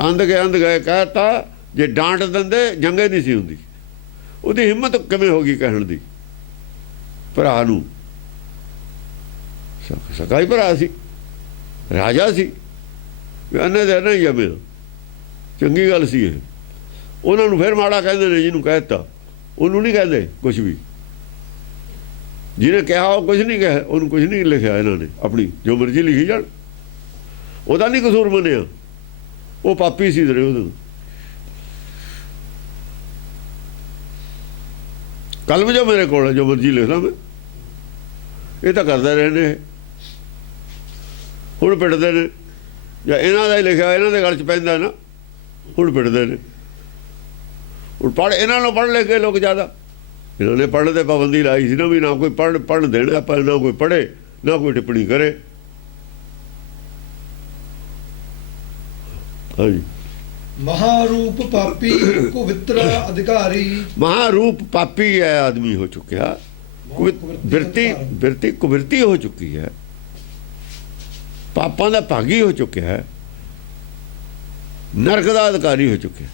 ਅੰਧ ਕੇ ਅੰਧ ਗਏ ਕਹਿਤਾ, ਜੇ ਡਾਂਟ ਦਿੰਦੇ ਜੰਗੇ ਨਹੀਂ ਸੀ ਹੁੰਦੀ। ਉਹਦੀ ਹਿੰਮਤ ਕਿਵੇਂ ਹੋ ਗਈ ਕਹਿਣ ਦੀ? ਭਰਾ ਨੂੰ, ਸਕਾਈ ਭਰਾ ਸੀ, ਰਾਜਾ ਸੀ, ਅੰਨੇ ਦੇ ਨਹੀਂ ਜਮੇ। ਚੰਗੀ ਗੱਲ ਸੀ ਇਹ। ਉਹਨਾਂ ਨੂੰ ਫਿਰ ਮਾੜਾ ਕਹਿੰਦੇ ਨੇ, ਜਿਹਨੂੰ ਕਹਿ ਦਿੱਤਾ ਉਹਨੂੰ ਨਹੀਂ ਕਹਿੰਦੇ ਕੁਛ ਵੀ। ਜਿਹਨੇ ਕਿਹਾ ਉਹ ਕੁਛ ਨਹੀਂ ਕਿਹਾ, ਉਹਨੂੰ ਕੁਛ ਨਹੀਂ ਲਿਖਿਆ ਇਹਨਾਂ ਨੇ। ਆਪਣੀ ਜੋ ਮਰਜ਼ੀ ਲਿਖੀ ਜਾਣ, ਉਹਦਾ ਨਹੀਂ ਕਸੂਰ ਮੰਨਿਆ। ਉਹ ਪਾਪੀ ਸੀ ਜਿਹੜੇ ਉਹਦੇ ਕਲਮ ਜੋ ਮੇਰੇ ਕੋਲ ਹੈ, ਜੋ ਮਰਜ਼ੀ ਲਿਖਦਾ ਮੈਂ। ਇਹ ਤਾਂ ਕਰਦੇ ਰਹੇ ਨੇ, ਹੁਣ ਪਿੱਟਦੇ ਨੇ। ਜਾਂ ਇਹਨਾਂ ਦਾ ਹੀ ਲਿਖਿਆ ਇਹਨਾਂ ਦੇ ਗਲ 'ਚ ਪੈਂਦਾ ਨਾ, ਹੁਣ ਪਿੱਟਦੇ ਨੇ। ਹੁਣ ਇਹਨਾਂ ਨੂੰ ਪੜ੍ਹ ਲੈ ਕੇ ਲੋਕ ਜ਼ਿਆਦਾ। ਇਹਨਾਂ ਨੇ ਪੜ੍ਹਨ 'ਤੇ ਪਾਬੰਦੀ ਲਾਈ ਸੀ ਨਾ, ਵੀ ਨਾ ਕੋਈ ਪੜ੍ਹਨ ਦੇਣਾ ਆਪਾਂ, ਨਾ ਕੋਈ ਪੜ੍ਹੇ, ਨਾ ਕੋਈ ਟਿੱਪਣੀ ਕਰੇ। ਹਾਂਜੀ, ਮਹਾਰੂਪ ਪਾਪੀ ਕੁਵਿੱਤਰ ਅਧਿਕਾਰੀ। ਮਹਾਰੂਪ ਪਾਪੀ ਹੈ ਆਦਮੀ ਹੋ ਚੁੱਕਿਆ, ਬਿਰਤੀ ਕੁਵਿਰਤੀ ਹੋ ਚੁੱਕੀ ਹੈ, ਪਾਪਾਂ ਦਾ ਭਾਗੀ ਹੋ ਚੁੱਕਿਆ ਹੈ, ਨਰਕ ਦਾ ਅਧਿਕਾਰੀ ਹੋ ਚੁੱਕਿਆ।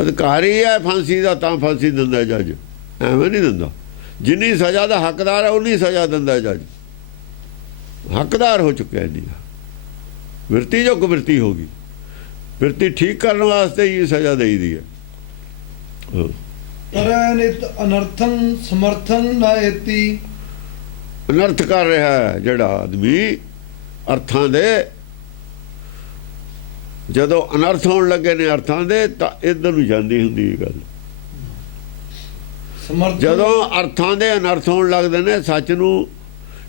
ਅਧਿਕਾਰੀ ਹੈ ਫਾਂਸੀ ਦਾ, ਤਾਂ ਫਾਂਸੀ ਦਿੰਦਾ ਜੱਜ, ਐਵੇਂ ਨਹੀਂ ਦਿੰਦਾ। ਜਿੰਨੀ ਸਜ਼ਾ ਦਾ ਹੱਕਦਾਰ ਹੈ ਉਨੀ ਸਜ਼ਾ ਦਿੰਦਾ ਜੱਜ। ਹੱਕਦਾਰ ਹੋ ਚੁੱਕਿਆ ਇੰਨੀ। ਬਿਰਤੀ ਜੋ ਕੁਵਿਰਤੀ ਹੋ ਗਈ, ਬਿਰਤੀ ਠੀਕ ਕਰਨ ਵਾਸਤੇ ਹੀ ਸਜ਼ਾ ਦੇਈਦੀ ਹੈ। ਕਰੈ ਨਿਤ ਅਨਰਥੰ ਸਮਰਥਨ ਨਾ ਏਤੀ। ਅਨਰਥ ਕਰ ਰਿਹਾ ਹੈ ਜਿਹੜਾ ਆਦਮੀ, ਅਰਥਾਂ ਦੇ ਜਦੋਂ ਅਨਰਥ ਹੋਣ ਲੱਗੇ ਨੇ ਅਰਥਾਂ ਦੇ ਤਾਂ ਇੱਧਰ ਨੂੰ ਜਾਂਦੀ ਹੁੰਦੀ ਇਹ ਗੱਲ। ਸਮਰਥਨ ਜਦੋਂ ਅਰਥਾਂ ਦੇ ਅਨਰਥ ਹੋਣ ਲੱਗਦੇ ਨੇ, ਸੱਚ ਨੂੰ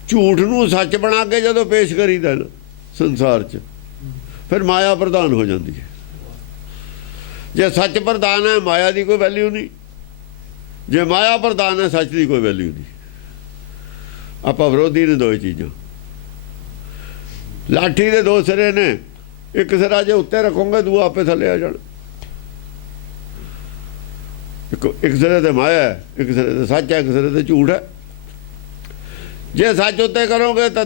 ਝੂਠ ਨੂੰ ਸੱਚ ਬਣਾ ਕੇ ਜਦੋਂ ਪੇਸ਼ ਕਰੀਦਾ ਨਾ ਸੰਸਾਰ 'ਚ, ਫਿਰ ਮਾਇਆ ਪ੍ਰਧਾਨ ਹੋ ਜਾਂਦੀ ਹੈ। ਜੇ ਸੱਚ ਪ੍ਰਧਾਨ ਹੈ ਮਾਇਆ ਦੀ ਕੋਈ ਵੈਲਿਊ ਨਹੀਂ, ਜੇ ਮਾਇਆ ਪ੍ਰਧਾਨ ਹੈ ਸੱਚ ਦੀ ਕੋਈ ਵੈਲਿਊ ਨਹੀਂ। ਆਪਾਂ ਵਿਰੋਧੀ ਨੇ ਦੋਏ ਚੀਜ਼ਾਂ। ਲਾਠੀ ਦੇ ਦੋ ਸਿਰੇ ਨੇ, ਇੱਕ ਸਿਰਾ ਜੇ ਉੱਤੇ ਰੱਖੋਗੇ ਦੂਆ ਆਪੇ ਥੱਲੇ ਆ ਜਾਣ। ਇੱਕ ਸਿਰੇ ਤੇ ਮਾਇਆ ਹੈ, ਇੱਕ ਸਿਰੇ ਤੇ ਸੱਚ ਹੈ, ਇੱਕ ਸਿਰੇ ਤੇ ਝੂਠ ਹੈ। ਜੇ ਸੱਚ ਉੱਤੇ ਕਰੋਗੇ ਤਾਂ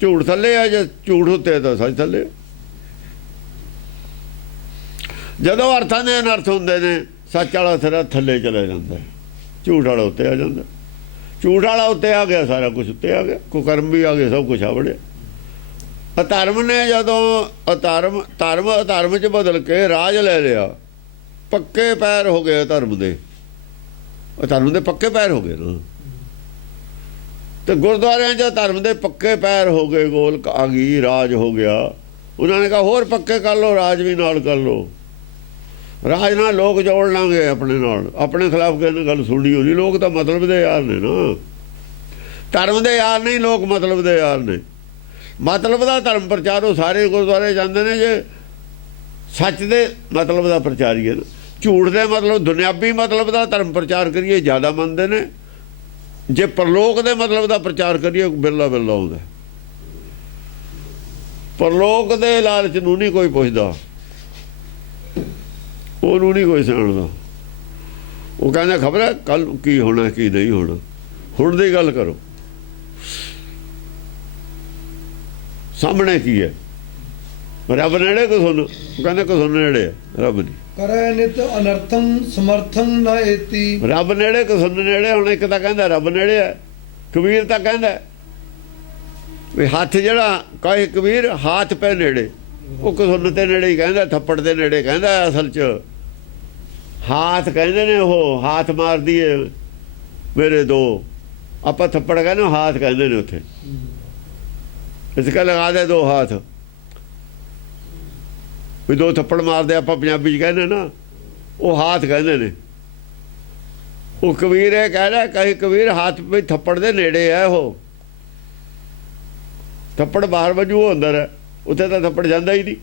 ਝੂਠ ਥੱਲੇ ਆ, ਜੇ ਝੂਠ ਉੱਤੇ ਤਾਂ ਸੱਚ ਥੱਲੇ। ਜਦੋਂ ਅਰਥਾਂ ਦੇ ਅਨਰਥ ਹੁੰਦੇ ਨੇ, ਸੱਚ ਵਾਲਾ ਸਿਰਾ ਥੱਲੇ ਚਲਾ ਜਾਂਦਾ, ਝੂਠ ਵਾਲਾ ਉੱਤੇ ਆ ਜਾਂਦਾ। ਝੂਠ ਵਾਲਾ ਉੱਤੇ ਆ ਗਿਆ, ਸਾਰਾ ਕੁਝ ਉੱਤੇ ਆ ਗਿਆ, ਕੁਕਰਮ ਵੀ ਆ ਗਏ, ਸਭ ਕੁਝ ਆ ਵੜਿਆ। ਅਧਰਮ ਨੇ ਜਦੋਂ ਧਰਮ ਅਧਰਮ 'ਚ ਬਦਲ ਕੇ ਰਾਜ ਲੈ ਲਿਆ, ਪੱਕੇ ਪੈਰ ਹੋ ਗਏ ਧਰਮ ਦੇ, ਧਰਮ ਦੇ ਪੱਕੇ ਪੈਰ ਹੋ ਗਏ ਨਾ। ਤੇ ਗੁਰਦੁਆਰਿਆਂ 'ਚ ਧਰਮ ਦੇ ਪੱਕੇ ਪੈਰ ਹੋ ਗਏ, ਗੋਲਕ ਆ ਗਈ, ਰਾਜ ਹੋ ਗਿਆ। ਉਹਨਾਂ ਨੇ ਕਿਹਾ ਹੋਰ ਪੱਕੇ ਕਰ ਲਓ, ਰਾਜ ਵੀ ਨਾਲ ਕਰ ਲਓ। ਰਾਜ ਨਾਲ ਲੋਕ ਜੋੜ ਲਾਂਗੇ ਆਪਣੇ ਨਾਲ, ਆਪਣੇ ਖਿਲਾਫ ਕਿਸੇ ਗੱਲ ਸੁਣੀ ਹੋਣੀ। ਲੋਕ ਤਾਂ ਮਤਲਬ ਦੇ ਯਾਰ ਨੇ ਨਾ, ਧਰਮ ਦੇ ਯਾਰ ਨਹੀਂ, ਲੋਕ ਮਤਲਬ ਦੇ ਯਾਰ ਨੇ। ਮਤਲਬ ਦਾ ਧਰਮ ਪ੍ਰਚਾਰ ਉਹ ਸਾਰੇ ਗੁਰਦੁਆਰੇ ਜਾਂਦੇ ਨੇ ਜੇ ਸੱਚ ਦੇ ਮਤਲਬ ਦਾ ਪ੍ਰਚਾਰੀਏ ਨਾ। ਝੂਠ ਦੇ ਮਤਲਬ ਦੁਨਿਆਵੀ ਮਤਲਬ ਦਾ ਧਰਮ ਪ੍ਰਚਾਰ ਕਰੀਏ ਜ਼ਿਆਦਾ ਮੰਨਦੇ ਨੇ, ਜੇ ਪਰਲੋਕ ਦੇ ਮਤਲਬ ਦਾ ਪ੍ਰਚਾਰ ਕਰੀਏ ਬਿਰਲਾ ਬਿਰਲਾ ਆਉਂਦਾ। ਪਰਲੋਕ ਦੇ ਲਾਲਚ ਨੂੰ ਨਹੀਂ ਕੋਈ ਪੁੱਛਦਾ, ਉਹਨੂੰ ਨਹੀਂ ਕੋਈ ਸੁਣਦਾ। ਉਹ ਕਹਿੰਦਾ ਖਬਰ ਹੈ ਕੱਲ ਕੀ ਹੋਣਾ ਕੀ ਨਹੀਂ ਹੋਣਾ, ਹੁਣ ਦੀ ਗੱਲ ਕਰੋ, ਸਾਹਮਣੇ ਕੀ ਹੈ। ਰੱਬ ਨੇੜੇ ਕੋ ਸੁਣ, ਕਹਿੰਦਾ ਕੋ ਸੁਣ ਨੇੜੇ ਹੈ, ਰੱਬ ਨਹੀਂ। ਕਰੈ ਨਿਤ ਅਨਰਥੰ ਸਮਰਥੰ ਨ ਏਤੀ। ਰੱਬ ਨੇੜੇ ਕੋ ਸੁਣ ਨੇੜੇ। ਹੁਣ ਇੱਕ ਤਾਂ ਕਹਿੰਦਾ ਰੱਬ ਨੇੜੇ ਹੈ, ਕਬੀਰ ਤਾਂ ਕਹਿੰਦਾ ਵੀ ਹੱਥ ਜਿਹੜਾ ਕਹੇ ਕਬੀਰ ਹੱਥ ਪੈ ਨੇੜੇ, ਉਹ ਕਸੁੰਨ ਤੇ ਨੇੜੇ ਹੀ ਕਹਿੰਦਾ, ਥੱਪੜ ਦੇ ਨੇੜੇ ਕਹਿੰਦਾ। ਅਸਲ 'ਚ ਹੱਥ ਕਹਿੰਦੇ ਨੇ, ਉਹ ਹੱਥ ਮਾਰਦੀ ਏ ਮੇਰੇ ਦੋ, ਆਪਾਂ ਥੱਪੜ ਕਹਿੰਦੇ ਹੱਥ ਕਹਿੰਦੇ ਨੇ ਉੱਥੇ। ਇਸ ਕਾ ਲਗਾ ਦੇ ਦੋ ਹੱਥ, ਵੀ ਦੋ ਥੱਪੜ ਮਾਰਦੇ ਆਪਾਂ ਪੰਜਾਬੀ 'ਚ ਕਹਿੰਦੇ ਨਾ, ਉਹ ਹੱਥ ਕਹਿੰਦੇ ਨੇ। ਉਹ ਕਬੀਰ ਇਹ ਕਹਿ ਰਿਹਾ ਕਹੇ ਕਬੀਰ ਹੱਥ ਵੀ ਥੱਪੜ ਦੇ ਨੇੜੇ ਹੈ। ਉਹ ਥੱਪੜ ਬਾਹਰ ਵਜੂ ਉਹ ਅੰਦਰ ਹੈ, ਉੱਥੇ ਤਾਂ ਥੱਪੜ ਜਾਂਦਾ ਹੀ ਨਹੀਂ।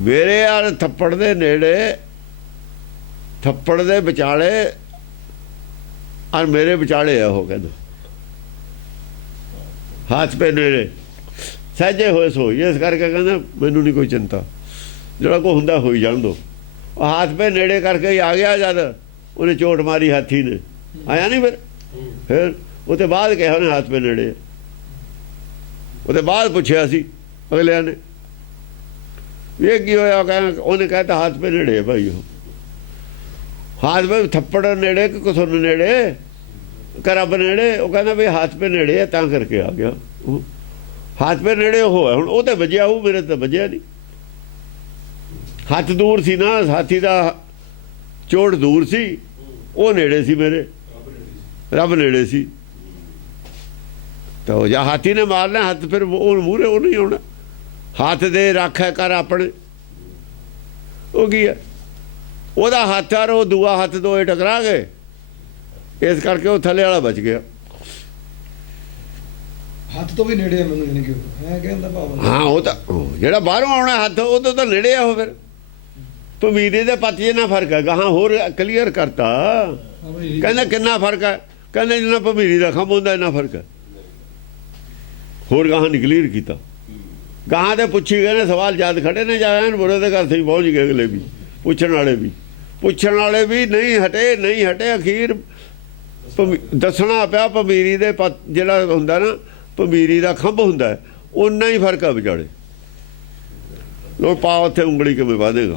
ਮੇਰੇ ਯਾਰ ਥੱਪੜ ਦੇ ਨੇੜੇ, ਥੱਪੜ ਦੇ ਵਿਚਾਲੇ ਔਰ ਮੇਰੇ ਵਿਚਾਲੇ ਆ। ਉਹ ਕਹਿੰਦਾ ਹੱਥ ਪੇ ਨੇੜੇ ਸਹਿਜੇ ਹੋਏ ਸੋਈ। ਇਸ ਕਰਕੇ ਕਹਿੰਦਾ ਮੈਨੂੰ ਨਹੀਂ ਕੋਈ ਚਿੰਤਾ, ਜਿਹੜਾ ਕੋ ਹੁੰਦਾ ਹੋਈ ਜਾਣ ਦੋ। ਉਹ ਹੱਥ ਪੇ ਨੇੜੇ ਕਰਕੇ ਹੀ ਆ ਗਿਆ, ਜਦ ਉਹਨੇ ਚੋਟ ਮਾਰੀ ਹਾਥੀ ਨੇ, ਆਇਆ ਨਹੀਂ। ਫਿਰ ਉਹਦੇ ਬਾਅਦ ਕਿਹਾ ਉਹਨੇ ਹੱਥ ਪੇ ਨੇੜੇ। ਉਹਦੇ ਬਾਅਦ ਪੁੱਛਿਆ ਸੀ ਅਗਲਿਆਂ ਨੇ ਇਹ ਕੀ ਹੋਇਆ, ਕਹਿੰਦਾ ਉਹਨੇ ਕਹਿਤਾ ਹੱਥ ਪੇ ਨੇੜੇ ਭਾਈ। ਉਹ ਹੱਥ ਪੇ ਥੱਪੜ ਨੇੜੇ ਕਿ ਕਸੁੰਨ ਨੇੜੇ, ਰੱਬ ਨੇੜੇ। ਉਹ ਕਹਿੰਦਾ ਵੀ ਹੱਥ ਪੇ ਨੇੜੇ ਹੈ ਤਾਂ ਕਰਕੇ ਆ ਗਿਆ। ਉਹ ਹੱਥ ਪੇ ਨੇੜੇ ਉਹ ਹੈ। ਹੁਣ ਉਹ ਤੇ ਵੱਜਿਆ, ਉਹ ਮੇਰੇ ਤੇ ਵੱਜਿਆ ਨਹੀਂ। ਹੱਥ ਦੂਰ ਸੀ ਨਾ, ਹਾਥੀ ਦਾ ਚੋਟ ਦੂਰ ਸੀ, ਉਹ ਨੇੜੇ ਸੀ ਮੇਰੇ, ਰੱਬ ਨੇੜੇ ਸੀ। ਤਾਂ ਜਾਂ ਹਾਥੀ ਨੇ ਮਾਰਨਾ ਹੱਥ, ਫਿਰ ਉਹ ਮੂਹਰੇ ਉਹ ਨਹੀਂ ਆਉਣਾ। ਹੱਥ ਦੇ ਰਾਖਿਆ ਕਰ ਆਪਣੇ। ਉਹ ਕੀ ਹੈ, ਉਹਦਾ ਹੱਥ ਆ, ਉਹ ਦੂਆ ਹੱਥ ਦੋਏ ਟਕਰਾ ਗਏ, ਇਸ ਕਰਕੇ ਉਹ ਥੱਲੇ ਵਾਲਾ ਬਚ ਗਿਆ। ਹੱਥ ਤੋਂ ਵੀ ਨੇੜੇ ਆ ਮੈਨੂੰ, ਜਾਨੀ ਕਿ ਐ ਕਹਿੰਦਾ ਭਾਵ। ਹਾਂ ਉਹ ਤਾਂ ਜਿਹੜਾ ਬਾਹਰੋਂ ਆਉਣਾ ਹੱਥ, ਉਹ ਤਾਂ ਨੇੜੇ ਆ। ਉਹ ਫਿਰ ਭਮੀਰੇ ਦੇ ਪੱਤੇ ਨਾਲ ਫਰਕ ਹੈ। ਗਾਹਾਂ ਹੋਰ ਕਲੀਅਰ ਕਰਤਾ, ਕਹਿੰਦਾ ਕਿੰਨਾ ਫਰਕ ਹੈ, ਕਹਿੰਦਾ ਜਿੰਨਾ ਭਮੀਰੀ ਦਾ ਖੰਭ ਹੁੰਦਾ ਇੰਨਾ ਫਰਕ ਹੈ। ਹੋਰ ਗਾਹਾਂ ਨਹੀਂ ਕਲੀਅਰ ਕੀਤਾ। ਗਾਹਾਂ ਤੇ ਪੁੱਛੀ ਗਏ ਨੇ, ਸਵਾਲ ਯਾਦ ਖੜੇ ਨੇ, ਜਾਣ ਬੁਰੇ ਦੇ ਘਰ ਤੇ ਪਹੁੰਚ ਗਏ। ਅਗਲੇ ਵੀ ਪੁੱਛਣ ਵਾਲੇ ਵੀ ਨਹੀਂ ਹਟੇ। ਅਖੀਰ ਦੱਸਣਾ ਪਿਆ ਭਮੀਰੀ ਦੇ ਜਿਹੜਾ ਹੁੰਦਾ ਨਾ, ਭਮੀਰੀ ਦਾ ਖੰਭ ਹੁੰਦਾ, ਓਨਾ ਹੀ ਫਰਕ ਆ ਵਿਚਾਲੇ। ਲੋਕ ਪਾ ਉੱਥੇ ਉਂਗਲੀ ਕਿਵੇਂ ਪਾ ਦੇਗਾ।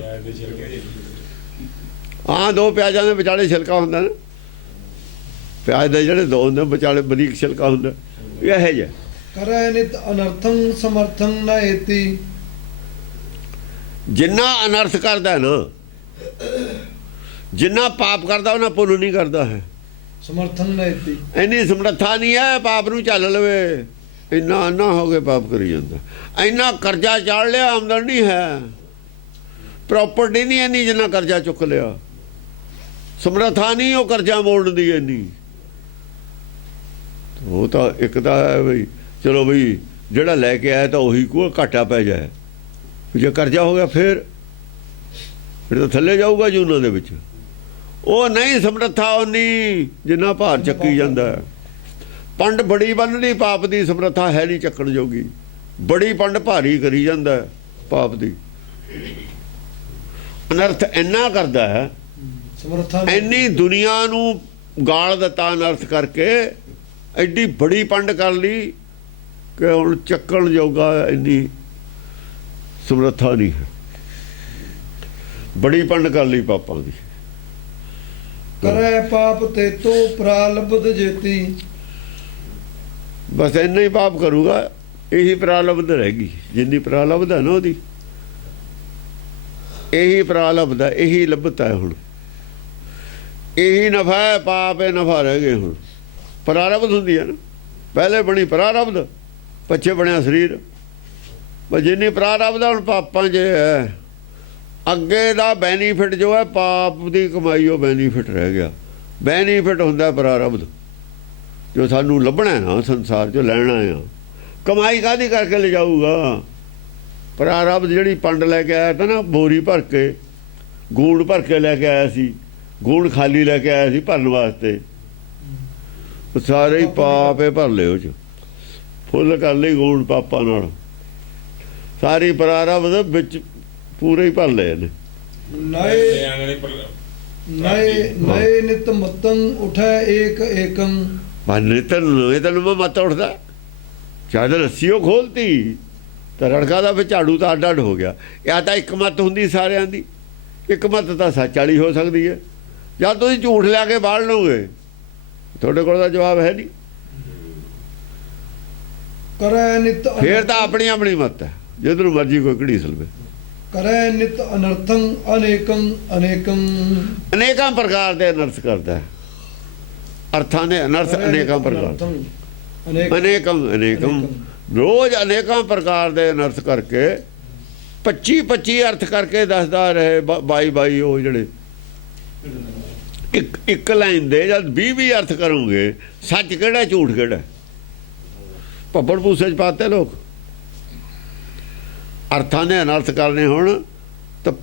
ਹਾਂ, ਦੋ ਪਿਆਜ਼ਾਂ ਦੇ ਵਿਚਾਲੇ ਛਿਲਕਾ ਹੁੰਦਾ ਨਾ, ਪਿਆਜ਼ ਦੇ ਜਿਹੜੇ ਦੋ ਹੁੰਦੇ ਵਿਚਾਲੇ ਬਰੀਕ ਛਿਲਕਾ ਹੁੰਦਾ। ਇਹ ਜਿਹਾ ਕਰੈ ਨਿਤ ਅਨਰਥੰ ਸਮਰਥੰ ਨ ਏਤੀ। ਜਿੰਨਾ ਅਨਰਥ ਕਰਦਾ ਨਾ, ਜਿੰਨਾ ਪਾਪ ਕਰਦਾ ਉਹਨਾਂ ਪੁੰਨ ਨਹੀਂ ਕਰਦਾ ਹੈ। ਸਮਰਥਨ ਨ ਏਤੀ। ਇੰਨੀ ਸਮਰੱਥਾ ਨਹੀਂ ਹੈ ਪਾਪ ਨੂੰ ਝੱਲ ਲਵੇ, ਇੰਨਾ ਅੰਨਾ ਹੋ ਕੇ ਪਾਪ ਕਰੀ ਜਾਂਦਾ। ਇੰਨਾ ਕਰਜ਼ਾ ਚਾੜ ਲਿਆ, ਆਮਦਨ ਨਹੀਂ ਹੈ, ਪ੍ਰੋਪਰਟੀ ਨਹੀਂ ਇੰਨੀ ਜਿੰਨਾ ਕਰਜ਼ਾ ਚੁੱਕ ਲਿਆ, ਸਮਰੱਥਾ ਨਹੀਂ ਉਹ ਕਰਜ਼ਾ ਮੋੜਨ ਦੀ ਇੰਨੀ। ਉਹ ਤਾਂ ਇੱਕ ਤਾਂ ਹੈ ਬਈ ਚਲੋ ਬਈ ਜਿਹੜਾ ਲੈ ਕੇ ਆਇਆ ਤਾਂ ਉਹੀ ਕੋ ਘਾਟਾ ਪੈ ਜਾਏ, ਜੇ ਕਰਜ਼ਾ ਹੋ ਗਿਆ ਫਿਰ ਤਾਂ ਥੱਲੇ ਜਾਊਗਾ ਜੀ ਉਹਨਾਂ ਦੇ ਵਿੱਚ। ਉਹ ਨਹੀਂ ਸਮਰੱਥਾ ਉਨੀ ਜਿੰਨਾ ਭਾਰ ਚੱਕੀ ਜਾਂਦਾ। ਪੰਡ ਬੜੀ ਬੰਨਣੀ ਪਾਪ ਦੀ, ਸਮਰੱਥਾ ਹੈ ਨਹੀਂ ਚੱਕਣ ਜੋਗੀ, ਬੜੀ ਪੰਡ ਭਾਰੀ ਕਰੀ ਜਾਂਦਾ ਪਾਪ ਦੀ। ਅਨਰਥ ਇੰਨਾ ਕਰਦਾ ਹੈ, ਸਮਰੱਥਾ ਇੰਨੀ ਦੁਨੀਆ ਨੂੰ ਗਾਲ ਦਿੱਤਾ ਅਨਰਥ ਕਰਕੇ, ਐਡੀ ਬੜੀ ਪੰਡ ਕਰ ਲਈ ਕਿ ਹੁਣ ਚੱਕਣ ਜੋਗਾ ਇੰਨੀ ਸਮਰੱਥਾ ਨਹੀਂ ਹੈ। ਬੜੀ ਪੰਡ ਕਰ ਲਈ ਪਾਪਾਂ ਦੀ। ਕਰੈ ਪਾਪ ਤੇ ਤੋ ਪ੍ਰਾਲਬਧ ਜੇਤੀ। ਬਸ ਇੰਨਾ ਹੀ ਪਾਪ ਕਰੂਗਾ, ਇਹੀ ਪ੍ਰਾਲਬਧ ਰਹੇਗੀ। ਜਿੰਨੀ ਪ੍ਰਾਲਬਧ ਹੈ ਨਾ ਉਹਦੀ, ਇਹੀ ਪ੍ਰਾਲਬਧ ਹੈ, ਇਹੀ ਲੱਭਤਾ ਹੈ। ਹੁਣ ਇਹੀ ਨਫਾ ਹੈ, ਪਾਪ ਹੈ ਨਫਾ ਰਹਿ ਗਏ। ਹੁਣ ਪ੍ਰਾਰਬਧ ਹੁੰਦੀ ਹੈ ਨਾ, ਪਹਿਲੇ ਬਣੀ ਪ੍ਰਾਰਬਧ, ਪੱਛੇ ਬਣਿਆ ਸਰੀਰ। ਪਰ ਜਿੰਨੀ ਪ੍ਰਾਰਬਧ ਹੁਣ ਪਾਪਾਂ 'ਚ ਹੈ, ਅੱਗੇ ਦਾ ਬੈਨੀਫਿਟ ਜੋ ਹੈ ਪਾਪ ਦੀ ਕਮਾਈ, ਉਹ ਬੈਨੀਫਿਟ ਰਹਿ ਗਿਆ। ਬੈਨੀਫਿਟ ਹੁੰਦਾ ਪ੍ਰਾਰਬਧ ਜੋ ਸਾਨੂੰ ਲੱਭਣਾ ਨਾ ਸੰਸਾਰ 'ਚੋਂ ਲੈਣਾ ਆ। ਕਮਾਈ ਕਾਹਦੀ ਕਰਕੇ ਲਿਜਾਊਗਾ? ਪ੍ਰਾਰਬਧ ਜਿਹੜੀ ਪੰਡ ਲੈ ਕੇ ਆਇਆ ਤਾਂ ਨਾ, ਬੋਰੀ ਭਰ ਕੇ, ਗੂੜ ਭਰ ਕੇ ਲੈ ਕੇ ਆਇਆ ਸੀ, ਗੂੜ ਖਾਲੀ ਲੈ ਕੇ ਆਇਆ ਸੀ ਭਰਨ ਵਾਸਤੇ, ਸਾਰੇ ਹੀ ਪਾਪੇ ਭਰ ਲਏ ਉਹ 'ਚ, ਫੁੱਲ ਕਰ ਲਈ ਗੂੜ ਪਾਪਾਂ ਨਾਲ, ਸਾਰੀ ਪ੍ਰਾਰਬਧ ਵਿੱਚ ਪੂਰੇ ਹੀ ਭਰ ਲਏ ਨੇ। ਨਏ ਨਏ ਨਿਤ ਮਤੰ ਉਠੈ ਏਕ ਏਕੰ। ਨਿਤਨ ਮਤ ਉੱਠਦਾ, ਜਦ ਰੱਸੀਓ ਖੋਲਤੀ ਤਾਂ ਰੜਕਾ ਦਾ ਵਿੱਚ ਝਾੜੂ ਤਾਂ ਅੱਡ ਅੱਡ ਹੋ ਗਿਆ। ਜਾਂ ਤਾਂ ਇੱਕ ਮਤ ਹੁੰਦੀ ਸਾਰਿਆਂ ਦੀ, ਇੱਕ ਮਤ ਤਾਂ ਸੱਚ ਵਾਲੀ ਹੋ ਸਕਦੀ ਹੈ। ਜਦ ਤੁਸੀਂ ਝੂਠ ਲਿਆ ਕੇ ਬਾੜ ਲਓਗੇ, ਤੁਹਾਡੇ ਕੋਲ ਤਾਂ ਜਵਾਬ ਹੈ ਨਹੀਂ। ਕਰੈ ਨਿਤ ਫੇਰ ਤਾਂ ਆਪਣੀ ਆਪਣੀ ਮਤ ਹੈ, ਜਿੱਧਰ ਮਰਜੀ ਕੋਈ ਘੜੀਸ ਲਵੇ। ਕਰੈ ਨਿਤ ਅਨਰਥੰ ਅਨੇਕੰ ਅਨੇਕੰ। ਅਨੇਕਾਂ ਪ੍ਰਕਾਰ ਦੇ ਅਨਰਥ ਕਰਦਾ ਹੈ। ਅਰਥਾਂ ਦੇ ਅਨਰਥ ਅਨੇਕਾਂ ਪ੍ਰਕਾਰ, ਅਨੇਕੰ ਅਨੇਕੰ, ਰੋਜ਼ ਅਨੇਕਾਂ ਪ੍ਰਕਾਰ ਦੇ ਅਨਰਥ ਕਰਕੇ 25 ਅਰਥ ਕਰਕੇ ਦੱਸਦਾ ਰਹੇ। 22 ਉਹ ਜਿਹੜੇ ਇੱਕ ਲਾਈਨ ਦੇ ਜਦ 20 ਅਰਥ ਕਰੋਗੇ, ਸੱਚ ਕਿਹੜਾ ਝੂਠ ਕਿਹੜਾ, ਭੱਬੜ ਭੂਸੇ 'ਚ ਪਾਤੇ ਲੋਕ। ਅਰਥਾਂ ਦੇ ਅਨਰਥ ਕਰਨੇ ਹੁਣ ਤਾਂ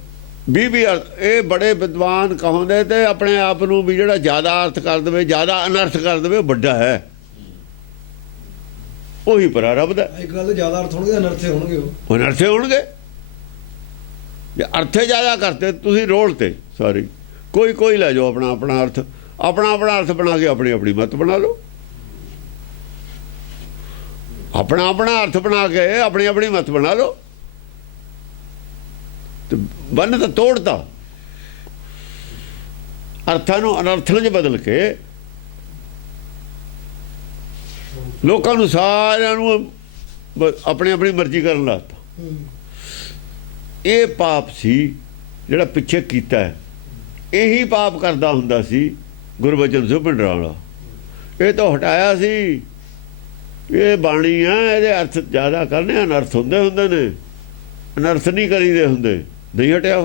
20 ਅਰਥ। ਇਹ ਬੜੇ ਵਿਦਵਾਨ ਕਹਾਉਂਦੇ ਤੇ ਆਪਣੇ ਆਪ ਨੂੰ ਵੀ ਜਿਹੜਾ ਜ਼ਿਆਦਾ ਅਰਥ ਕਰ ਦੇਵੇ, ਜ਼ਿਆਦਾ ਅਨਰਥ ਕਰ ਦੇਵੇ, ਉਹ ਵੱਡਾ ਹੈ, ਉਹੀ ਪ੍ਰਾਰਬਧ ਹੈ। ਇੱਕ ਗੱਲ ਜ਼ਿਆਦਾ ਅਰਥ ਹੋਣਗੇ, ਅਨਰਥੇ ਹੋਣਗੇ, ਉਹ ਅਨਰਥੇ ਹੋਣਗੇ। ਜੇ ਅਰਥੇ ਜ਼ਿਆਦਾ ਕਰਤੇ ਤੁਸੀਂ ਰੋਲ ਤੇ ਸਾਰੀ, ਕੋਈ ਲੈ ਜਾਓ ਆਪਣਾ ਆਪਣਾ ਅਰਥ, ਆਪਣਾ ਅਰਥ ਬਣਾ ਕੇ ਆਪਣੀ ਆਪਣੀ ਮਤ ਬਣਾ ਲਓ। ਆਪਣਾ ਅਰਥ ਬਣਾ ਕੇ ਆਪਣੀ ਆਪਣੀ ਮਤ ਬਣਾ ਲਓ। ਤੇ ਬੰਨ ਤਾਂ ਤੋੜਤਾ, ਅਰਥਾਂ ਨੂੰ ਅਨਰਥਾਂ 'ਚ ਬਦਲ ਕੇ ਲੋਕਾਂ ਨੂੰ ਸਾਰਿਆਂ ਨੂੰ ਆਪਣੀ ਆਪਣੀ ਮਰਜ਼ੀ ਕਰਨ ਲਾਤਾ। ਇਹ ਪਾਪ ਸੀ ਜਿਹੜਾ ਪਿੱਛੇ ਕੀਤਾ ਹੈ। ਇਹੀ ਪਾਪ ਕਰਦਾ ਹੁੰਦਾ ਸੀ ਗੁਰਬਚਨ ਸਿੰਘ ਭਿੰਡਰਾਂ। ਇਹ ਤਾਂ ਹਟਾਇਆ ਸੀ। ਇਹ ਬਾਣੀ ਆ, ਇਹਦੇ ਅਰਥ ਜ਼ਿਆਦਾ ਕਰਨੇ, ਅਨਰਥ ਹੁੰਦੇ ਨੇ, ਅਨਰਥ ਨਹੀਂ ਕਰੀਦੇ ਹੁੰਦੇ। ਨਹੀਂ ਹਟਿਆ,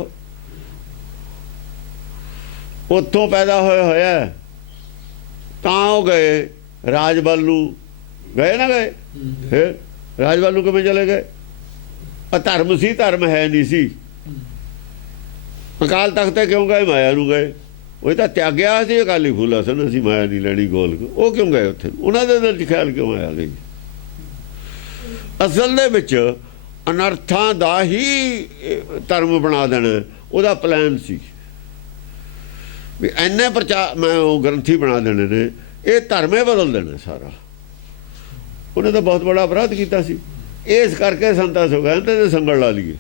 ਉੱਥੋਂ ਪੈਦਾ ਹੋਇਆ ਤਾਂ ਉਹ ਗਏ ਰਾਜਬਲ ਨੂੰ, ਗਏ ਨਾ ਗਏ। ਫਿਰ ਰਾਜਬਲ ਨੂੰ ਕਿਵੇਂ ਚਲੇ ਗਏ? ਅਧਰਮ ਸੀ, ਧਰਮ ਹੈ ਨਹੀਂ ਸੀ। ਅਕਾਲ ਤਖਤ ਤੇ ਕਿਉਂ ਗਏ? ਮਾਇਆ ਨੂੰ ਗਏ। ਉਹ ਤਾਂ ਤਿਆਗਿਆ ਸੀ ਅਕਾਲੀ ਫੂਲਾ ਸਨ, ਅਸੀਂ ਮਾਇਆ ਨਹੀਂ ਲੈਣੀ ਗੋਲ। ਉਹ ਕਿਉਂ ਗਏ ਉੱਥੇ? ਉਹਨਾਂ ਦੇ ਦਿਲ 'ਚ ਖਿਆਲ ਕਿਉਂ ਆਇਆ ਗਈ? ਅਸਲ ਦੇ ਵਿੱਚ ਅਨਰਥਾਂ ਦਾ ਹੀ ਧਰਮ ਬਣਾ ਦੇਣਾ ਉਹਦਾ ਪਲਾਨ ਸੀ ਵੀ ਇੰਨੇ ਪ੍ਰਚਾਰ ਮੈਂ ਉਹ ਗ੍ਰੰਥੀ ਬਣਾ ਦੇਣੇ ਨੇ, ਇਹ ਧਰਮੇ ਬਦਲ ਦੇਣਾ ਸਾਰਾ। ਉਹਨੇ ਤਾਂ ਬਹੁਤ ਬੜਾ ਅਪਰਾਧ ਕੀਤਾ ਸੀ। ਇਸ ਕਰਕੇ ਸੰਤਾਂ ਸੋ ਕਹਿੰਦੇ ਤੇ ਸੰਗਲ ਲਾ ਲਈਏ।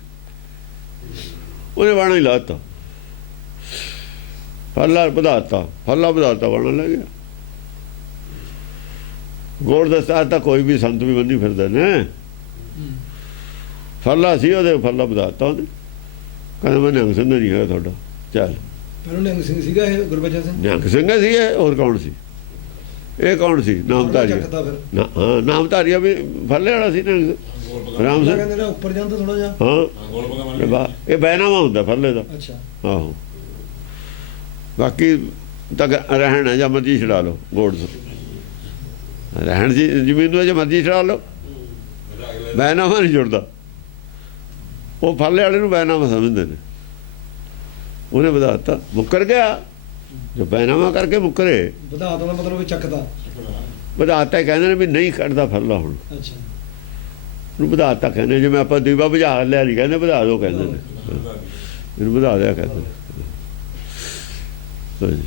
ਉਹਨੇ ਬਾਣਾ ਹੀ ਲਾਤਾ, ਫੱਲਾ ਵਧਾਤਾ ਬਾਣਾ ਲੈ ਗਿਆ। ਗੋੜ ਦਸਤਾਰ ਤਾਂ ਕੋਈ ਵੀ ਸੰਤ ਵੀ ਬੰਨੀ ਫਿਰਦੇ ਨੇ। ਫੱਲਾ ਸੀ ਉਹਦੇ, ਫੱਲਾ ਵਧਾਤਾ ਉਹਨੇ। ਕਹਿੰਦਾ ਮੈਂ ਨਿਹੰਗ ਸਿੰਘ ਨਹੀਂ ਹੈਗਾ ਤੁਹਾਡਾ, ਚੱਲ। ਪਰ ਨਿਹੰਗ ਸਿੰਘ ਸੀਗਾ ਇਹ ਗੁਰਬਚਨ ਸਿੰਘ? ਨਿਹੰਗ ਸਿੰਘ ਸੀ ਇਹ, ਹੋਰ ਕੌਣ ਸੀ? ਇਹ ਕੌਣ ਸੀ ਨਾਮਧਾਰੀ ਚੱਕਦਾ ਫਿਰ ਨਾ ਹਾਂ ਨਾਮਧਾਰੀਆ ਵੀ ਫੱਲੇ ਵਾਲਾ ਸੀ ਨਾ ਰਾਮ ਸਿੰਘ ਕਹਿੰਦੇ ਨੇ ਉੱਪਰ ਜਾਂਦਾ ਥੋੜਾ ਜਿਹਾ ਹਾਂ ਗੋਲ ਪਗਾ ਇਹ ਇਹ ਬੈਨਾਮਾ ਹੁੰਦਾ ਫੱਲੇ ਦਾ ਅੱਛਾ ਆਹੋ ਬਾਕੀ ਤਾਂ ਰਹਿਣ ਹੈ ਜਾਂ ਮਰਜ਼ੀ ਛਡਾ ਲਓ ਗੋਡਸ ਰਹਿਣ ਜੀ ਜ਼ਮੀਨ ਨੂੰ ਜਾਂ ਮਰਜ਼ੀ ਛਡਾ ਲਓ ਬੈਨਾਮਾ ਨਹੀਂ ਜੁੜਦਾ ਉਹ ਫੱਲੇ ਵਾਲੇ ਨੂੰ ਬੈਨਾਮਾ ਸਮਝਦੇ ਨੇ ਉਹਨੇ ਵਧਾਤਾ ਮੁੱਕਰ ਗਿਆ ਜੋ ਬੈਨਾਮਾ ਕਰਕੇ ਮੁੱਕਰੇ ਵਧਾ ਦਾ ਮਤਲਬ ਵੀ ਚੱਕਦਾ ਵਧਾਤਾ ਕਹਿੰਦੇ ਨੇ ਵੀ ਨਹੀਂ ਕੱਢਦਾ ਫੱਲਾ ਹੁਣ ਅੱਛਾ ਨੂੰ ਵਧਾਤਾ ਕਹਿੰਦੇ ਜਿਵੇਂ ਆਪਾਂ ਦੀਵਾ ਬੁਝਾ ਲਿਆ ਨਹੀਂ ਕਹਿੰਦੇ ਵਧਾ ਦਿਓ ਕਹਿੰਦੇ ਨੇ ਇਹਨੂੰ ਵਧਾ ਦਿਆ ਕਹਿੰਦੇ ਹਾਂਜੀ